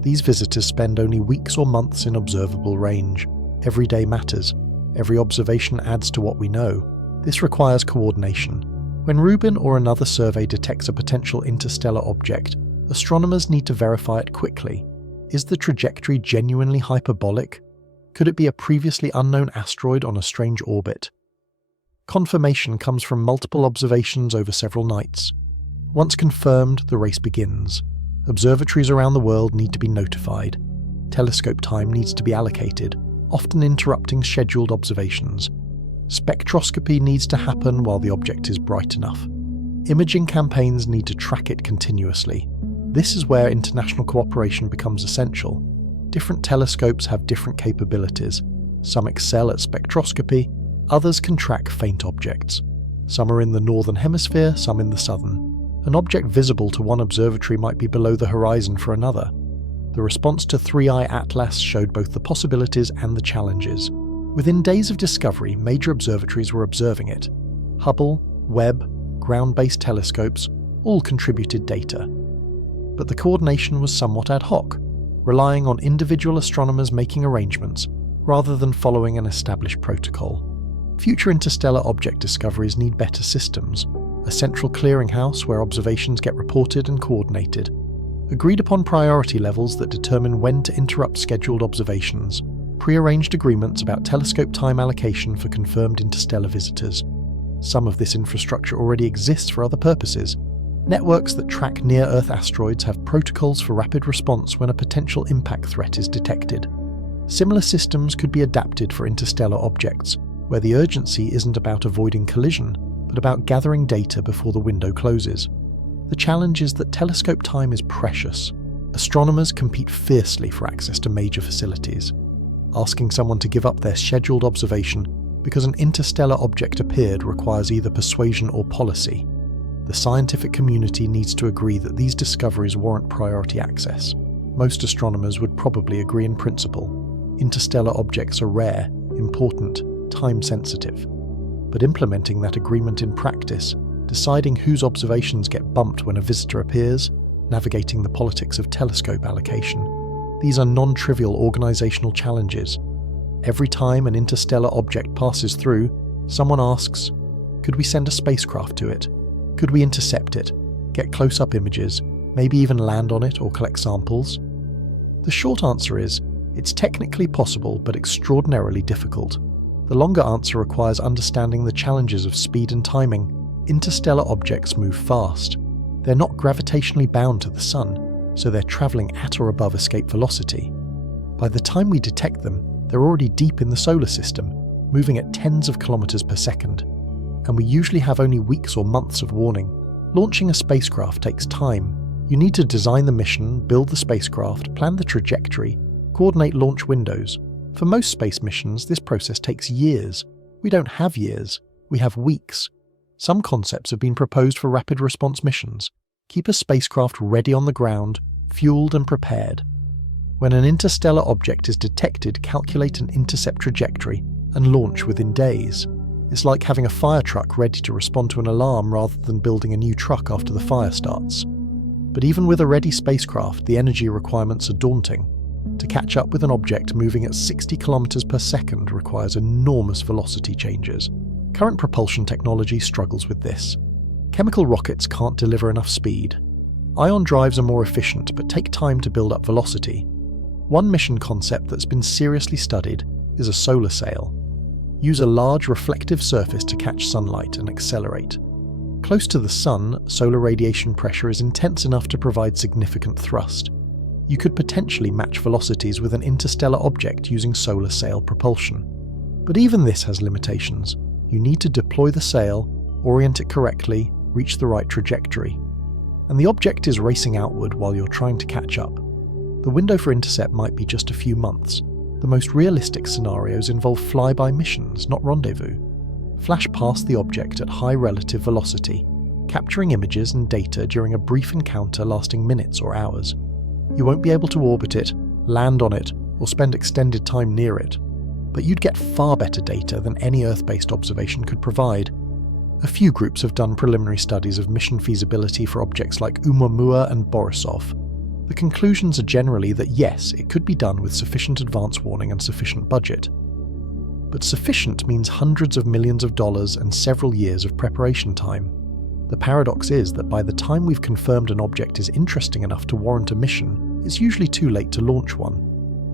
These visitors spend only weeks or months in observable range. Every day matters. Every observation adds to what we know. This requires coordination. When Rubin or another survey detects a potential interstellar object, astronomers need to verify it quickly. Is the trajectory genuinely hyperbolic? Could it be a previously unknown asteroid on a strange orbit? Confirmation comes from multiple observations over several nights. Once confirmed, the race begins. Observatories around the world need to be notified. Telescope time needs to be allocated, often interrupting scheduled observations. Spectroscopy needs to happen while the object is bright enough. Imaging campaigns need to track it continuously. This is where international cooperation becomes essential. Different telescopes have different capabilities. Some excel at spectroscopy, others can track faint objects. Some are in the northern hemisphere, some in the southern. An object visible to one observatory might be below the horizon for another. The response to 3i Atlas showed both the possibilities and the challenges. Within days of discovery, major observatories were observing it. Hubble, Webb, ground-based telescopes all contributed data. But the coordination was somewhat ad hoc, relying on individual astronomers making arrangements rather than following an established protocol. Future interstellar object discoveries need better systems, a central clearinghouse where observations get reported and coordinated, agreed-upon priority levels that determine when to interrupt scheduled observations, pre-arranged agreements about telescope time allocation for confirmed interstellar visitors. Some of this infrastructure already exists for other purposes. Networks that track near-Earth asteroids have protocols for rapid response when a potential impact threat is detected. Similar systems could be adapted for interstellar objects, where the urgency isn't about avoiding collision, but about gathering data before the window closes. The challenge is that telescope time is precious. Astronomers compete fiercely for access to major facilities. Asking someone to give up their scheduled observation because an interstellar object appeared requires either persuasion or policy. The scientific community needs to agree that these discoveries warrant priority access. Most astronomers would probably agree in principle. Interstellar objects are rare, important, time-sensitive. But implementing that agreement in practice, deciding whose observations get bumped when a visitor appears, navigating the politics of telescope allocation, these are non-trivial organizational challenges. Every time an interstellar object passes through, someone asks, could we send a spacecraft to it? Could we intercept it, get close-up images, maybe even land on it or collect samples? The short answer is, it's technically possible but extraordinarily difficult. The longer answer requires understanding the challenges of speed and timing. Interstellar objects move fast. They're not gravitationally bound to the Sun, so they're travelling at or above escape velocity. By the time we detect them, they're already deep in the solar system, moving at tens of kilometers per second. And we usually have only weeks or months of warning. Launching a spacecraft takes time. You need to design the mission, build the spacecraft, plan the trajectory, coordinate launch windows. For most space missions, this process takes years. We don't have years, we have weeks. Some concepts have been proposed for rapid response missions. Keep a spacecraft ready on the ground, fueled and prepared. When an interstellar object is detected, calculate an intercept trajectory and launch within days. It's like having a fire truck ready to respond to an alarm rather than building a new truck after the fire starts. But even with a ready spacecraft, the energy requirements are daunting. To catch up with an object moving at 60 kilometers per second requires enormous velocity changes. Current propulsion technology struggles with this. Chemical rockets can't deliver enough speed. Ion drives are more efficient but take time to build up velocity. One mission concept that's been seriously studied is a solar sail. Use a large reflective surface to catch sunlight and accelerate. Close to the Sun, solar radiation pressure is intense enough to provide significant thrust. You could potentially match velocities with an interstellar object using solar sail propulsion. But even this has limitations. You need to deploy the sail, orient it correctly, reach the right trajectory. And the object is racing outward while you're trying to catch up. The window for intercept might be just a few months. The most realistic scenarios involve flyby missions, not rendezvous. Flash past the object at high relative velocity, capturing images and data during a brief encounter lasting minutes or hours. You won't be able to orbit it, land on it, or spend extended time near it, but you'd get far better data than any Earth-based observation could provide. A few groups have done preliminary studies of mission feasibility for objects like Oumuamua and Borisov. The conclusions are generally that yes, it could be done with sufficient advance warning and sufficient budget. but sufficient means hundreds of millions of dollars and several years of preparation time. The paradox is that by the time we've confirmed an object is interesting enough to warrant a mission, it's usually too late to launch one.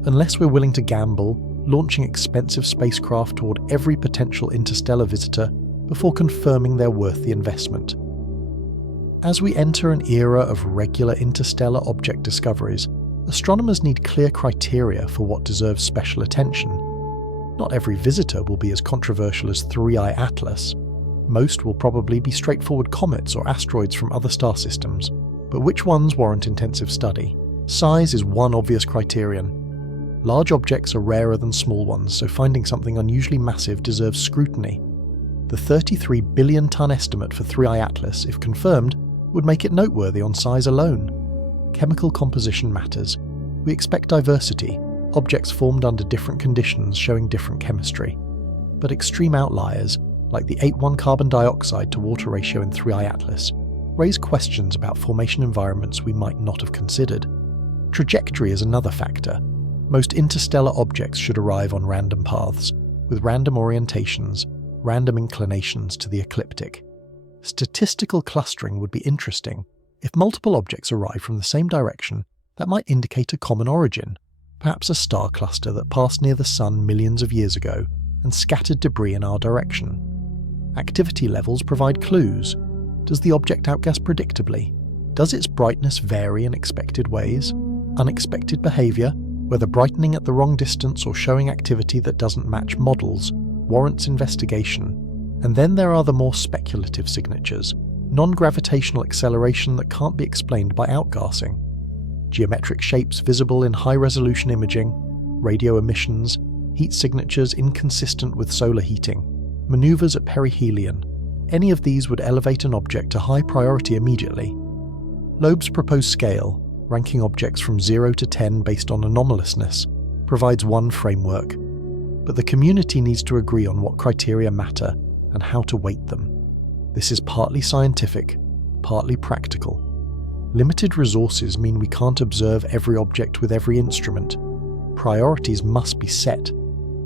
Unless we're willing to gamble, launching expensive spacecraft toward every potential interstellar visitor before confirming they're worth the investment. As we enter an era of regular interstellar object discoveries, astronomers need clear criteria for what deserves special attention. Not every visitor will be as controversial as Three-Eye Atlas. Most will probably be straightforward comets or asteroids from other star systems, but which ones warrant intensive study? Size is one obvious criterion. Large objects are rarer than small ones, so finding something unusually massive deserves scrutiny. The 33 billion ton estimate for Three-Eye Atlas, if confirmed, would make it noteworthy on size alone. Chemical composition matters. We expect diversity, objects formed under different conditions showing different chemistry. But extreme outliers, like the 8:1 carbon dioxide to water ratio in Three-Eye Atlas, raise questions about formation environments we might not have considered. Trajectory is another factor. Most interstellar objects should arrive on random paths, with random orientations, random inclinations to the ecliptic. Statistical clustering would be interesting. If multiple objects arrive from the same direction, that might indicate a common origin, perhaps a star cluster that passed near the Sun millions of years ago and scattered debris in our direction. Activity levels provide clues. Does the object outgas predictably? Does its brightness vary in expected ways? Unexpected behavior, whether brightening at the wrong distance or showing activity that doesn't match models, warrants investigation. And then there are the more speculative signatures, non-gravitational acceleration that can't be explained by outgassing, geometric shapes visible in high-resolution imaging, radio emissions, heat signatures inconsistent with solar heating, maneuvers at perihelion. Any of these would elevate an object to high priority immediately. Loeb's proposed scale, ranking objects from 0 to 10 based on anomalousness, provides one framework, but the community needs to agree on what criteria matter and how to weight them. This is partly scientific, partly practical. Limited resources mean we can't observe every object with every instrument. Priorities must be set.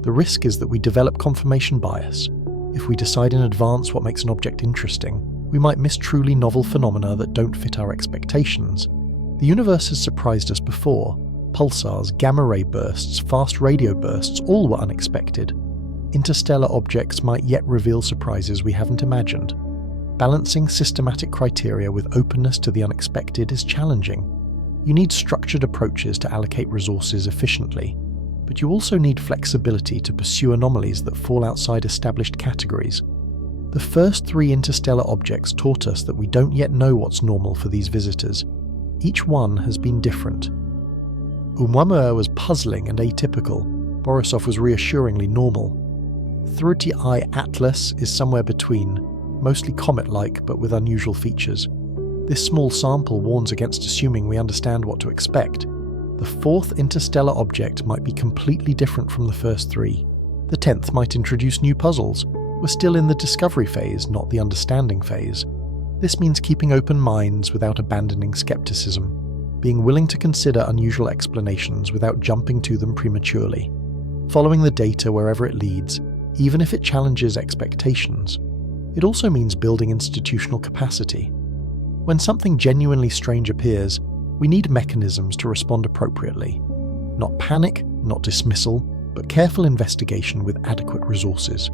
The risk is that we develop confirmation bias. If we decide in advance what makes an object interesting, we might miss truly novel phenomena that don't fit our expectations. The universe has surprised us before. Pulsars, gamma-ray bursts, fast radio bursts, all were unexpected. Interstellar objects might yet reveal surprises we haven't imagined. Balancing systematic criteria with openness to the unexpected is challenging. You need structured approaches to allocate resources efficiently, but you also need flexibility to pursue anomalies that fall outside established categories. The first 3 interstellar objects taught us that we don't yet know what's normal for these visitors. Each one has been different. Oumuamua was puzzling and atypical. Borisov was reassuringly normal. Three-Eye Atlas is somewhere between, mostly comet-like but with unusual features. This small sample warns against assuming we understand what to expect. The 4th interstellar object might be completely different from the first 3. The 10th might introduce new puzzles. We're still in the discovery phase, not the understanding phase. This means keeping open minds without abandoning skepticism, being willing to consider unusual explanations without jumping to them prematurely, following the data wherever it leads, even if it challenges expectations. It also means building institutional capacity. When something genuinely strange appears, we need mechanisms to respond appropriately. Not panic, not dismissal, but careful investigation with adequate resources.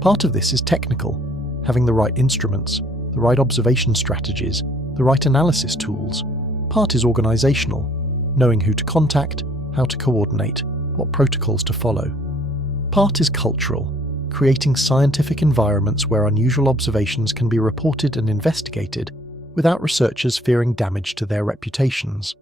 Part of this is technical, having the right instruments, the right observation strategies, the right analysis tools. Part is organizational, knowing who to contact, how to coordinate, what protocols to follow. Part is cultural, creating scientific environments where unusual observations can be reported and investigated without researchers fearing damage to their reputations.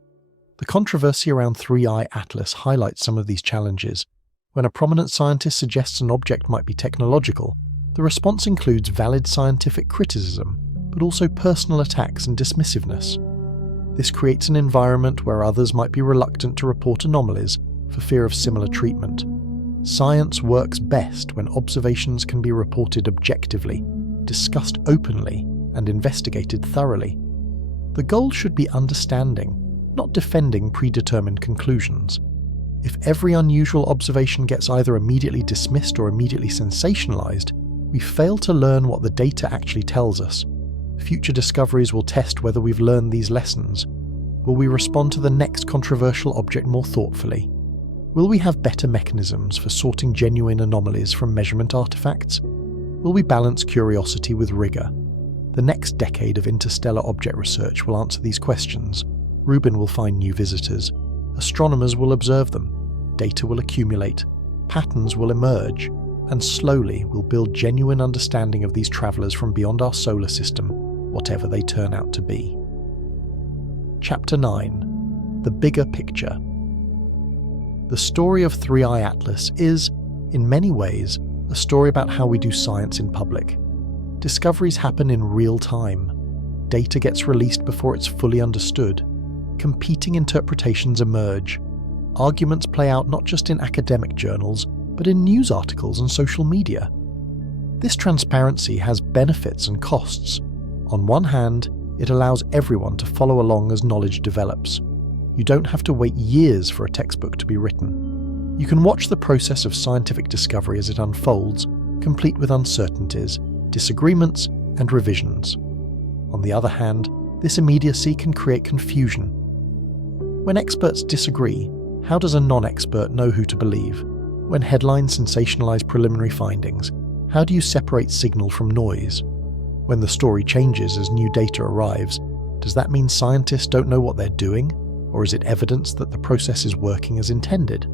The controversy around Three-Eye Atlas highlights some of these challenges. When a prominent scientist suggests an object might be technological, the response includes valid scientific criticism, but also personal attacks and dismissiveness. This creates an environment where others might be reluctant to report anomalies for fear of similar treatment. Science works best when observations can be reported objectively, discussed openly, and investigated thoroughly. The goal should be understanding, not defending predetermined conclusions. If every unusual observation gets either immediately dismissed or immediately sensationalized, we fail to learn what the data actually tells us. Future discoveries will test whether we've learned these lessons. Will we respond to the next controversial object more thoughtfully? Will we have better mechanisms for sorting genuine anomalies from measurement artifacts? Will we balance curiosity with rigor? The next decade of interstellar object research will answer these questions. Rubin will find new visitors. Astronomers will observe them. Data will accumulate. Patterns will emerge. And slowly we'll build genuine understanding of these travelers from beyond our solar system, whatever they turn out to be. Chapter 9. The Bigger Picture. The story of 3i Atlas is, in many ways, a story about how we do science in public. Discoveries happen in real time. Data gets released before it's fully understood. Competing interpretations emerge. Arguments play out not just in academic journals, but in news articles and social media. This transparency has benefits and costs. On one hand, it allows everyone to follow along as knowledge develops. You don't have to wait years for a textbook to be written. You can watch the process of scientific discovery as it unfolds, complete with uncertainties, disagreements, and revisions. On the other hand, this immediacy can create confusion. When experts disagree, how does a non-expert know who to believe? When headlines sensationalize preliminary findings, how do you separate signal from noise? When the story changes as new data arrives, does that mean scientists don't know what they're doing? Or is it evidence that the process is working as intended?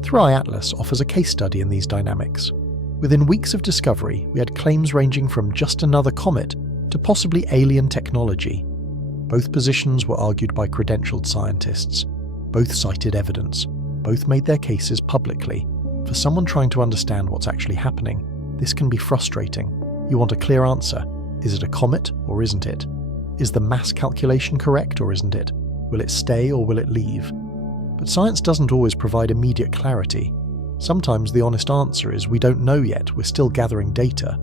3i Atlas offers a case study in these dynamics. Within weeks of discovery, we had claims ranging from just another comet to possibly alien technology. Both positions were argued by credentialed scientists. Both cited evidence. Both made their cases publicly. For someone trying to understand what's actually happening, this can be frustrating. You want a clear answer. Is it a comet or isn't it? Is the mass calculation correct or isn't it? Will it stay or will it leave? But science doesn't always provide immediate clarity. Sometimes the honest answer is we don't know yet, we're still gathering data.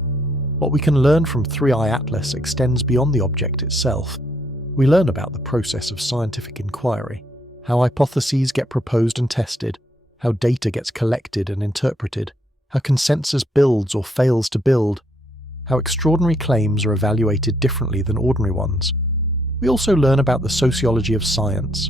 What we can learn from 3i Atlas extends beyond the object itself. We learn about the process of scientific inquiry, how hypotheses get proposed and tested, how data gets collected and interpreted, how consensus builds or fails to build, how extraordinary claims are evaluated differently than ordinary ones. We also learn about the sociology of science,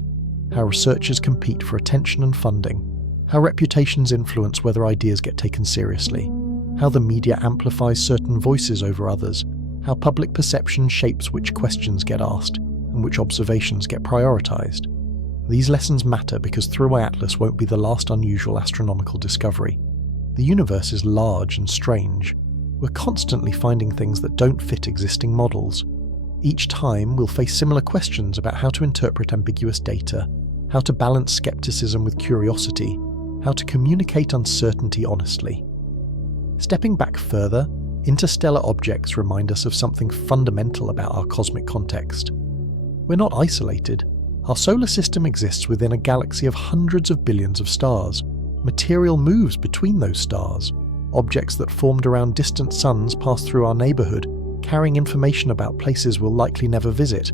how researchers compete for attention and funding, how reputations influence whether ideas get taken seriously, how the media amplifies certain voices over others, how public perception shapes which questions get asked and which observations get prioritized. These lessons matter because 3i Atlas won't be the last unusual astronomical discovery. The universe is large and strange. We're constantly finding things that don't fit existing models. Each time, we'll face similar questions about how to interpret ambiguous data, how to balance skepticism with curiosity, how to communicate uncertainty honestly. Stepping back further, interstellar objects remind us of something fundamental about our cosmic context. We're not isolated. Our solar system exists within a galaxy of hundreds of billions of stars. Material moves between those stars. Objects that formed around distant suns pass through our neighborhood, carrying information about places we'll likely never visit.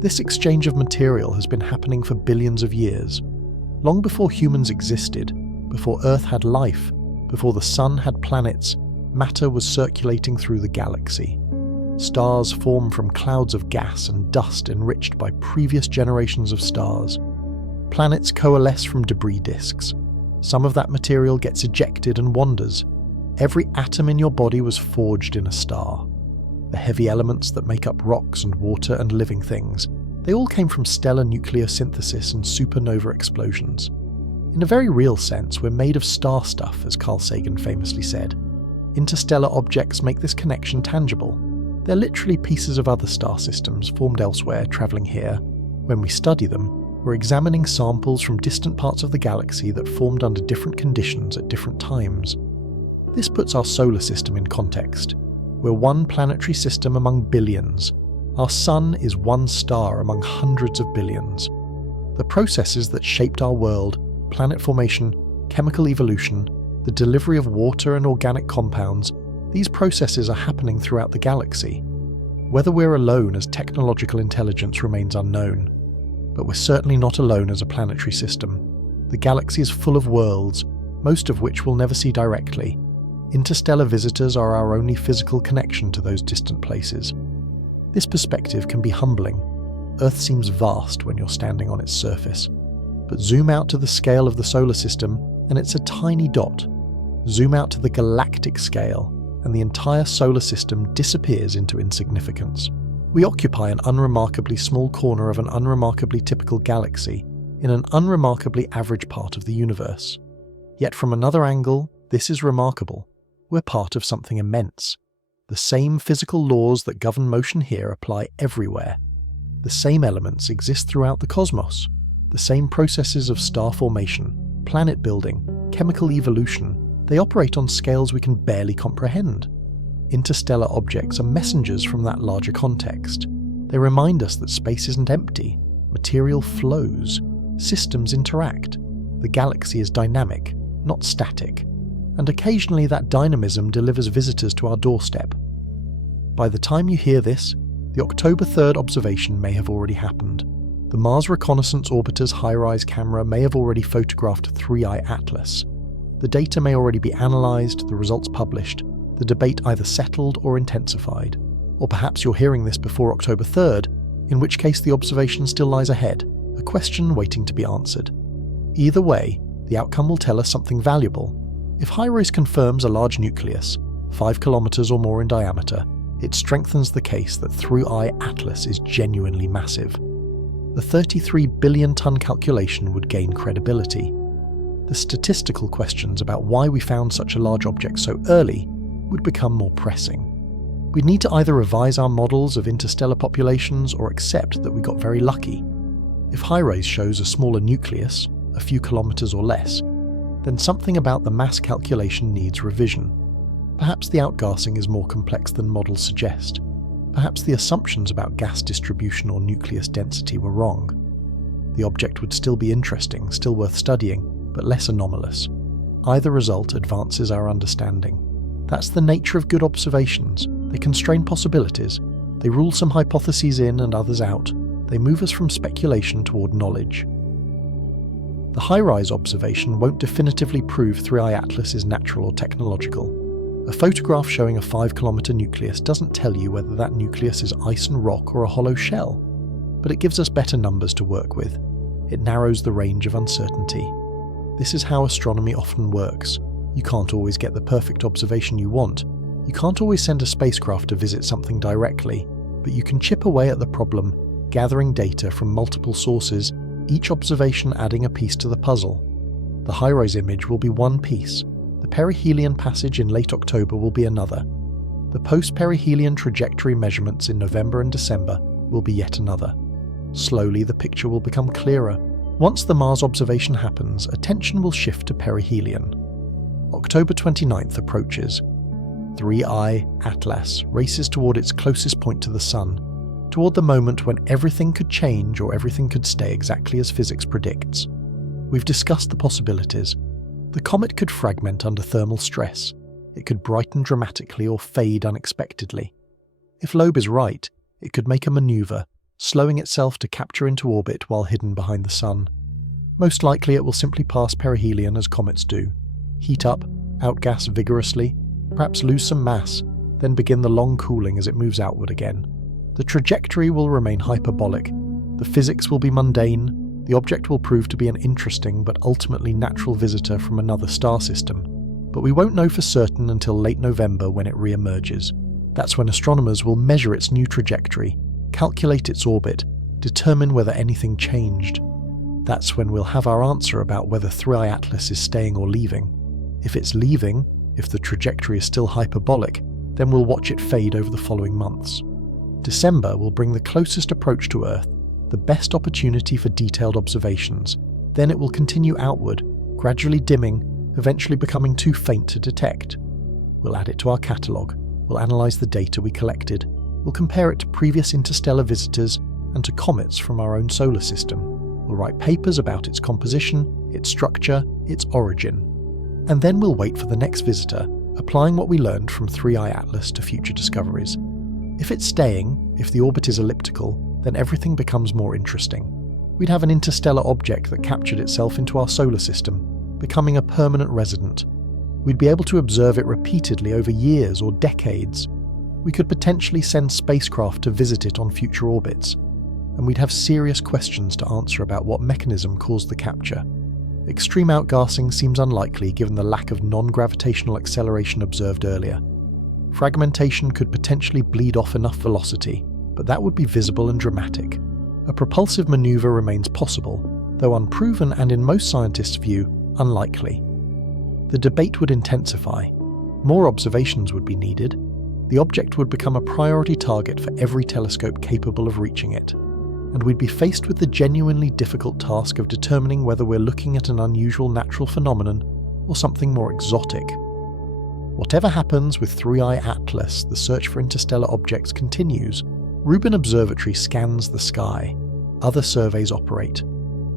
This exchange of material has been happening for billions of years. Long before humans existed, before Earth had life, before the sun had planets, matter was circulating through the galaxy. Stars form from clouds of gas and dust enriched by previous generations of stars. Planets coalesce from debris disks. Some of that material gets ejected and wanders. Every atom in your body was forged in a star. The heavy elements that make up rocks and water and living things, they all came from stellar nucleosynthesis and supernova explosions. In a very real sense, we're made of star stuff, as Carl Sagan famously said. Interstellar objects make this connection tangible. They're literally pieces of other star systems formed elsewhere, travelling here. When we study them, we're examining samples from distant parts of the galaxy that formed under different conditions at different times. This puts our solar system in context. We're one planetary system among billions. Our sun is one star among hundreds of billions. The processes that shaped our world, planet formation, chemical evolution, the delivery of water and organic compounds, these processes are happening throughout the galaxy. Whether we're alone as technological intelligence remains unknown. But we're certainly not alone as a planetary system. The galaxy is full of worlds, most of which we'll never see directly. Interstellar visitors are our only physical connection to those distant places. This perspective can be humbling. Earth seems vast when you're standing on its surface. But zoom out to the scale of the solar system, and it's a tiny dot. Zoom out to the galactic scale, and the entire solar system disappears into insignificance. We occupy an unremarkably small corner of an unremarkably typical galaxy, in an unremarkably average part of the universe. Yet from another angle, this is remarkable. We're part of something immense. The same physical laws that govern motion here apply everywhere. The same elements exist throughout the cosmos. The same processes of star formation, planet building, chemical evolution, they operate on scales we can barely comprehend. Interstellar objects are messengers from that larger context. They remind us that space isn't empty, material flows, systems interact. The galaxy is dynamic, not static, and occasionally that dynamism delivers visitors to our doorstep. By the time you hear this, the October 3rd observation may have already happened. The Mars Reconnaissance Orbiter's high-rise camera may have already photographed 3I Atlas. The data may already be analysed, the results published, the debate either settled or intensified. Or perhaps you're hearing this before October 3rd, in which case the observation still lies ahead, a question waiting to be answered. Either way, the outcome will tell us something valuable. If HiRISE confirms a large nucleus, 5 kilometers or more in diameter, it strengthens the case that 3I Atlas is genuinely massive. The 33 billion ton calculation would gain credibility. The statistical questions about why we found such a large object so early would become more pressing. We'd need to either revise our models of interstellar populations or accept that we got very lucky. If HiRISE shows a smaller nucleus, a few kilometers or less, then something about the mass calculation needs revision. Perhaps the outgassing is more complex than models suggest. Perhaps the assumptions about gas distribution or nucleus density were wrong. The object would still be interesting, still worth studying, but less anomalous. Either result advances our understanding. That's the nature of good observations. They constrain possibilities. They rule some hypotheses in and others out. They move us from speculation toward knowledge. The HiRISE observation won't definitively prove 3I Atlas is natural or technological. A photograph showing a 5-kilometer nucleus doesn't tell you whether that nucleus is ice and rock or a hollow shell, but it gives us better numbers to work with. It narrows the range of uncertainty. This is how astronomy often works. You can't always get the perfect observation you want. You can't always send a spacecraft to visit something directly, but you can chip away at the problem, gathering data from multiple sources, each observation adding a piece to the puzzle. The HiRISE image will be one piece. The Perihelion passage in late October will be another. The post-Perihelion trajectory measurements in November and December will be yet another. Slowly the picture will become clearer. Once the Mars observation happens, attention will shift to Perihelion. October 29th approaches. 3I Atlas races toward its closest point to the Sun, toward the moment when everything could change or everything could stay exactly as physics predicts. We've discussed the possibilities. The comet could fragment under thermal stress. It could brighten dramatically or fade unexpectedly. If Loeb is right, it could make a maneuver, slowing itself to capture into orbit while hidden behind the Sun. Most likely it will simply pass perihelion as comets do. Heat up, outgas vigorously, perhaps lose some mass, then begin the long cooling as it moves outward again. The trajectory will remain hyperbolic. The physics will be mundane. The object will prove to be an interesting but ultimately natural visitor from another star system. But we won't know for certain until late November when it re-emerges. That's when astronomers will measure its new trajectory, calculate its orbit, determine whether anything changed. That's when we'll have our answer about whether 3I Atlas is staying or leaving. If it's leaving, if the trajectory is still hyperbolic, then we'll watch it fade over the following months. December will bring the closest approach to Earth, the best opportunity for detailed observations. Then it will continue outward, gradually dimming, eventually becoming too faint to detect. We'll add it to our catalogue. We'll analyse the data we collected. We'll compare it to previous interstellar visitors and to comets from our own solar system. We'll write papers about its composition, its structure, its origin. And then we'll wait for the next visitor, applying what we learned from 3I Atlas to future discoveries. If it's staying, if the orbit is elliptical, then everything becomes more interesting. We'd have an interstellar object that captured itself into our solar system, becoming a permanent resident. We'd be able to observe it repeatedly over years or decades. We could potentially send spacecraft to visit it on future orbits. And we'd have serious questions to answer about what mechanism caused the capture. Extreme outgassing seems unlikely given the lack of non-gravitational acceleration observed earlier. Fragmentation could potentially bleed off enough velocity, but that would be visible and dramatic. A propulsive maneuver remains possible, though unproven and in most scientists' view, unlikely. The debate would intensify. More observations would be needed. The object would become a priority target for every telescope capable of reaching it. And we'd be faced with the genuinely difficult task of determining whether we're looking at an unusual natural phenomenon or something more exotic. Whatever happens with 3i Atlas, the search for interstellar objects continues. Rubin Observatory scans the sky. Other surveys operate.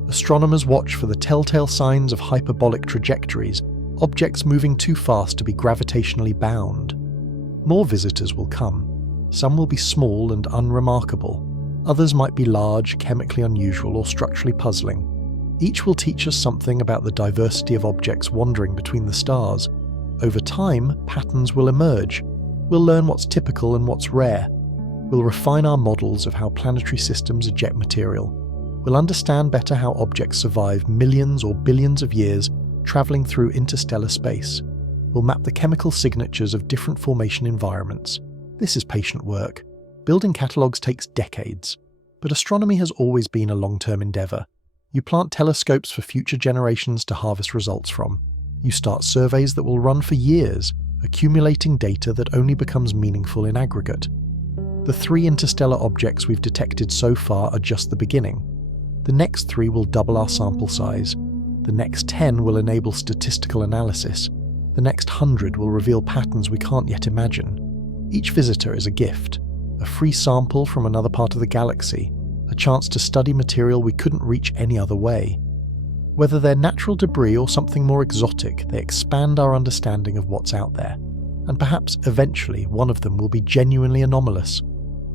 Astronomers watch for the telltale signs of hyperbolic trajectories, objects moving too fast to be gravitationally bound. More visitors will come. Some will be small and unremarkable. Others might be large, chemically unusual, or structurally puzzling. Each will teach us something about the diversity of objects wandering between the stars. Over time, patterns will emerge. We'll learn what's typical and what's rare. We'll refine our models of how planetary systems eject material. We'll understand better how objects survive millions or billions of years traveling through interstellar space. We'll map the chemical signatures of different formation environments. This is patient work. Building catalogues takes decades. But astronomy has always been a long-term endeavour. You plant telescopes for future generations to harvest results from. You start surveys that will run for years, accumulating data that only becomes meaningful in aggregate. The 3 interstellar objects we've detected so far are just the beginning. The next 3 will double our sample size. The next 10 will enable statistical analysis. The next 100 will reveal patterns we can't yet imagine. Each visitor is a gift, a free sample from another part of the galaxy, a chance to study material we couldn't reach any other way. Whether they're natural debris or something more exotic, they expand our understanding of what's out there. And perhaps eventually one of them will be genuinely anomalous.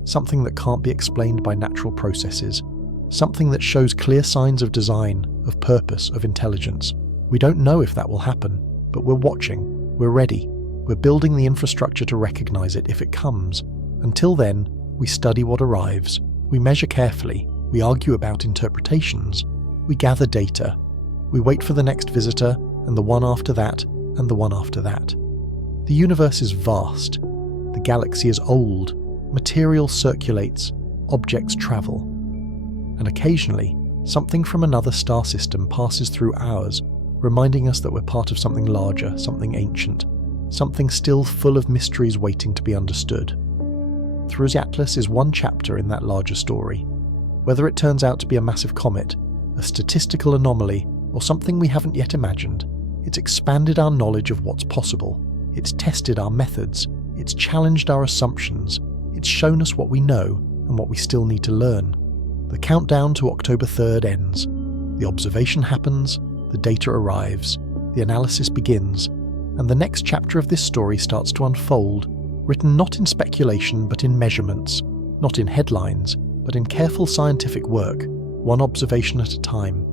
Something that can't be explained by natural processes. Something that shows clear signs of design, of purpose, of intelligence. We don't know if that will happen, but we're watching, we're ready, we're building the infrastructure to recognize it if it comes. Until then, we study what arrives, we measure carefully, we argue about interpretations, we gather data, we wait for the next visitor, and the one after that, and the one after that. The universe is vast, the galaxy is old, material circulates, objects travel. And occasionally, something from another star system passes through ours, reminding us that we're part of something larger, something ancient, something still full of mysteries waiting to be understood. 3i Atlas is one chapter in that larger story. Whether it turns out to be a massive comet, a statistical anomaly, or something we haven't yet imagined, it's expanded our knowledge of what's possible. It's tested our methods. It's challenged our assumptions. It's shown us what we know and what we still need to learn. The countdown to October 3rd ends. The observation happens, the data arrives, the analysis begins, and the next chapter of this story starts to unfold, written not in speculation but in measurements, not in headlines, but in careful scientific work, one observation at a time.